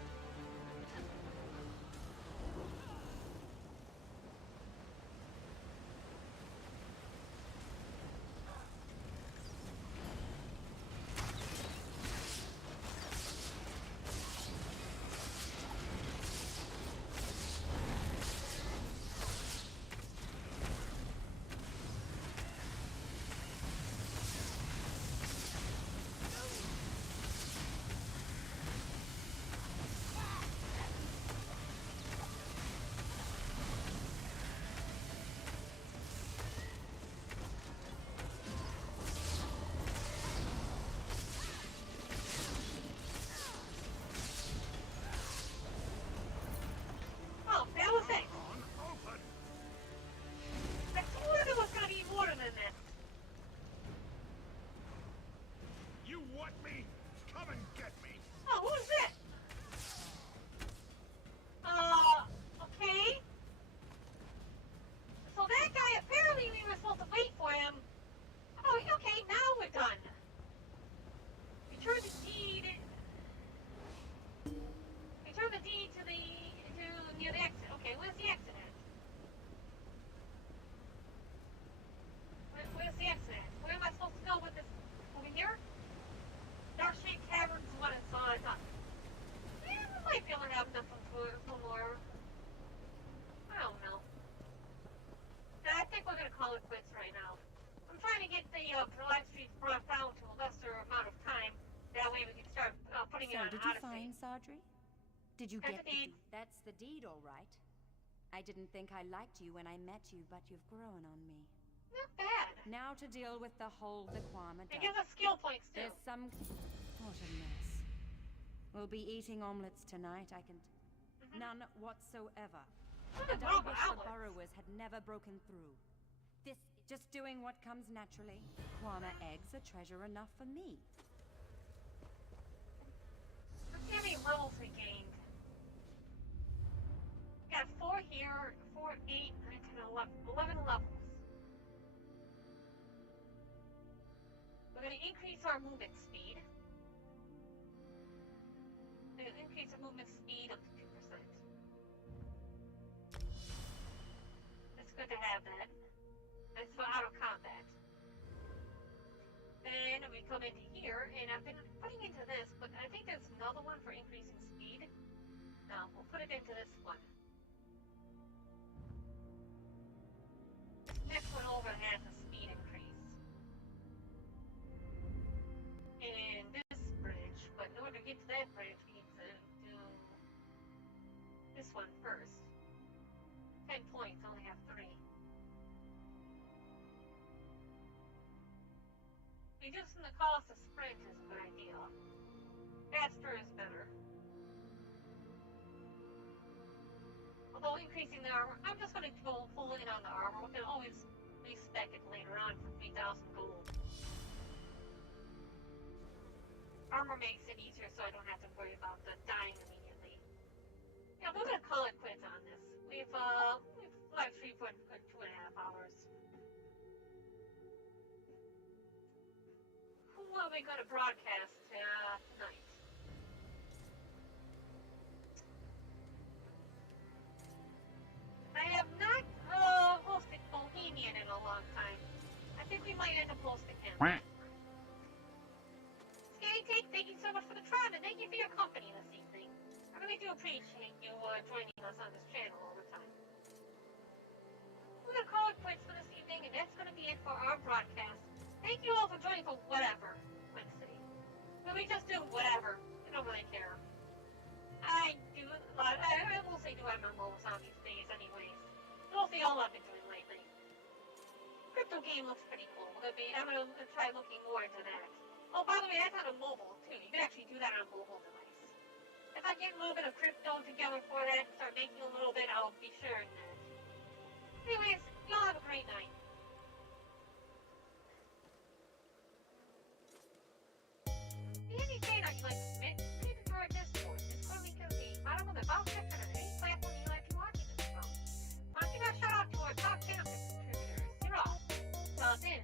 Oh, that was it. I told you there was gonna be more than this. You want me? Come and get me. Oh, who's this? Okay. So that guy, apparently we were supposed to wait for him. Oh, okay, now we're done. Return the deed. Return the deed to near the exit. Okay, where's the exit at? Where's the exit at? Where am I supposed to go with this? Over here? Dark Shade Caverns is what I saw. I thought, we might be able to have enough for more. I don't know. I think we're gonna call it quits right now. I'm trying to get the live streams brought down to a lesser amount of time. That way we can start putting it on So, did you Odyssey. find Sardry? Did you That's get the deed. That's the deed, all right. I didn't think I liked you when I met you, but you've grown on me. Not bad. Now to deal with the whole Liquama It gives us skill points too. There's some... What a mess. We'll be eating omelets tonight, I can... None whatsoever. And I wish the burrowers had never broken through. This, just doing what comes naturally. Liquama eggs are treasure enough for me. Let's see how many levels we gained. Got 4 here, 4, 8, 9, 10, 11 levels. We're going to increase our movement speed. We're going to increase our movement speed up to 2%. It's good to have that. That's for out of combat. Then we come into here, and I've been putting into this, but I think there's another one for increasing speed. No, we'll put it into this one. Next one over has a speed increase. And this bridge, but in order to get to that bridge, we need to do this one first. 10 points, only have 3. Reducing the cost of sprint is a good idea. Faster is better. Although increasing the armor, I'm just going to go full in on the armor. We can always respec it later on for 3,000 gold. Armor makes it easier so I don't have to worry about the dying immediately. Yeah, we're going to call it quits on this. We've live streamed for 2.5 hours. Who are we going to broadcast tonight? I have not hosted Bohemian in a long time. I think we might end up hosting him. Scary Take, thank you so much for the tribe, and thank you for your company this evening. I really do appreciate you joining us on this channel all the time. We're going to call it quits for this evening, and that's going to be it for our broadcast. Thank you all for joining for whatever Wednesday. But we just do whatever. We don't really care. I mostly do MMOs on these days anyways. Mostly all I've been doing lately. Crypto game looks pretty cool. I'm gonna try looking more into that. Oh, by the way, that's on a mobile too. You can actually do that on a mobile device. If I get a little bit of crypto together for that and start making a little bit, I'll be sharing that. Anyways, y'all have a great night. Andy Jane, bottom of the box section of any platform you might be watching this from. Launching a shout out to our top channel contributors, Zero, Dalton,